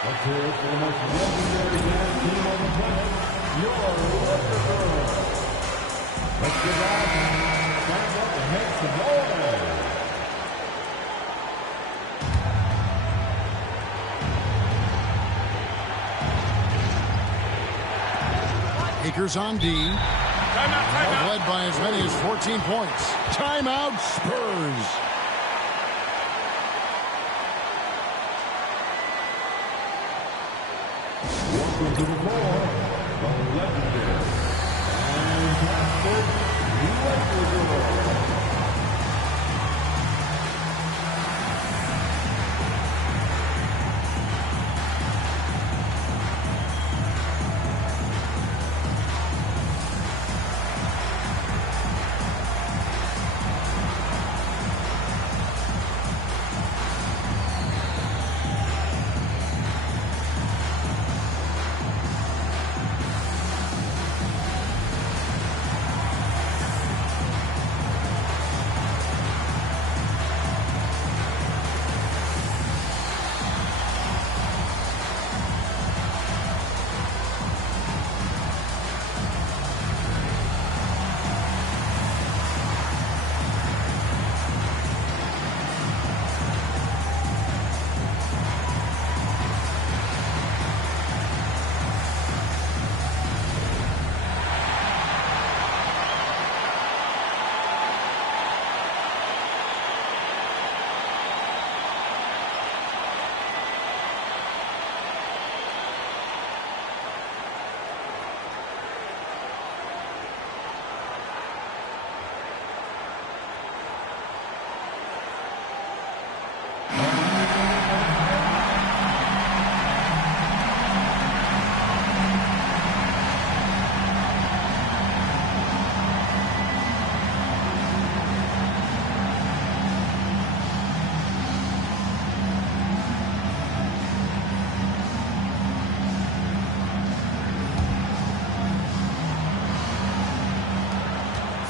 Let's hear it for the most legendary dance team on the planet, your Lakers Girls. Let's get out and stand up and make some noise. Lakers on D. Timeout. Led by as many as 14 points. Timeout, Spurs. Welcome to the floor, the legendary, fantastic Lakers Girls.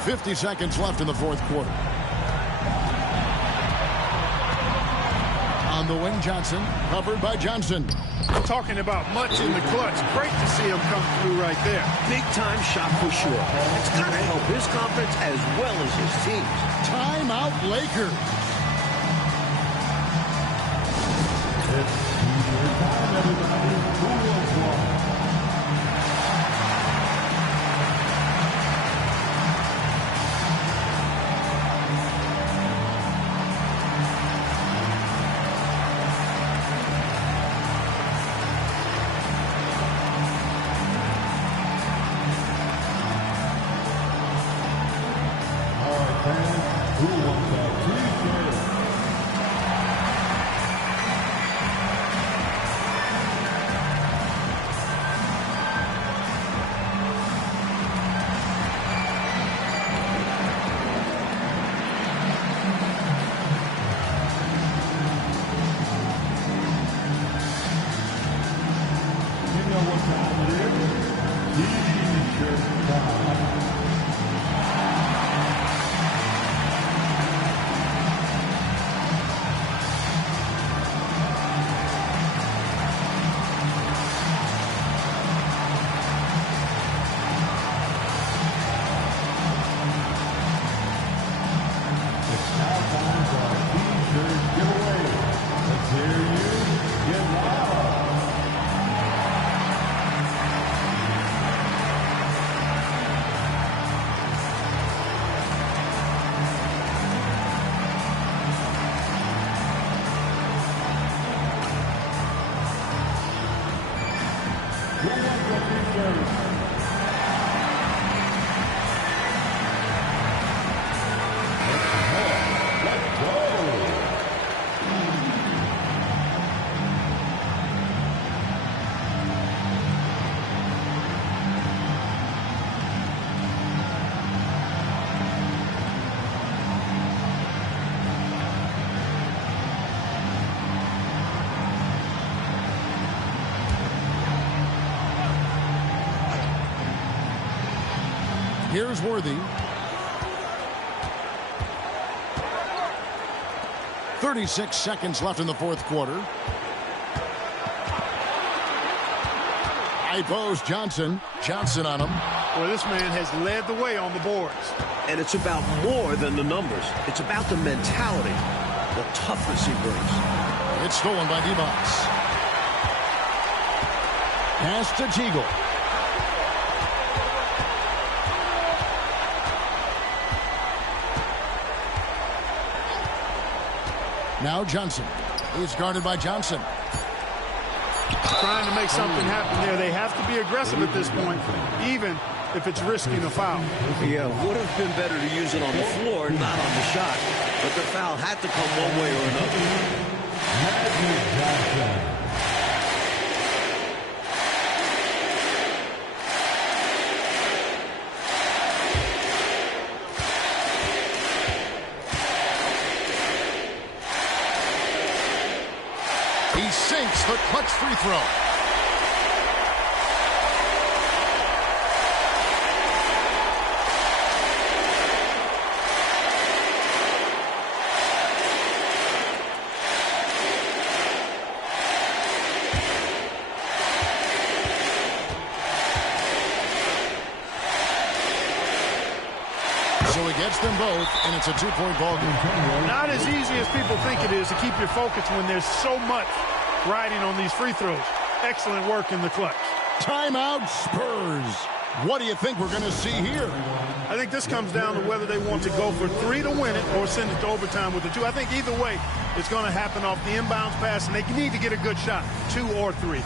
.50 seconds left in the fourth quarter. On the wing, Johnson. Covered by Johnson. Talking about much in the clutch. Great to see him come through right there. Big-time shot for sure. It's got to help his confidence as well as his team's. Timeout, Lakers. It's your time, everybody. Who will walk? Who wants a t-shirt? Here's Worthy. 36 seconds left in the fourth quarter. High post Johnson. Johnson on him. Well, this man has led the way on the boards. And it's about more than the numbers. It's about the mentality, the toughness he brings. It's stolen by Divac. Pass to Teagle. Now Johnson. He's guarded by Johnson. Trying to make something happen there. They have to be aggressive at this point, even if it's risking a foul. Yeah, would have been better to use it on the floor, not on the shot. But the foul had to come one way or another. He sinks the clutch free throw. So he gets them both, and it's a two-point ball game. Not as easy as people think it is to keep your focus when there's so much riding on these free throws. Excellent work in the clutch. Timeout Spurs. What do you think we're going to see here? I think this comes down to whether they want to go for 3 to win it or send it to overtime with the 2. I think either way, it's going to happen off the inbounds pass, and they need to get a good shot, 2 or 3.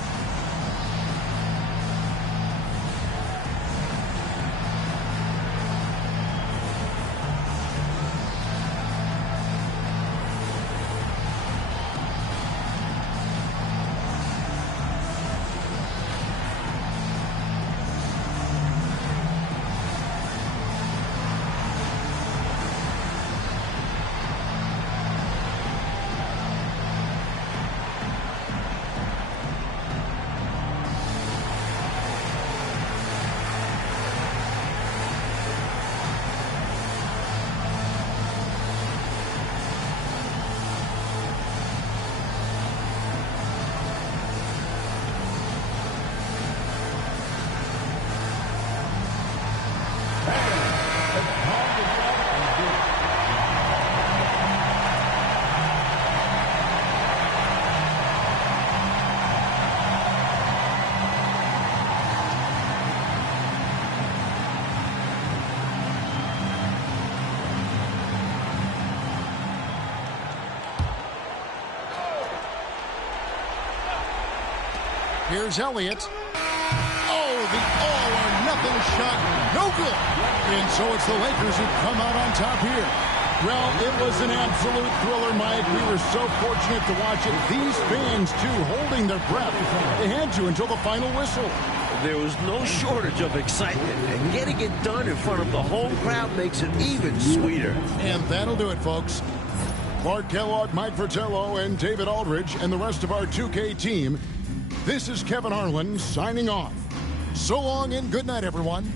Here's Elliott. Oh, the all-or-nothing shot. No good. And so it's the Lakers who come out on top here. Well, it was an absolute thriller, Mike. We were so fortunate to watch it. These fans, too, holding their breath. They had to until the final whistle. There was no shortage of excitement, and getting it done in front of the home crowd makes it even sweeter. And that'll do it, folks. Clark Kellogg, Mike Fratello, and David Aldridge, and the rest of our 2K team. This is Kevin Harlan signing off. So long and good night, everyone.